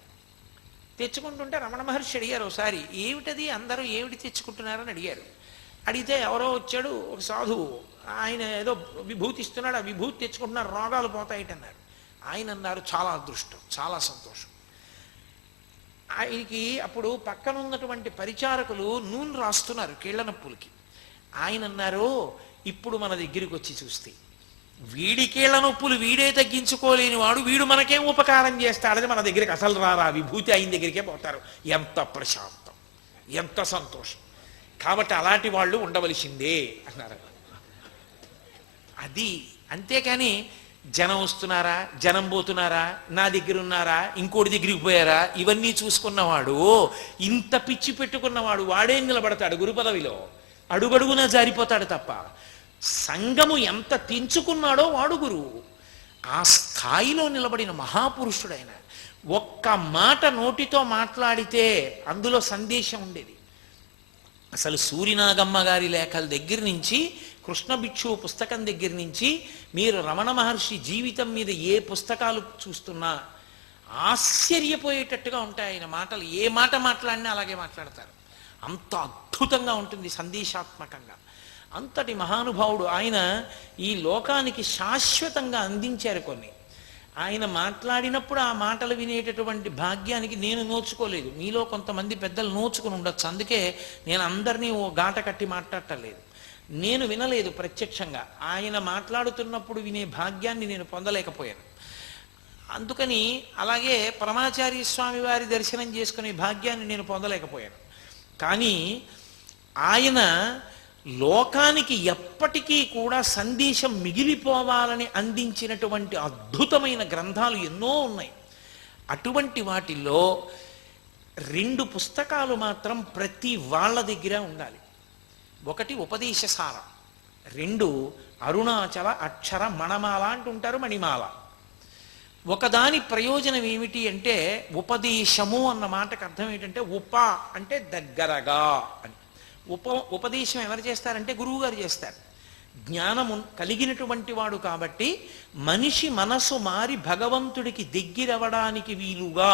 తెచ్చుకుంటుంటే రమణ మహర్షి అడిగారు ఒకసారి, ఏమిటది అందరూ ఏమిటి తెచ్చుకుంటున్నారని అడిగారు. అడిగితే ఎవరో వచ్చాడు, ఒక సాధువు, ఆయన ఏదో విభూతి ఇస్తున్నాడు, ఆ విభూతి తెచ్చుకుంటున్నారు, రోగాలు పోతాయిటన్నారు. ఆయన అన్నారు, చాలా అదృష్టం, చాలా సంతోషం. ఆయనకి అప్పుడు పక్కన ఉన్నటువంటి పరిచారకులు నూనె రాస్తున్నారు కీళ్ల నొప్పులకి. ఆయన అన్నారు, ఇప్పుడు మన దగ్గరికి వచ్చి చూస్తే వీడి కీళ్ల నొప్పులు వీడే తగ్గించుకోలేని వాడు వీడు మనకేం ఉపకారం చేస్తాడని మన దగ్గరికి అసలు రారా, విభూతి ఆయన దగ్గరికే పోతారు. ఎంత ప్రశాంతం, ఎంత సంతోషం. కాబట్టి అలాంటి వాళ్ళు ఉండవలసిందే అన్నారు. అది అంతేకాని జనం వస్తున్నారా, జనం పోతున్నారా, నా దగ్గర ఉన్నారా, ఇంకోటి దగ్గరికి పోయారా, ఇవన్నీ చూసుకున్నవాడు, ఇంత పిచ్చి పెట్టుకున్నవాడు వాడేం నిలబడతాడు గురు పదవిలో? అడుగడుగునా జారిపోతాడు తప్ప. సంఘము ఎంత తెంచుకున్నాడో వాడు గురువు. ఆ స్థాయిలో నిలబడిన మహాపురుషుడైన ఒక్క మాట నోటితో మాట్లాడితే అందులో సందేశం ఉండేది. అసలు సూరినాగమ్మ గారి లేఖల దగ్గర నుంచి, కృష్ణ భిక్షు పుస్తకం దగ్గర నుంచి, మీరు రమణ మహర్షి జీవితం మీద ఏ పుస్తకాలు చూస్తున్నా ఆశ్చర్యపోయేటట్టుగా ఉంటాయి ఆయన మాటలు. ఏ మాట మాట్లాడినా అలాగే మాట్లాడతారు. అంత అద్భుతంగా ఉంటుంది సందేశాత్మకంగా. అంతటి మహానుభావుడు ఆయన. ఈ లోకానికి శాశ్వతంగా అందించారు కొన్ని. ఆయన మాట్లాడినప్పుడు ఆ మాటలు వినేటటువంటి భాగ్యానికి నేను నోచుకోలేదు. మీలో కొంతమంది పెద్దలు నోచుకుని ఉండొచ్చు. అందుకే నేను అందరినీ ఓ గాట కట్టి మాట్లాడటలేదు. నేను వినలేదు ప్రత్యక్షంగా. ఆయన మాట్లాడుతున్నప్పుడు వినే భాగ్యాన్ని నేను పొందలేకపోయాను. అందుకని అలాగే పరమాచార్య స్వామి వారి దర్శనం చేసుకునే భాగ్యాన్ని నేను పొందలేకపోయాను. కానీ ఆయన లోకానికి ఎప్పటికీ కూడా సందేశం మిగిలిపోవాలని అందించినటువంటి అద్భుతమైన గ్రంథాలు ఎన్నో ఉన్నాయి. అటువంటి వాటిల్లో 2 పుస్తకాలు మాత్రం ప్రతి వాళ్ళ దగ్గర ఉండాలి. ఒకటి ఉపదేశసారం, 2 అరుణాచల అక్షర మణమాల అంటుంటారు, మణిమాల. ఒకదాని ప్రయోజనం ఏమిటి అంటే, ఉపదేశము అన్న మాటకు అర్థం ఏంటంటే ఉప అంటే దగ్గరగా అని. ఉపదేశం ఎవరు చేస్తారంటే గురువు గారు చేస్తారు. జ్ఞానము కలిగినటువంటి వాడు కాబట్టి మనిషి మనసు మారి భగవంతుడికి దగ్గరవడానికి వీలుగా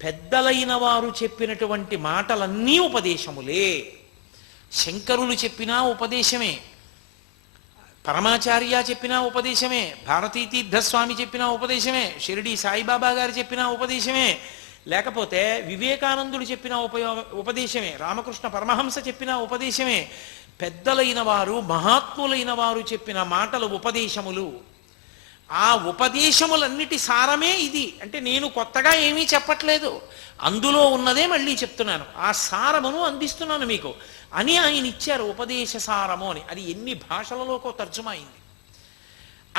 పెద్దలైన వారు చెప్పినటువంటి మాటలన్నీ ఉపదేశములే. శంకరులు చెప్పినా ఉపదేశమే, పరమాచార్య చెప్పినా ఉపదేశమే, భారతీ తీర్థస్వామి చెప్పినా ఉపదేశమే, షిరిడి సాయిబాబా గారు చెప్పినా ఉపదేశమే, లేకపోతే వివేకానందుడు చెప్పిన ఉపదేశమే, రామకృష్ణ పరమహంస చెప్పిన ఉపదేశమే. పెద్దలైన వారు, మహాత్ములైన వారు చెప్పిన మాటలు ఉపదేశములు. ఆ ఉపదేశములన్నిటి సారమే ఇది. అంటే నేను కొత్తగా ఏమీ చెప్పట్లేదు, అందులో ఉన్నదే మళ్ళీ చెప్తున్నాను, ఆ సారమును అందిస్తున్నాను మీకు అని ఆయన ఇచ్చారు ఉపదేశ సారము అని. అది ఎన్ని భాషలలోకో తర్జుమా అయింది.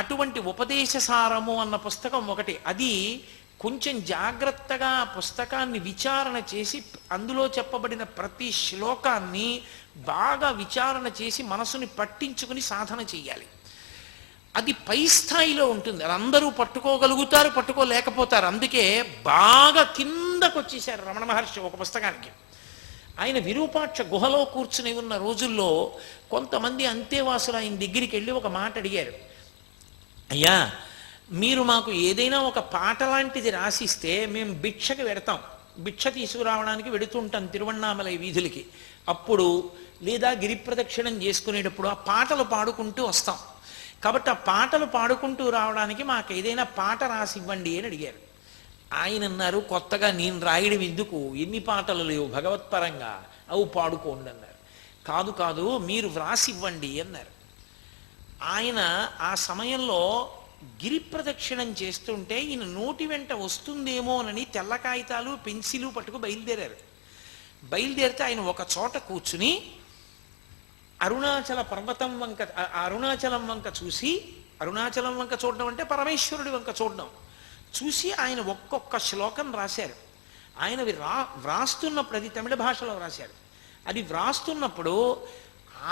అటువంటి ఉపదేశ సారము అన్న పుస్తకం ఒకటి. అది కొంచెం జాగ్రత్తగా పుస్తకాన్ని విచారణ చేసి అందులో చెప్పబడిన ప్రతి శ్లోకాన్ని బాగా విచారణ చేసి మనసుని పట్టించుకుని సాధన చెయ్యాలి. అది పై స్థాయిలో ఉంటుంది. అది అందరూ పట్టుకోగలుగుతారు, పట్టుకోలేకపోతారు. అందుకే బాగా కిందకు వచ్చేసారు రమణ మహర్షి ఒక పుస్తకానికి. ఆయన విరూపాక్ష గుహలో కూర్చుని ఉన్న రోజుల్లో కొంతమంది అంతేవాసులు ఆయన దగ్గరికి వెళ్ళి ఒక మాట అడిగారు. అయ్యా, మీరు మాకు ఏదైనా ఒక పాట లాంటిది రాసిస్తే మేము భిక్షకి వెడతాం, భిక్ష తీసుకురావడానికి వెడుతుంటాం తిరువణ్ణామలై వీధులకి. అప్పుడు లేదా గిరి ప్రదక్షిణం చేసుకునేటప్పుడు ఆ పాటలు పాడుకుంటూ వస్తాం. కాబట్టి ఆ పాటలు పాడుకుంటూ రావడానికి మాకు ఏదైనా పాట రాసి ఇవ్వండి అని అడిగారు. ఆయన అన్నారు, కొత్తగా నేను రాయడం ఎందుకు, ఎన్ని పాటలు లేవు భగవత్పరంగా, అవు పాడుకోండి అన్నారు. కాదు కాదు మీరు వ్రాసి ఇవ్వండి అన్నారు. ఆయన ఆ సమయంలో గిరి ప్రదక్షిణం చేస్తుంటే ఈయన నోటి వెంట వస్తుందేమోనని తెల్ల కాగితాలు పెన్సిలు పట్టుకు బయలుదేరారు. బయలుదేరితే ఆయన ఒక చోట కూర్చుని అరుణాచల పర్వతం వంక, అరుణాచలం వంక చూసి, అరుణాచలం వంక చూడడం అంటే పరమేశ్వరుడి వంక చూడడం, చూసి ఆయన ఒక్కొక్క శ్లోకం రాశారు. ఆయనవి వ్రాస్తున్నప్పుడు అది తమిళ భాషలో వ్రాశారు. అది వ్రాస్తున్నప్పుడు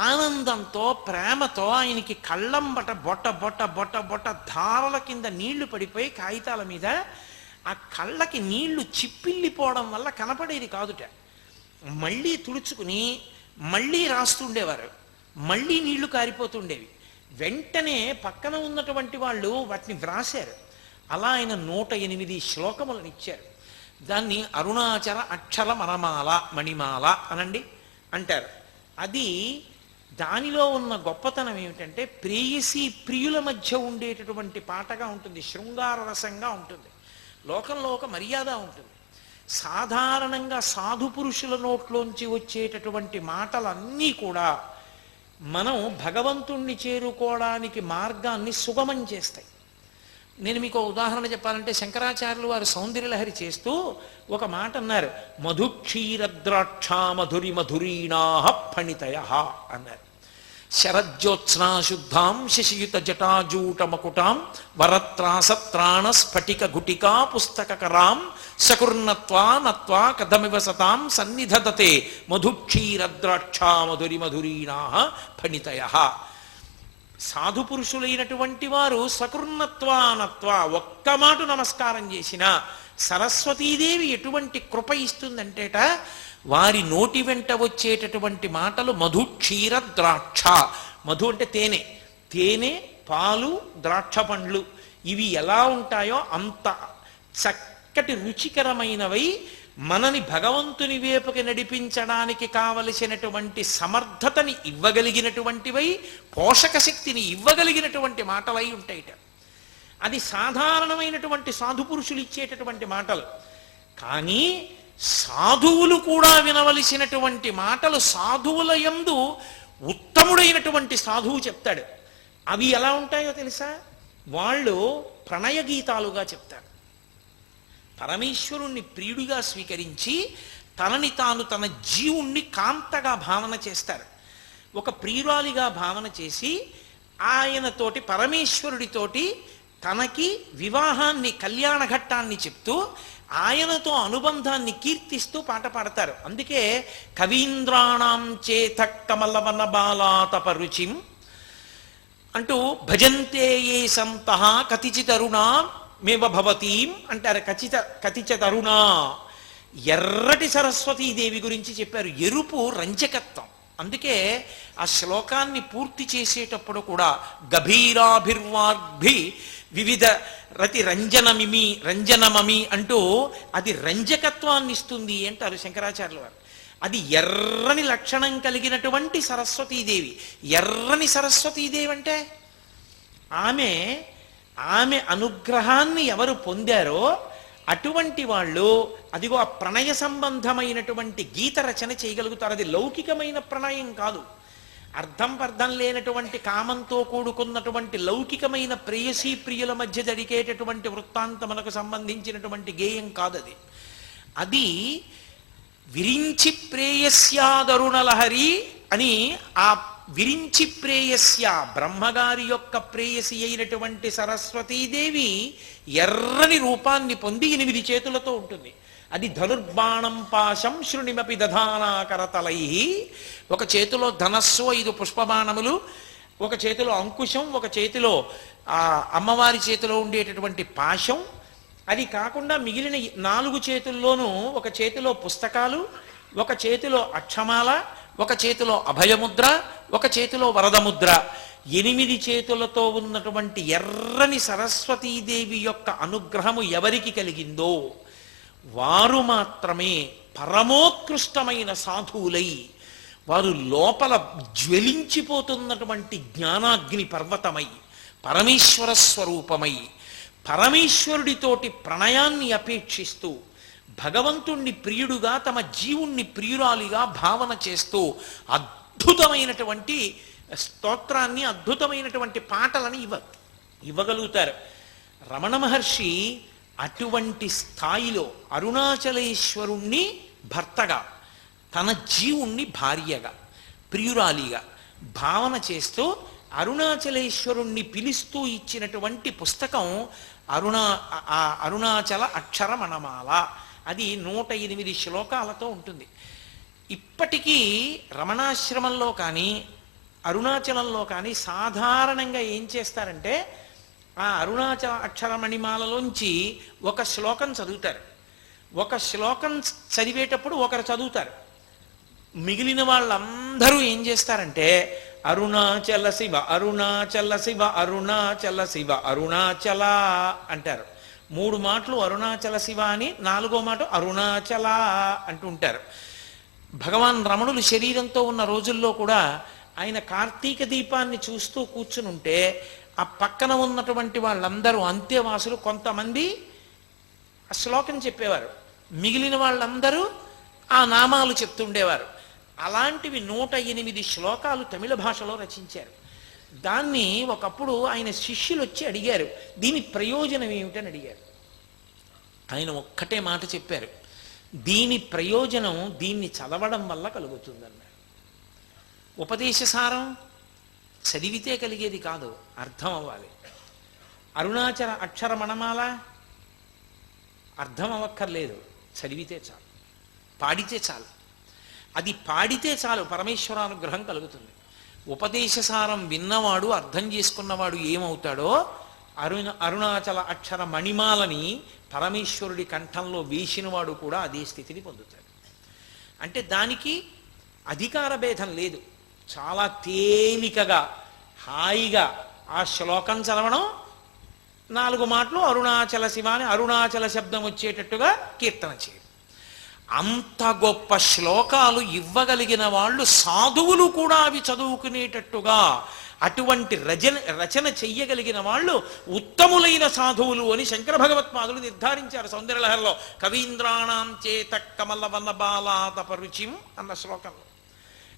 ఆనందంతో ప్రేమతో ఆయనకి కళ్ళంబట బొట్ట బొట్ట బొట్ట బొట్ట ధారల కింద నీళ్లు పడిపోయి కాగితాల మీద ఆ కళ్ళకి నీళ్లు చిప్పిల్లిపోవడం వల్ల కనపడేది కాదుట. మళ్ళీ తుడుచుకుని మళ్ళీ రాస్తుండేవారు, మళ్ళీ నీళ్లు కారిపోతుండేవి. వెంటనే పక్కన ఉన్నటువంటి వాళ్ళు వాటిని వ్రాశారు. అలా ఆయన 108 శ్లోకములను ఇచ్చారు. దాన్ని అరుణాచల అక్షర మనమాల మణిమాల అనండి అంటారు. అది దానిలో ఉన్న గొప్పతనం ఏమిటంటే ప్రేయసి ప్రియుల మధ్య ఉండేటటువంటి పాటగా ఉంటుంది, శృంగార రసంగా ఉంటుంది, లోకంలో ఒక మర్యాద ఉంటుంది. సాధారణంగా సాధు పురుషుల నోట్లోంచి వచ్చేటటువంటి మాటలన్నీ కూడా మనం భగవంతుణ్ణి చేరుకోవడానికి మార్గాన్ని సుగమం చేస్తాయి. నేను మీకు ఉదాహరణ చెప్పాలంటే శంకరాచార్యులు వారు సౌందర్యలహరి చేస్తూ ఒక మాట అన్నారు, మధుక్షీరద్రాక్ష మధురి మధురీణాః ఫణితయః అన్నారు. శరజ్యోత్స్నా శుద్ధాం శశియుత జటాజూట మకుటాం వరత్రాసత్రాణ స్ఫటిక గుటికా పుస్తకరాం సకుర్ణత్వా నత్వా కథమివ సతాం సన్నిధదతే మధుక్షీరద్రాక్ష మధురి మధురీణాః ఫణితయః. సాధు పురుషులైనటువంటి వారు సకృన్నత్వానత్వా ఒక్క మాట నమస్కారం చేసిన సరస్వతీదేవి ఎటువంటి కృప ఇస్తుందంటేట, వారి నోటి వెంట వచ్చేటటువంటి మాటలు మధు క్షీర ద్రాక్ష. మధు అంటే తేనె, తేనె పాలు ద్రాక్ష పండ్లు ఇవి ఎలా ఉంటాయో అంత చక్కటి రుచికరమైనవై మనని భగవంతుని వైపుకి నడిపించడానికి కావలసినటువంటి సమర్థతని ఇవ్వగలిగినటువంటివై, పోషక శక్తిని ఇవ్వగలిగినటువంటి మాటలై ఉంటాయిట. అది సాధారణమైనటువంటి సాధు పురుషులు ఇచ్చేటటువంటి మాటలు. కానీ సాధువులు కూడా వినవలసినటువంటి మాటలు సాధువుల యందు ఉత్తముడైనటువంటి సాధువు చెప్తాడు. అవి ఎలా ఉంటాయో తెలుసా? వాళ్ళు ప్రణయ గీతాలుగా చెప్తారు. పరమేశ్వరుణ్ణి ప్రియుడిగా స్వీకరించి తనని తాను తన జీవుణ్ణి కాంతగా భావన చేస్తారు. ఒక ప్రియురాలిగా భావన చేసి ఆయనతోటి పరమేశ్వరుడితోటి తనకి వివాహాన్ని కళ్యాణ ఘట్టాన్ని చెప్తూ ఆయనతో అనుబంధాన్ని కీర్తిస్తూ పాట పాడతారు. అందుకే కవీంద్రాణం చేత కమలవన బాలాతపరుచిం అంటూ భజంతే ఏ సంతః కతిచి తరుణా మేవ భవతీం అంటారు. కతిచ తరుణా, ఎర్రటి సరస్వతీదేవి గురించి చెప్పారు. ఎరుపు రంజకత్వం. అందుకే ఆ శ్లోకాన్ని పూర్తి చేసేటప్పుడు కూడా గభీరాభిర్వాగ్భి వివిధ రతి రంజనమమి అంటూ అది రంజకత్వాన్ని ఇస్తుంది అంటారు శంకరాచార్యుల వారు. అది ఎర్రని లక్షణం కలిగినటువంటి సరస్వతీదేవి. ఎర్రని సరస్వతీదేవి అంటే ఆమె అనుగ్రహాన్ని ఎవరు పొందారో అటువంటి వాళ్ళు అదిగో ఆ ప్రణయ సంబంధమైనటువంటి గీత రచన చేయగలుగుతారు. అది లౌకికమైన ప్రణయం కాదు, అర్థం పర్థం లేనటువంటి కామంతో కూడుకున్నటువంటి లౌకికమైన ప్రేయసీ ప్రియుల మధ్య జరిగేటటువంటి వృత్తాంతములకు సంబంధించినటువంటి గేయం కాదు. అది విరించి ప్రేయస్యాదరుణలహరి అని ఆ విరించి ప్రేయస్య బ్రహ్మగారి యొక్క ప్రేయసి అయినటువంటి సరస్వతీదేవి ఎర్రని రూపాన్ని పొంది 8 చేతులతో ఉంటుంది. అది ధనుర్బాణం పాశం శృణిమపి దధానాకరతలై. ఒక చేతిలో ధనస్సు 5 పుష్పబాణములు, ఒక చేతిలో అంకుశం, ఒక చేతిలో అమ్మవారి చేతిలో ఉండేటటువంటి పాశం. అది కాకుండా మిగిలిన 4 చేతుల్లోనూ ఒక చేతిలో పుస్తకాలు, ఒక చేతిలో అక్షమాల, ఒక చేతిలో అభయముద్ర, ఒక చేతిలో వరదముద్ర. 8 చేతులతో ఉన్నటువంటి ఎర్రని సరస్వతీదేవి యొక్క అనుగ్రహము ఎవరికి కలిగిందో వారు మాత్రమే పరమోత్కృష్టమైన సాధువులై, వారు లోపల జ్వలించిపోతున్నటువంటి జ్ఞానాగ్ని పర్వతమై, పరమేశ్వర స్వరూపమై, పరమేశ్వరుడితోటి ప్రణయాన్ని అపేక్షిస్తూ భగవంతుణ్ణి ప్రియుడుగా తమ జీవుణ్ణి ప్రియురాలిగా భావన చేస్తూ అద్భుతమైనటువంటి స్తోత్రాన్ని, అద్భుతమైనటువంటి పాటలని ఇవ్వగలుగుతారు. రమణ మహర్షి అటువంటి స్థాయిలో అరుణాచలేశ్వరుణ్ణి భర్తగా, తన జీవుణ్ణి భార్యగా, ప్రియురాలిగా భావన చేస్తూ అరుణాచలేశ్వరుణ్ణి పిలుస్తూ ఇచ్చినటువంటి పుస్తకం అరుణాచల అక్షరమణమాల. అది 108 శ్లోకాలతో ఉంటుంది. ఇప్పటికీ రమణాశ్రమంలో కానీ అరుణాచలంలో కానీ సాధారణంగా ఏం చేస్తారంటే ఆ అరుణాచల అక్షరమణిమాలలోంచి ఒక శ్లోకం చదువుతారు. ఒక శ్లోకం చదివేటప్పుడు ఒకరు చదువుతారు. మిగిలిన వాళ్ళందరూ ఏం చేస్తారంటే అరుణాచల శివ అరుణాచల శివ అరుణాచల శివ అరుణాచల అంటారు. 3 మాటలు అరుణాచల శివ అని, 4వ మాట అరుణాచల అంటుంటారు. భగవాన్ రమణులు శరీరంతో ఉన్న రోజుల్లో కూడా ఆయన కార్తీక దీపాన్ని చూస్తూ కూర్చుని ఉంటే ఆ పక్కన ఉన్నటువంటి వాళ్ళందరూ అంత్యవాసులు కొంతమంది ఆ శ్లోకం చెప్పేవారు, మిగిలిన వాళ్ళందరూ ఆ నామాలు చెప్తుండేవారు. అలాంటివి 108 శ్లోకాలు తమిళ భాషలో రచించారు. దాన్ని ఒకప్పుడు ఆయన శిష్యులు వచ్చి అడిగారు, దీని ప్రయోజనం ఏమిటని అడిగారు. ఆయన ఒక్కటే మాట చెప్పారు, దీని ప్రయోజనం దీన్ని చదవడం వల్ల కలుగుతుందన్నారు. ఉపదేశసారం చదివితే కలిగేది కాదు, అర్థం అవ్వాలి. అరుణాచల అక్షరమణమాల అర్థం అవ్వక్కర్లేదు, చదివితే చాలు, పాడితే చాలు. అది పాడితే చాలు పరమేశ్వరానుగ్రహం కలుగుతుంది. ఉపదేశసారం విన్నవాడు, అర్థం చేసుకున్నవాడు ఏమవుతాడో అరుణాచల అక్షర మణిమాలని పరమేశ్వరుడి కంఠంలో వేసినవాడు కూడా అదే స్థితిని పొందుతాడు. అంటే దానికి అధికార భేదం లేదు. చాలా తేలికగా హాయిగా ఆ శ్లోకం చదవడం, 4 మాటలు అరుణాచల శివ అని అరుణాచల శబ్దం వచ్చేటట్టుగా కీర్తన చేయడం. అంత గొప్ప శ్లోకాలు ఇవ్వగలిగిన వాళ్ళు సాధువులు కూడా అవి చదువుకునేటట్టుగా అటువంటి రచన చెయ్యగలిగిన వాళ్ళు ఉత్తములైన సాధువులు అని శంకర భగవత్పాదులు నిర్ధారించారు సౌందర్యలహరిలో. కవీంద్రాణం చేత కమల వన బాలాతపరుచిం అన్న శ్లోకంలో.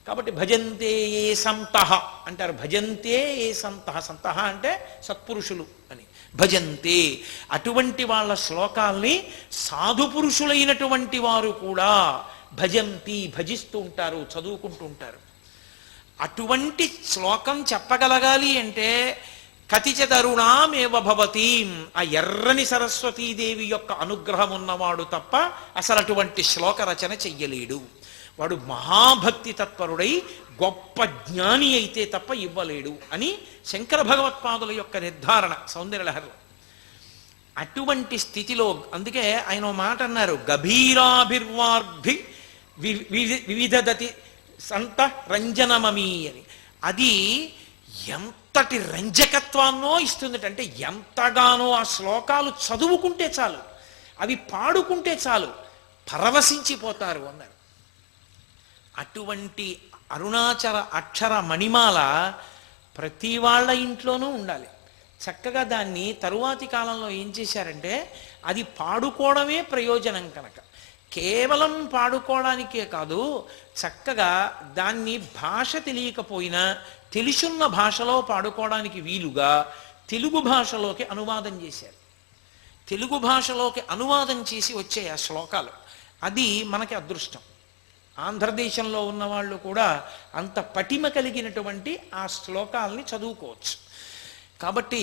కాబట్టి భజంతే ఏ సంతః అంటారు, భజంతే ఏ సంతః, సంతః అంటే సత్పురుషులు అని. భజంతే అటువంటి వాళ్ళ శ్లోకాల్ని సాధు పురుషులైనటువంటి వారు కూడా భజంతి భజిస్తూ ఉంటారు, చదువుకుంటూ ఉంటారు. అటువంటి శ్లోకం చెప్పగలగాలి అంటే కతిచదరుణామేవ భవతి, ఆ ఎర్రని సరస్వతీదేవి యొక్క అనుగ్రహం ఉన్నవాడు తప్ప అసలు అటువంటి శ్లోక రచన చెయ్యలేడు. వాడు మహాభక్తి తత్పరుడై గొప్ప జ్ఞాని అయితే తప్ప ఇవ్వలేడు అని శంకర భగవత్పాదుల యొక్క నిర్ధారణ సౌందర్యలహరిలో. అటువంటి స్థితిలో అందుకే ఆయన మాట అన్నారు, గభీరాభిర్వార్ధి వివిధదతి సంత రంజనమమీ అని. అది ఎంతటి రంజకత్వాన్నో ఇస్తుంది అంటే ఎంతగానో ఆ శ్లోకాలు చదువుకుంటే చాలు, అవి పాడుకుంటే చాలు, పరవశించిపోతారు అన్నారు. అటువంటి అరుణాచల అక్షర మణిమాల ప్రతి వాళ్ళ ఇంట్లోనూ ఉండాలి. చక్కగా దాన్ని తరువాతి కాలంలో ఏం చేశారంటే అది పాడుకోవడమే ప్రయోజనం కనుక కేవలం పాడుకోవడానికే కాదు, చక్కగా దాన్ని భాష తెలియకపోయినా తెలుసున్న భాషలో పాడుకోవడానికి వీలుగా తెలుగు భాషలోకి అనువాదం చేశారు. తెలుగు భాషలోకి అనువాదం చేసి వచ్చే ఆ శ్లోకాలు, అది మనకి అదృష్టం. ఆంధ్రదేశంలో ఉన్నవాళ్ళు కూడా అంత పటిమ కలిగినటువంటి ఆ శ్లోకాలని చదువుకోవచ్చు. కాబట్టి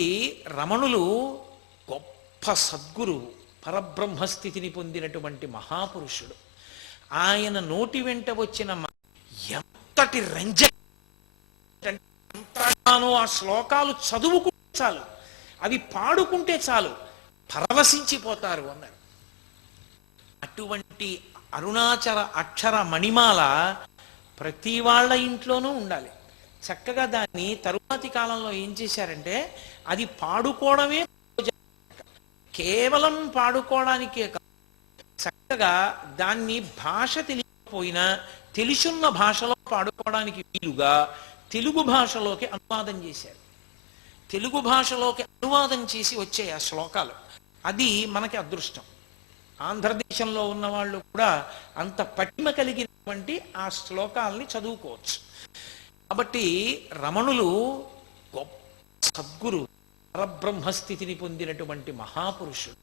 రమణులు గొప్ప సద్గురువు, పరబ్రహ్మస్థితిని పొందినటువంటి మహాపురుషుడు. ఆయన నోటి వెంట వచ్చిన ఎంతటి ఎంతగానో ఆ శ్లోకాలు చదువుకుంటే చాలు, అవి పాడుకుంటే చాలు, పరవశించిపోతారు అన్నారు. అటువంటి అరుణాచల అక్షర మణిమాల ప్రతి వాళ్ళ ఇంట్లోనూ ఉండాలి. చక్కగా దాన్ని తరువాతి కాలంలో ఏం చేశారంటే అది పాడుకోవడమే కేవలం పాడుకోవడానికే కాదు, చక్కగా దాన్ని భాష తెలియకపోయినా తెలుసున్న భాషలో పాడుకోవడానికి వీలుగా తెలుగు భాషలోకి అనువాదం చేశారు. తెలుగు భాషలోకి అనువాదం చేసి వచ్చే ఆ శ్లోకాలు, అది మనకి అదృష్టం. ఆంధ్రదేశంలో ఉన్న వాళ్ళు కూడా అంత పటిమ కలిగినటువంటి ఆ శ్లోకాలని చదువుకోవచ్చు. కాబట్టి రమణులు గొప్ప సద్గురు, పరబ్రహ్మస్థితిని పొందినటువంటి మహాపురుషుడు.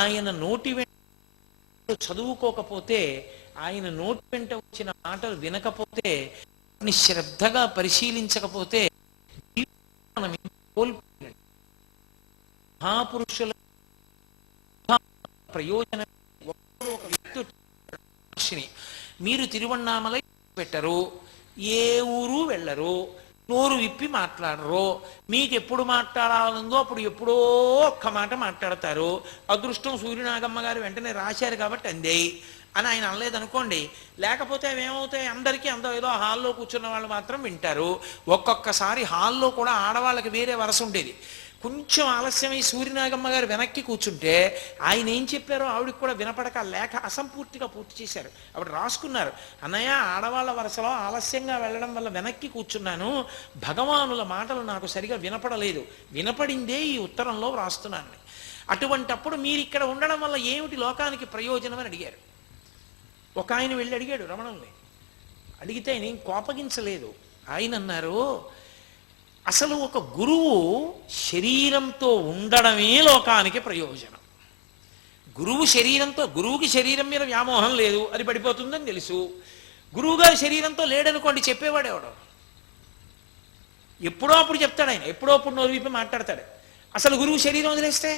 ఆయన నోటి వెంట చదువుకోకపోతే, ఆయన నోటి వెంట వచ్చిన మాటలు వినకపోతే, శ్రద్ధగా పరిశీలించకపోతే కోల్పోయినట్టు. మహాపురుషుల ప్రయోజనం ఒక వ్యక్తి, మీరు తిరువణ్ణామలై పెట్టరు, ఏ ఊరు వెళ్ళరు, నోరు విప్పి మాట్లాడరు, మీకు ఎప్పుడు మాట్లాడాలందో అప్పుడు ఎప్పుడో ఒక్క మాట మాట్లాడతారు. అదృష్టం సూర్యనాగమ్మ గారు వెంటనే రాశారు కాబట్టి అందే అని ఆయన అనలేదనుకోండి, లేకపోతే అవి ఏమవుతాయి, అందరికీ ఏదో హాల్లో కూర్చున్న వాళ్ళు మాత్రం వింటారు. ఒక్కొక్కసారి హాల్లో కూడా ఆడవాళ్ళకి వేరే వరస ఉండేది. కొంచెం ఆలస్యమై సూర్యనాగమ్మ గారు వెనక్కి కూర్చుంటే ఆయన ఏం చెప్పారో ఆవిడకి కూడా వినపడక లేఖ అసంపూర్తిగా పూర్తి చేశారు. ఆవిడ రాసుకున్నారు, అన్నయ్య ఆడవాళ్ళ వరుసలో ఆలస్యంగా వెళ్ళడం వల్ల వెనక్కి కూర్చున్నాను, భగవానుల మాటలు నాకు సరిగా వినపడలేదు, వినపడిందే ఈ ఉత్తరంలో వ్రాస్తున్నాను. అటువంటప్పుడు మీరు ఇక్కడ ఉండడం వల్ల ఏమిటి లోకానికి ప్రయోజనం అని అడిగారు. ఒక ఆయన వెళ్ళి అడిగాడు రమణుల్ని. అడిగితే ఆయన ఏం కోపగించలేదు. ఆయన అన్నారు, అసలు ఒక గురువు శరీరంతో ఉండడమే లోకానికి ప్రయోజనం. గురువుకి శరీరం మీద వ్యామోహం లేదు, అది పడిపోతుందని తెలుసు. గురువుగారి శరీరంతో లేడనుకోండి, చెప్పేవాడు ఎవడో ఎప్పుడో అప్పుడు చెప్తాడు. ఆయన ఎప్పుడో అప్పుడు నోరు విప్పి మాట్లాడతాడు. అసలు గురువు శరీరం వదిలేస్తే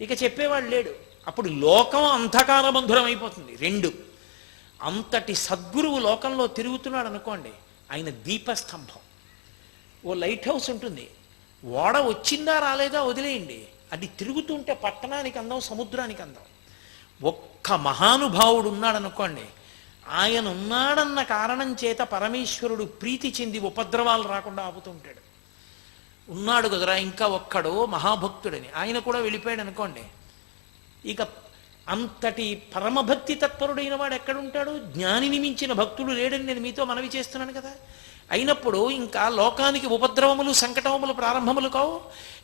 ఇక చెప్పేవాడు లేడు. అప్పుడు లోకం అంధకార బంధురం అయిపోతుంది. రెండు, అంతటి సద్గురువు లోకంలో తిరుగుతున్నాడు అనుకోండి, ఆయన దీపస్తంభం. ఓ లైట్ హౌస్ ఉంటుంది, ఓడ వచ్చిందా రాలేదా వదిలేయండి, అది తిరుగుతుంటే పట్టణానికి అందం, సముద్రానికి అందం. ఒక్క మహానుభావుడు ఉన్నాడనుకోండి, ఆయన ఉన్నాడన్న కారణం చేత పరమేశ్వరుడు ప్రీతి చెంది ఉపద్రవాలు రాకుండా ఆపుతుంటాడు. ఉన్నాడు కదరా ఇంకా ఒక్కడు మహాభక్తుడని, ఆయన కూడా వెళ్ళిపోయాడు అనుకోండి, ఇక అంతటి పరమభక్తి తత్పరుడైన వాడు ఎక్కడుంటాడు? జ్ఞానిని మించిన భక్తుడు లేడని నేను మీతో మనవి చేస్తున్నాను కదా. అయినప్పుడు ఇంకా లోకానికి ఉపద్రవములు, సంకటములు ప్రారంభములు కావు.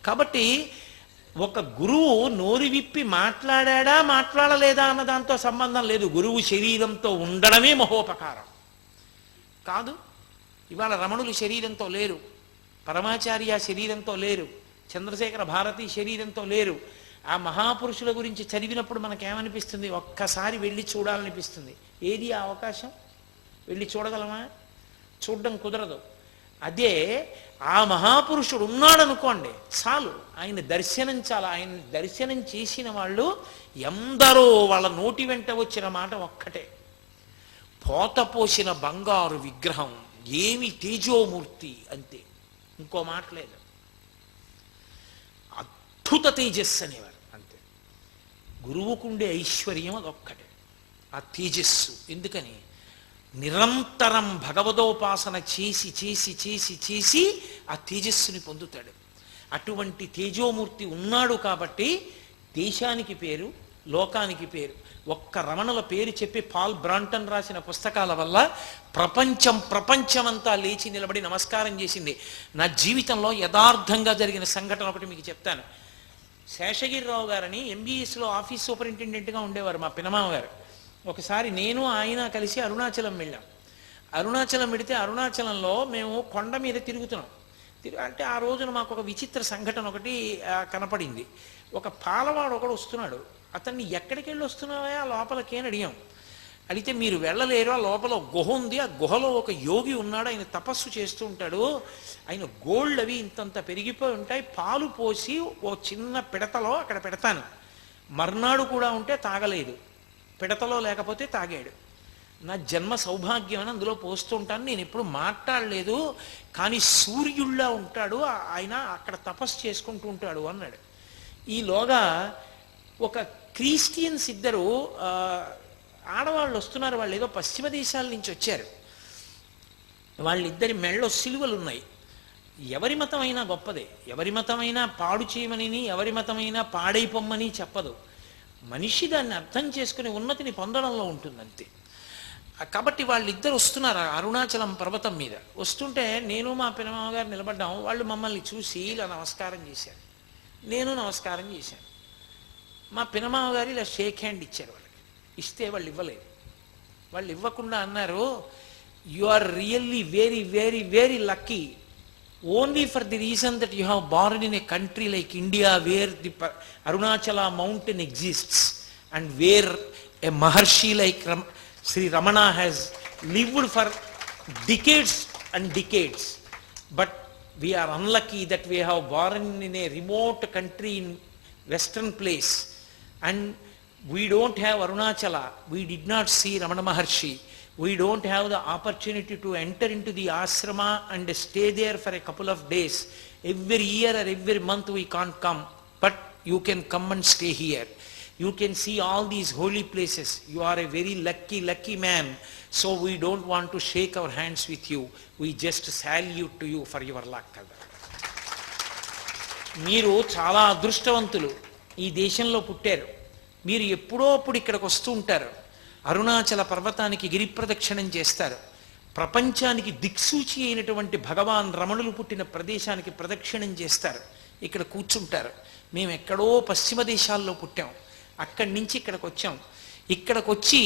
కాబట్టి ఒక గురువు నోరు విప్పి మాట్లాడా మాట్లాడలేదా అన్న దాంతో సంబంధం లేదు. గురువు శరీరంతో ఉండడమే మహోపకారం కాదు. ఇవాళ రమణులు శరీరంతో లేరు, పరమాచార్య శరీరంతో లేరు, చంద్రశేఖర భారతి శరీరంతో లేరు. ఆ మహాపురుషుల గురించి చదివినప్పుడు మనకేమనిపిస్తుంది? ఒక్కసారి వెళ్ళి చూడాలనిపిస్తుంది. ఏది ఆ అవకాశం? వెళ్ళి చూడగలమా? చూడడం కుదరదు. అదే ఆ మహాపురుషుడు ఉన్నాడనుకోండి చాలు, ఆయన దర్శనం చాలు. ఆయన దర్శనం చేసిన వాళ్ళు ఎందరో వాళ్ళ నోటి వెంట వచ్చిన మాట ఒక్కటే, పోతపోసిన బంగారు విగ్రహం, ఏమి తేజోమూర్తి అంతే, ఇంకో మాట లేదు. అద్భుత తేజస్సు అనేవారు అంతే. గురువుకుండే ఐశ్వర్యం అదొక్కటే, ఆ తేజస్సు. ఎందుకని? నిరంతరం భగవదోపాసన చేసి చేసి చేసి చేసి ఆ తేజస్సుని పొందుతాడు. అటువంటి తేజోమూర్తి ఉన్నాడు కాబట్టి దేశానికి పేరు, లోకానికి పేరు. ఒక్క రమణుల పేరు చెప్పి పాల్ బ్రాంటన్ రాసిన పుస్తకాల వల్ల ప్రపంచమంతా లేచి నిలబడి నమస్కారం చేసింది. నా జీవితంలో యథార్థంగా జరిగిన సంఘటన ఒకటి మీకు చెప్తాను. శేషగిరిరావు గారని ఎంబీఎస్లో ఆఫీస్ సూపరింటెండెంట్గా ఉండేవారు మా పినమామ గారు. ఒకసారి నేను ఆయన కలిసి అరుణాచలం వెళ్ళాం. అరుణాచలం వెడితే అరుణాచలంలో మేము కొండ మీద తిరుగుతున్నాం. అంటే ఆ రోజున మాకు ఒక విచిత్ర సంఘటన ఒకటి కనపడింది. ఒక పాలవాడు ఒకడు వస్తున్నాడు. అతన్ని ఎక్కడికి వెళ్ళి వస్తున్నావా లోపలికి అని అడిగాం. అడిగితే మీరు వెళ్ళలేరు, ఆ లోపల గుహ ఉంది, ఆ గుహలో ఒక యోగి ఉన్నాడు, ఆయన తపస్సు చేస్తూ ఉంటాడు, ఆయన గోల్డ్ అవి ఇంతంత పెరిగిపోయి ఉంటాయి, పాలు పోసి ఓ చిన్న పిడతలో అక్కడ పెడతాను, మర్నాడు కూడా ఉంటే తాగలేదు, పిడతలో లేకపోతే తాగాడు, నా జన్మ సౌభాగ్యం అని అందులో పోస్తూ ఉంటాను, నేను ఎప్పుడు మాట్లాడలేదు, కానీ సూర్యుళ్ళ ఉంటాడు ఆయన, అక్కడ తపస్సు చేసుకుంటూ ఉంటాడు అన్నాడు. ఈలోగా ఒక క్రిస్టియన్స్ ఇద్దరు ఆడవాళ్ళు వస్తున్నారు, వాళ్ళు ఏదో పశ్చిమ దేశాల నుంచి వచ్చారు. వాళ్ళిద్దరి మెళ్ళో సిలువలు ఉన్నాయి. ఎవరి మతమైనా గొప్పదే, ఎవరి మతమైనా పాడు చేయమని, ఎవరి మతమైనా పాడైపోమ్మని చెప్పదు. మనిషి దాన్ని అర్థం చేసుకుని ఉన్నతిని పొందడంలో ఉంటుందంతే. కాబట్టి వాళ్ళిద్దరు వస్తున్నారు అరుణాచలం పర్వతం మీద. వస్తుంటే నేను మా పినమామగారు నిలబడ్డాం. వాళ్ళు మమ్మల్ని చూసి ఇలా నమస్కారం చేశారు, నేను నమస్కారం చేశాను. మా పినమామగారు ఇలా షేక్ హ్యాండ్ ఇచ్చారు. వాళ్ళకి ఇస్తే వాళ్ళు ఇవ్వలేదు. వాళ్ళు ఇవ్వకుండా అన్నారు, you are really very very very lucky only for the reason that you have born in a country like India where the Arunachala mountain exists and where a Maharshi like Sri Ramana has lived for decades and decades, but we are unlucky that we have born in a remote country in western place and we don't have Arunachala, we did not see Ramana Maharshi, we don't have the opportunity to enter into the ashrama and stay there for a couple of days. Every year or every month we can't come, but you can come and stay here. You can see all these holy places. You are a very lucky man. So we don't want to shake our hands with you. We just salute to you for your luck. మీరు చాలా అదృష్టవంతులు, ఈ దేశంలో పుట్టారు. మీరు ఎప్పుడో అప్పుడు ఇక్కడికి వస్తూ ఉంటారు. అరుణాచల పర్వతానికి గిరి ప్రదక్షిణం చేస్తారు. ప్రపంచానికి దిక్సూచి అయినటువంటి భగవాన్ రమణులు పుట్టిన ప్రదేశానికి ప్రదక్షిణం చేస్తారు. ఇక్కడ కూర్చుంటారు. మేము ఎక్కడో పశ్చిమ దేశాల్లో పుట్టాం, అక్కడి నుంచి ఇక్కడికి వచ్చాం. ఇక్కడికి వచ్చి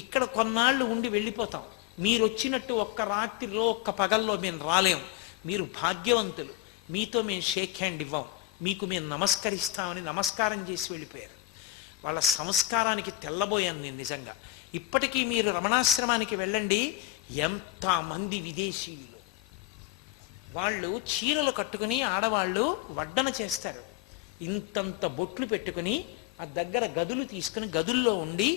ఇక్కడ కొన్నాళ్ళు ఉండి వెళ్ళిపోతాం. మీరు వచ్చినట్టు ఒక్క రాత్రిలో ఒక్క పగల్లో మేము రాలేం. మీరు భాగ్యవంతులు, మీతో మేము షేక్ హ్యాండ్ ఇవ్వం, మీకు మేము నమస్కరిస్తామని నమస్కారం చేసి వెళ్ళిపోయారు. వాళ్ళ సంస్కారానికి తెల్లబోయాను నేను నిజంగా. ఇప్పటికీ మీరు రమణాశ్రమానికి వెళ్ళండి, ఎంతమంది విదేశీయులు వాళ్ళు చీరలు కట్టుకుని ఆడవాళ్ళు వడ్డన చేస్తారు. ఇంతంత బొట్లు పెట్టుకుని ఆ దగ్గర గదులు తీసుకుని గదుల్లో ఉండి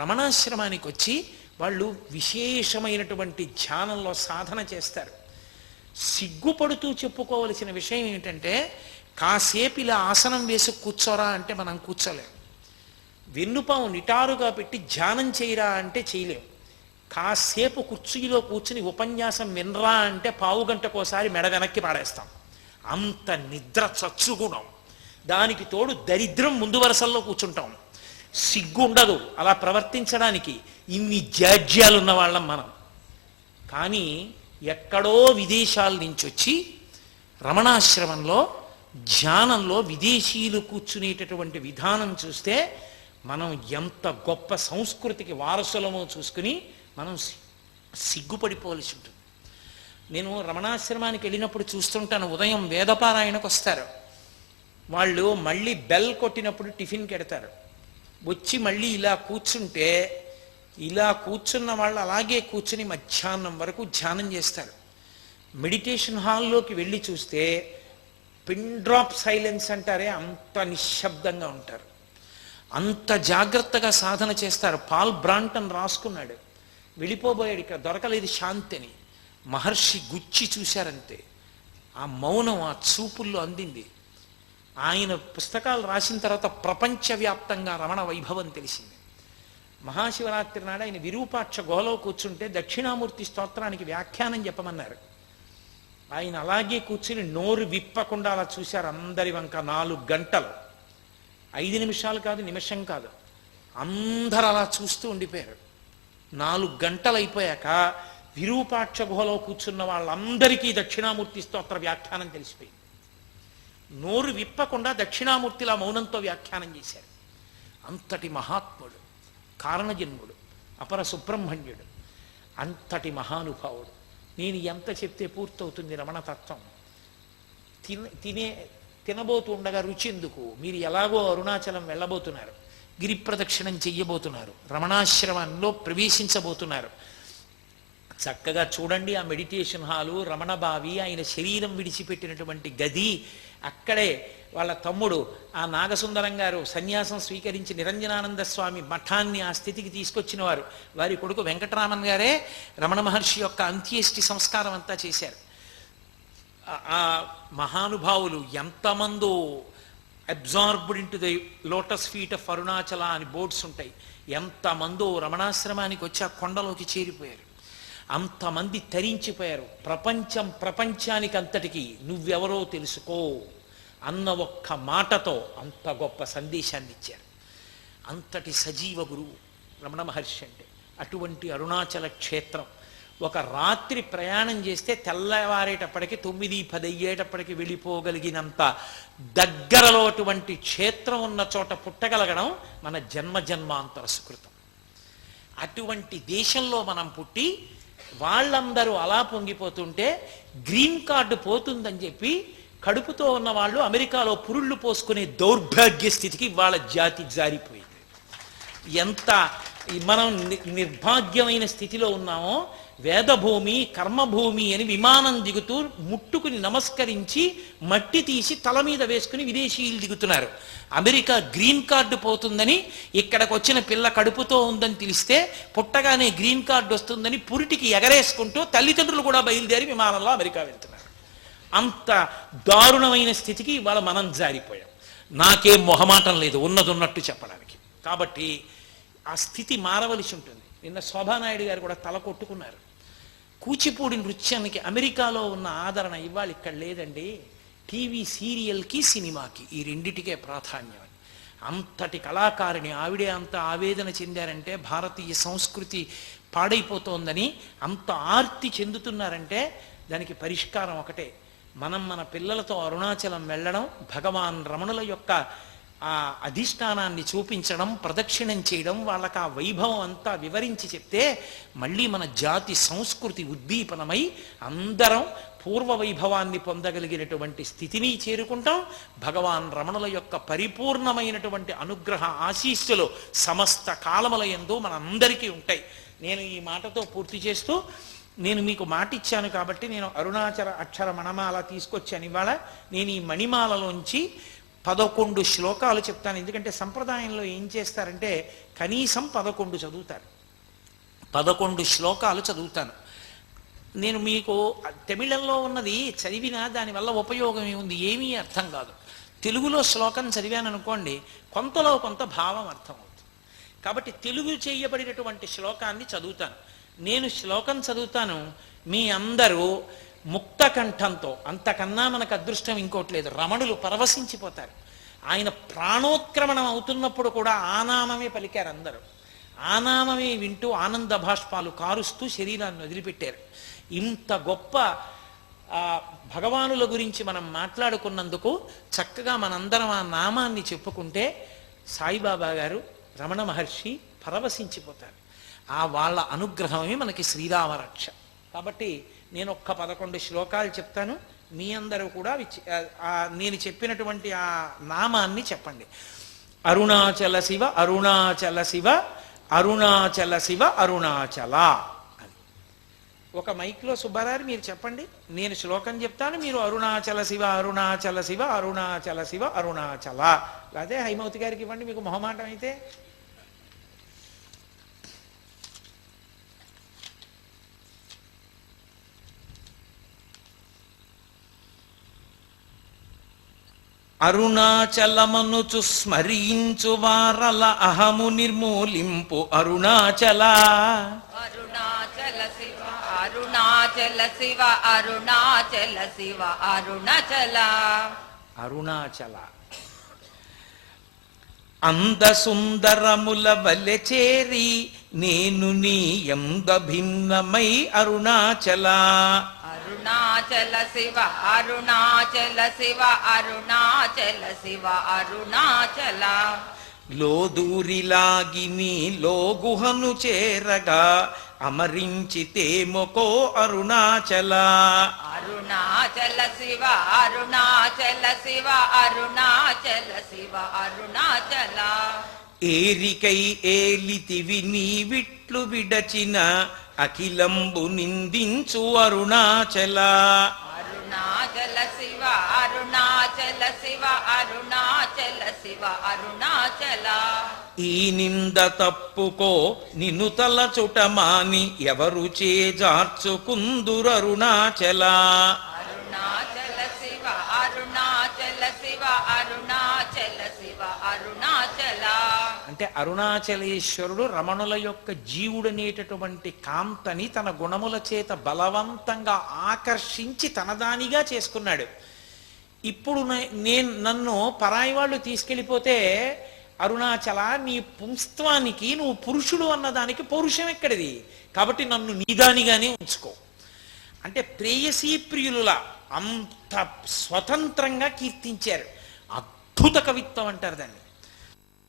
రమణాశ్రమానికి వచ్చి వాళ్ళు విశేషమైనటువంటి ధ్యానంలో సాధన చేస్తారు. సిగ్గుపడుతూ చెప్పుకోవలసిన విషయం ఏమిటంటే, కాసేపు ఇలా ఆసనం వేసి కూర్చోరా అంటే మనం కూర్చోలేం. వెన్నుపాము నిటారుగా పెట్టి ధ్యానం చేయరా అంటే చేయలేం. కాసేపు కుర్చీలో కూర్చుని ఉపన్యాసం వినరా అంటే పావు గంటకోసారి మెడ వెనక్కి పాడేస్తాం. అంత నిద్ర చచ్చుగుణం. దానికి తోడు దరిద్రం ముందు వరుసల్లో కూర్చుంటాం. సిగ్గు ఉండదు అలా ప్రవర్తించడానికి. ఇన్ని జాడ్యాలు ఉన్న వాళ్ళం మనం. కానీ ఎక్కడో విదేశాల నుంచి వచ్చి రమణాశ్రమంలో ధ్యానంలో విదేశీయులు కూర్చునేటటువంటి విధానం చూస్తే మనం ఎంత గొప్ప సంస్కృతికి వారసులమో చూసుకుని మనం సిగ్గుపడిపోవలసి ఉంటుంది. నేను రమణాశ్రమానికి వెళ్ళినప్పుడు చూస్తుంటాను, ఉదయం వేదపారాయణకు వస్తారు వాళ్ళు. మళ్ళీ బెల్ కొట్టినప్పుడు టిఫిన్కి ఎడతారు. వచ్చి మళ్ళీ ఇలా కూర్చుంటే, ఇలా కూర్చున్న వాళ్ళు అలాగే కూర్చుని మధ్యాహ్నం వరకు ధ్యానం చేస్తారు. మెడిటేషన్ హాల్లోకి వెళ్ళి చూస్తే పిన్ డ్రాప్ సైలెన్స్ అంటారే, అంత నిశ్శబ్దంగా ఉంటారు. అంత జాగ్రత్తగా సాధన చేస్తారు. పాల్ బ్రాంటన్ రాసుకున్నాడు, వెళ్ళిపోబోయాడు, ఇక్కడ దొరకలేదు శాంతి అని. మహర్షి గుచ్చి చూశారంతే. ఆ మౌనం ఆ చూపుల్లో అందింది. ఆయన పుస్తకాలు రాసిన తర్వాత ప్రపంచవ్యాప్తంగా రమణ వైభవం తెలిసింది. మహాశివరాత్రి నాడు ఆయన విరూపాక్ష గుహలో కూర్చుంటే దక్షిణామూర్తి స్తోత్రానికి వ్యాఖ్యానం చెప్పమన్నారు. ఆయన అలాగే కూర్చుని నోరు విప్పకుండా అలా చూశారు అందరి వంక. 4 గంటలు, 5 నిమిషాలు కాదు, నిమిషం కాదు, అందరు అలా చూస్తూ ఉండిపోయారు. 4 గంటలు అయిపోయాక విరూపాక్ష గుహలో కూర్చున్న వాళ్ళందరికీ దక్షిణామూర్తి స్తోత్ర వ్యాఖ్యానం తెలిసిపోయింది. నోరు విప్పకుండా దక్షిణామూర్తిలా మౌనంతో వ్యాఖ్యానం చేశారు. అంతటి మహాత్ముడు, కారణజన్ముడు, అపర సుబ్రహ్మణ్యుడు, అంతటి మహానుభావుడు. నేను ఎంత చెప్తే పూర్తవుతుంది రమణతత్వం? తినబోతూ ఉండగా రుచి ఎందుకు? మీరు ఎలాగో అరుణాచలం వెళ్ళబోతున్నారు, గిరి ప్రదక్షిణం చెయ్యబోతున్నారు, రమణాశ్రమంలో ప్రవేశించబోతున్నారు. చక్కగా చూడండి ఆ మెడిటేషన్ హాలు, రమణ బావి, ఆయన శరీరం విడిచిపెట్టినటువంటి గది. అక్కడే వాళ్ళ తమ్ముడు ఆ నాగసుందరం గారు సన్యాసం స్వీకరించి నిరంజనానంద స్వామి మఠాన్ని ఆ స్థితికి తీసుకొచ్చిన వారు. వారి కొడుకు వెంకటరామన్ గారే రమణ మహర్షి యొక్క అంత్యేష్టి సంస్కారం అంతా చేశారు. ఆ మహానుభావులు ఎంతమందో absorbed into the lotus feet of Arunachala అని బోర్డ్స్ ఉంటాయి. ఎంతమందో రమణాశ్రమానికి వచ్చి ఆ కొండలోకి చేరిపోయారు. అంతమంది తరించిపోయారు. ప్రపంచానికి అంతటికి నువ్వెవరో తెలుసుకో అన్న ఒక్క మాటతో అంత గొప్ప సందేశాన్ని ఇచ్చారు. అంతటి సజీవ గురువు రమణ మహర్షి అంటే. అటువంటి అరుణాచల క్షేత్రం ఒక రాత్రి ప్రయాణం చేస్తే తెల్లవారేటప్పటికి 9-10 అయ్యేటప్పటికి వెళ్ళిపోగలిగినంత దగ్గరలో అటువంటి క్షేత్రం ఉన్న చోట పుట్టగలగడం మన జన్మాంతర సుకృతం. అటువంటి దేశంలో మనం పుట్టి వాళ్ళందరూ అలా పొంగిపోతుంటే గ్రీన్ కార్డు పోతుందని చెప్పి కడుపుతో ఉన్న వాళ్ళు అమెరికాలో పురుళ్ళు పోసుకునే దౌర్భాగ్య స్థితికి వాళ్ళ జాతి జారిపోయింది. ఎంత మనం నిర్భాగ్యమైన స్థితిలో ఉన్నామో, వేదభూమి కర్మభూమి అని విమానం దిగుతూ ముట్టుకుని నమస్కరించి మట్టి తీసి తల మీద వేసుకుని విదేశీయులు దిగుతున్నారు. అమెరికా గ్రీన్ కార్డు పోతుందని, ఇక్కడికి వచ్చిన పిల్ల కడుపుతో ఉందని తెలిస్తే పుట్టగానే గ్రీన్ కార్డు వస్తుందని పురిటికి ఎగరేసుకుంటూ తల్లిదండ్రులు కూడా బయలుదేరి విమానంలో అమెరికా వెళ్తున్నారు. అంత దారుణమైన స్థితికి ఇవాళ మనం జారిపోయాం. నాకేం మొహమాటం లేదు ఉన్నట్టు చెప్పడానికి. కాబట్టి ఆ స్థితి మారవలసి ఉంటుంది. నిన్న శోభానాయుడు గారు కూడా తల కొట్టుకున్నారు. కూచిపూడి నృత్యానికి అమెరికాలో ఉన్న ఆదరణ ఇవాళ ఇక్కడ లేదండి. టీవీ సీరియల్కి సినిమాకి ఈ రెండిటికే ప్రాధాన్యం. అంతటి కళాకారిణి ఆవిడే అంత ఆవేదన చెందారంటే భారతీయ సంస్కృతి పాడైపోతోందని అంత ఆర్తి చెందుతున్నారంటే దానికి పరిష్కారం ఒకటే. మన పిల్లలతో అరుణాచలం వెళ్ళడం, భగవాన్ రమణుల యొక్క ఆ అధిష్టానాన్ని చూపించడం, ప్రదక్షిణం చేయడం, వాళ్ళకి ఆ వైభవం అంతా వివరించి చెప్తే మళ్ళీ మన జాతి సంస్కృతి ఉద్దీపనమై అందరం పూర్వ వైభవాన్ని పొందగలిగినటువంటి స్థితిని చేరుకుంటాం. భగవాన్ రమణుల యొక్క పరిపూర్ణమైనటువంటి అనుగ్రహ ఆశీస్సులు సమస్త కాలముల యందు మనందరికీ ఉంటాయి. నేను ఈ మాటతో పూర్తి చేస్తూ, నేను మీకు మాట ఇచ్చాను కాబట్టి నేను అరుణాచల అక్షర మణమాల తీసుకొచ్చాను. ఇవాళ నేను ఈ మణిమాలలోంచి 11 శ్లోకాలు చెప్తాను. ఎందుకంటే సంప్రదాయంలో ఏం చేస్తారంటే కనీసం 11 చదువుతారు. 11 శ్లోకాలు చదువుతాను. నేను మీకు తమిళంలో ఉన్నది చదివినా దానివల్ల ఉపయోగం ఏముంది, ఏమీ అర్థం కాదు. తెలుగులో శ్లోకం చదివాను అనుకోండి, కొంతలో కొంత భావం అర్థమవుతుంది. కాబట్టి తెలుగు చేయబడినటువంటి శ్లోకాన్ని చదువుతాను. నేను శ్లోకం చదువుతాను, మీ అందరూ ముక్త కంఠంతో, అంతకన్నా మనకు అదృష్టం ఇంకోటి లేదు, రమణులు పరవశించిపోతారు. ఆయన ప్రాణోత్క్రమణం అవుతున్నప్పుడు కూడా ఆనామమే పలికారు అందరూ. ఆనామమే వింటూ ఆనంద భాష్పాలు కారుస్తూ శరీరాన్ని వదిలిపెట్టారు. ఇంత గొప్ప భగవానుల గురించి మనం మాట్లాడుకున్నందుకు చక్కగా మనందరం ఆ నామాన్ని చెప్పుకుంటే సాయిబాబా గారు, రమణ మహర్షి పరవశించిపోతారు. ఆ వాళ్ళ అనుగ్రహమే మనకి శ్రీరామరక్ష. కాబట్టి నేను ఒక్క 11 శ్లోకాలు చెప్తాను. మీ అందరూ కూడా నేను చెప్పినటువంటి ఆ నామాన్ని చెప్పండి. అరుణాచల శివ అరుణాచల శివ అరుణాచల శివ అరుణాచల అని ఒక మైక్లో సుబ్బారావు మీరు చెప్పండి. నేను శ్లోకం చెప్తాను, మీరు అరుణాచల శివ అరుణాచల శివ అరుణాచల శివ అరుణాచల. అదే హైమవతి గారికి ఇవ్వండి, మీకు మొహమాటం అయితే. అరుణాచలమనుచు స్మరించు వారల అహము నిర్మూలింపు అరుణాచల. అరుణాచల శివ అరుణాచల శివ అరుణాచల శివ అరుణాచల. అరుణాచల అంద సుందరముల వలె చేరి నేను నీ యంద భిన్నమై అరుణాచల. అరుణాచల శివ అరుణాచల శివ అరుణాచల శివ అరుణాచల. లోదూరిలాగి నీలో గుహను చేరగా అమరించితేమొకో అరుణాచల. అరుణాచల శివ అరుణాచల శివ అరుణాచల శివ అరుణాచల. ఏరికై ఏలితివి నీవిట్లు విడచిన అఖిలంబు నిందించు అరుణాచల. అరుణాచల శివ అరుణాచల శివ అరుణాచల శివ అరుణాచల. ఈ నింద తప్పుకో నిన్ను తలచుటమాని ఎవరు చేజార్చుకుందురు అరుణాచల. అరుణాచల శివ అరుణాచల శివ అరుణాచల శివ అరుణాచల. అంటే అంటే అరుణాచలేశ్వరుడు రమణుల యొక్క జీవుడనేటటువంటి కాంతని తన గుణముల చేత బలవంతంగా ఆకర్షించి తనదానిగా చేసుకున్నాడు. ఇప్పుడు నన్ను పరాయి వాళ్ళు తీసుకెళ్ళిపోతే అరుణాచల నీ పుంస్త్వానికి నువ్వు పురుషుడు అన్నదానికి పౌరుషం ఎక్కడిది, కాబట్టి నన్ను నీదానిగానే ఉంచుకో అంటే ప్రేయసీ ప్రియులులా అంత స్వతంత్రంగా కీర్తించారు. అద్భుత కవిత్వం అంటారు దాన్ని.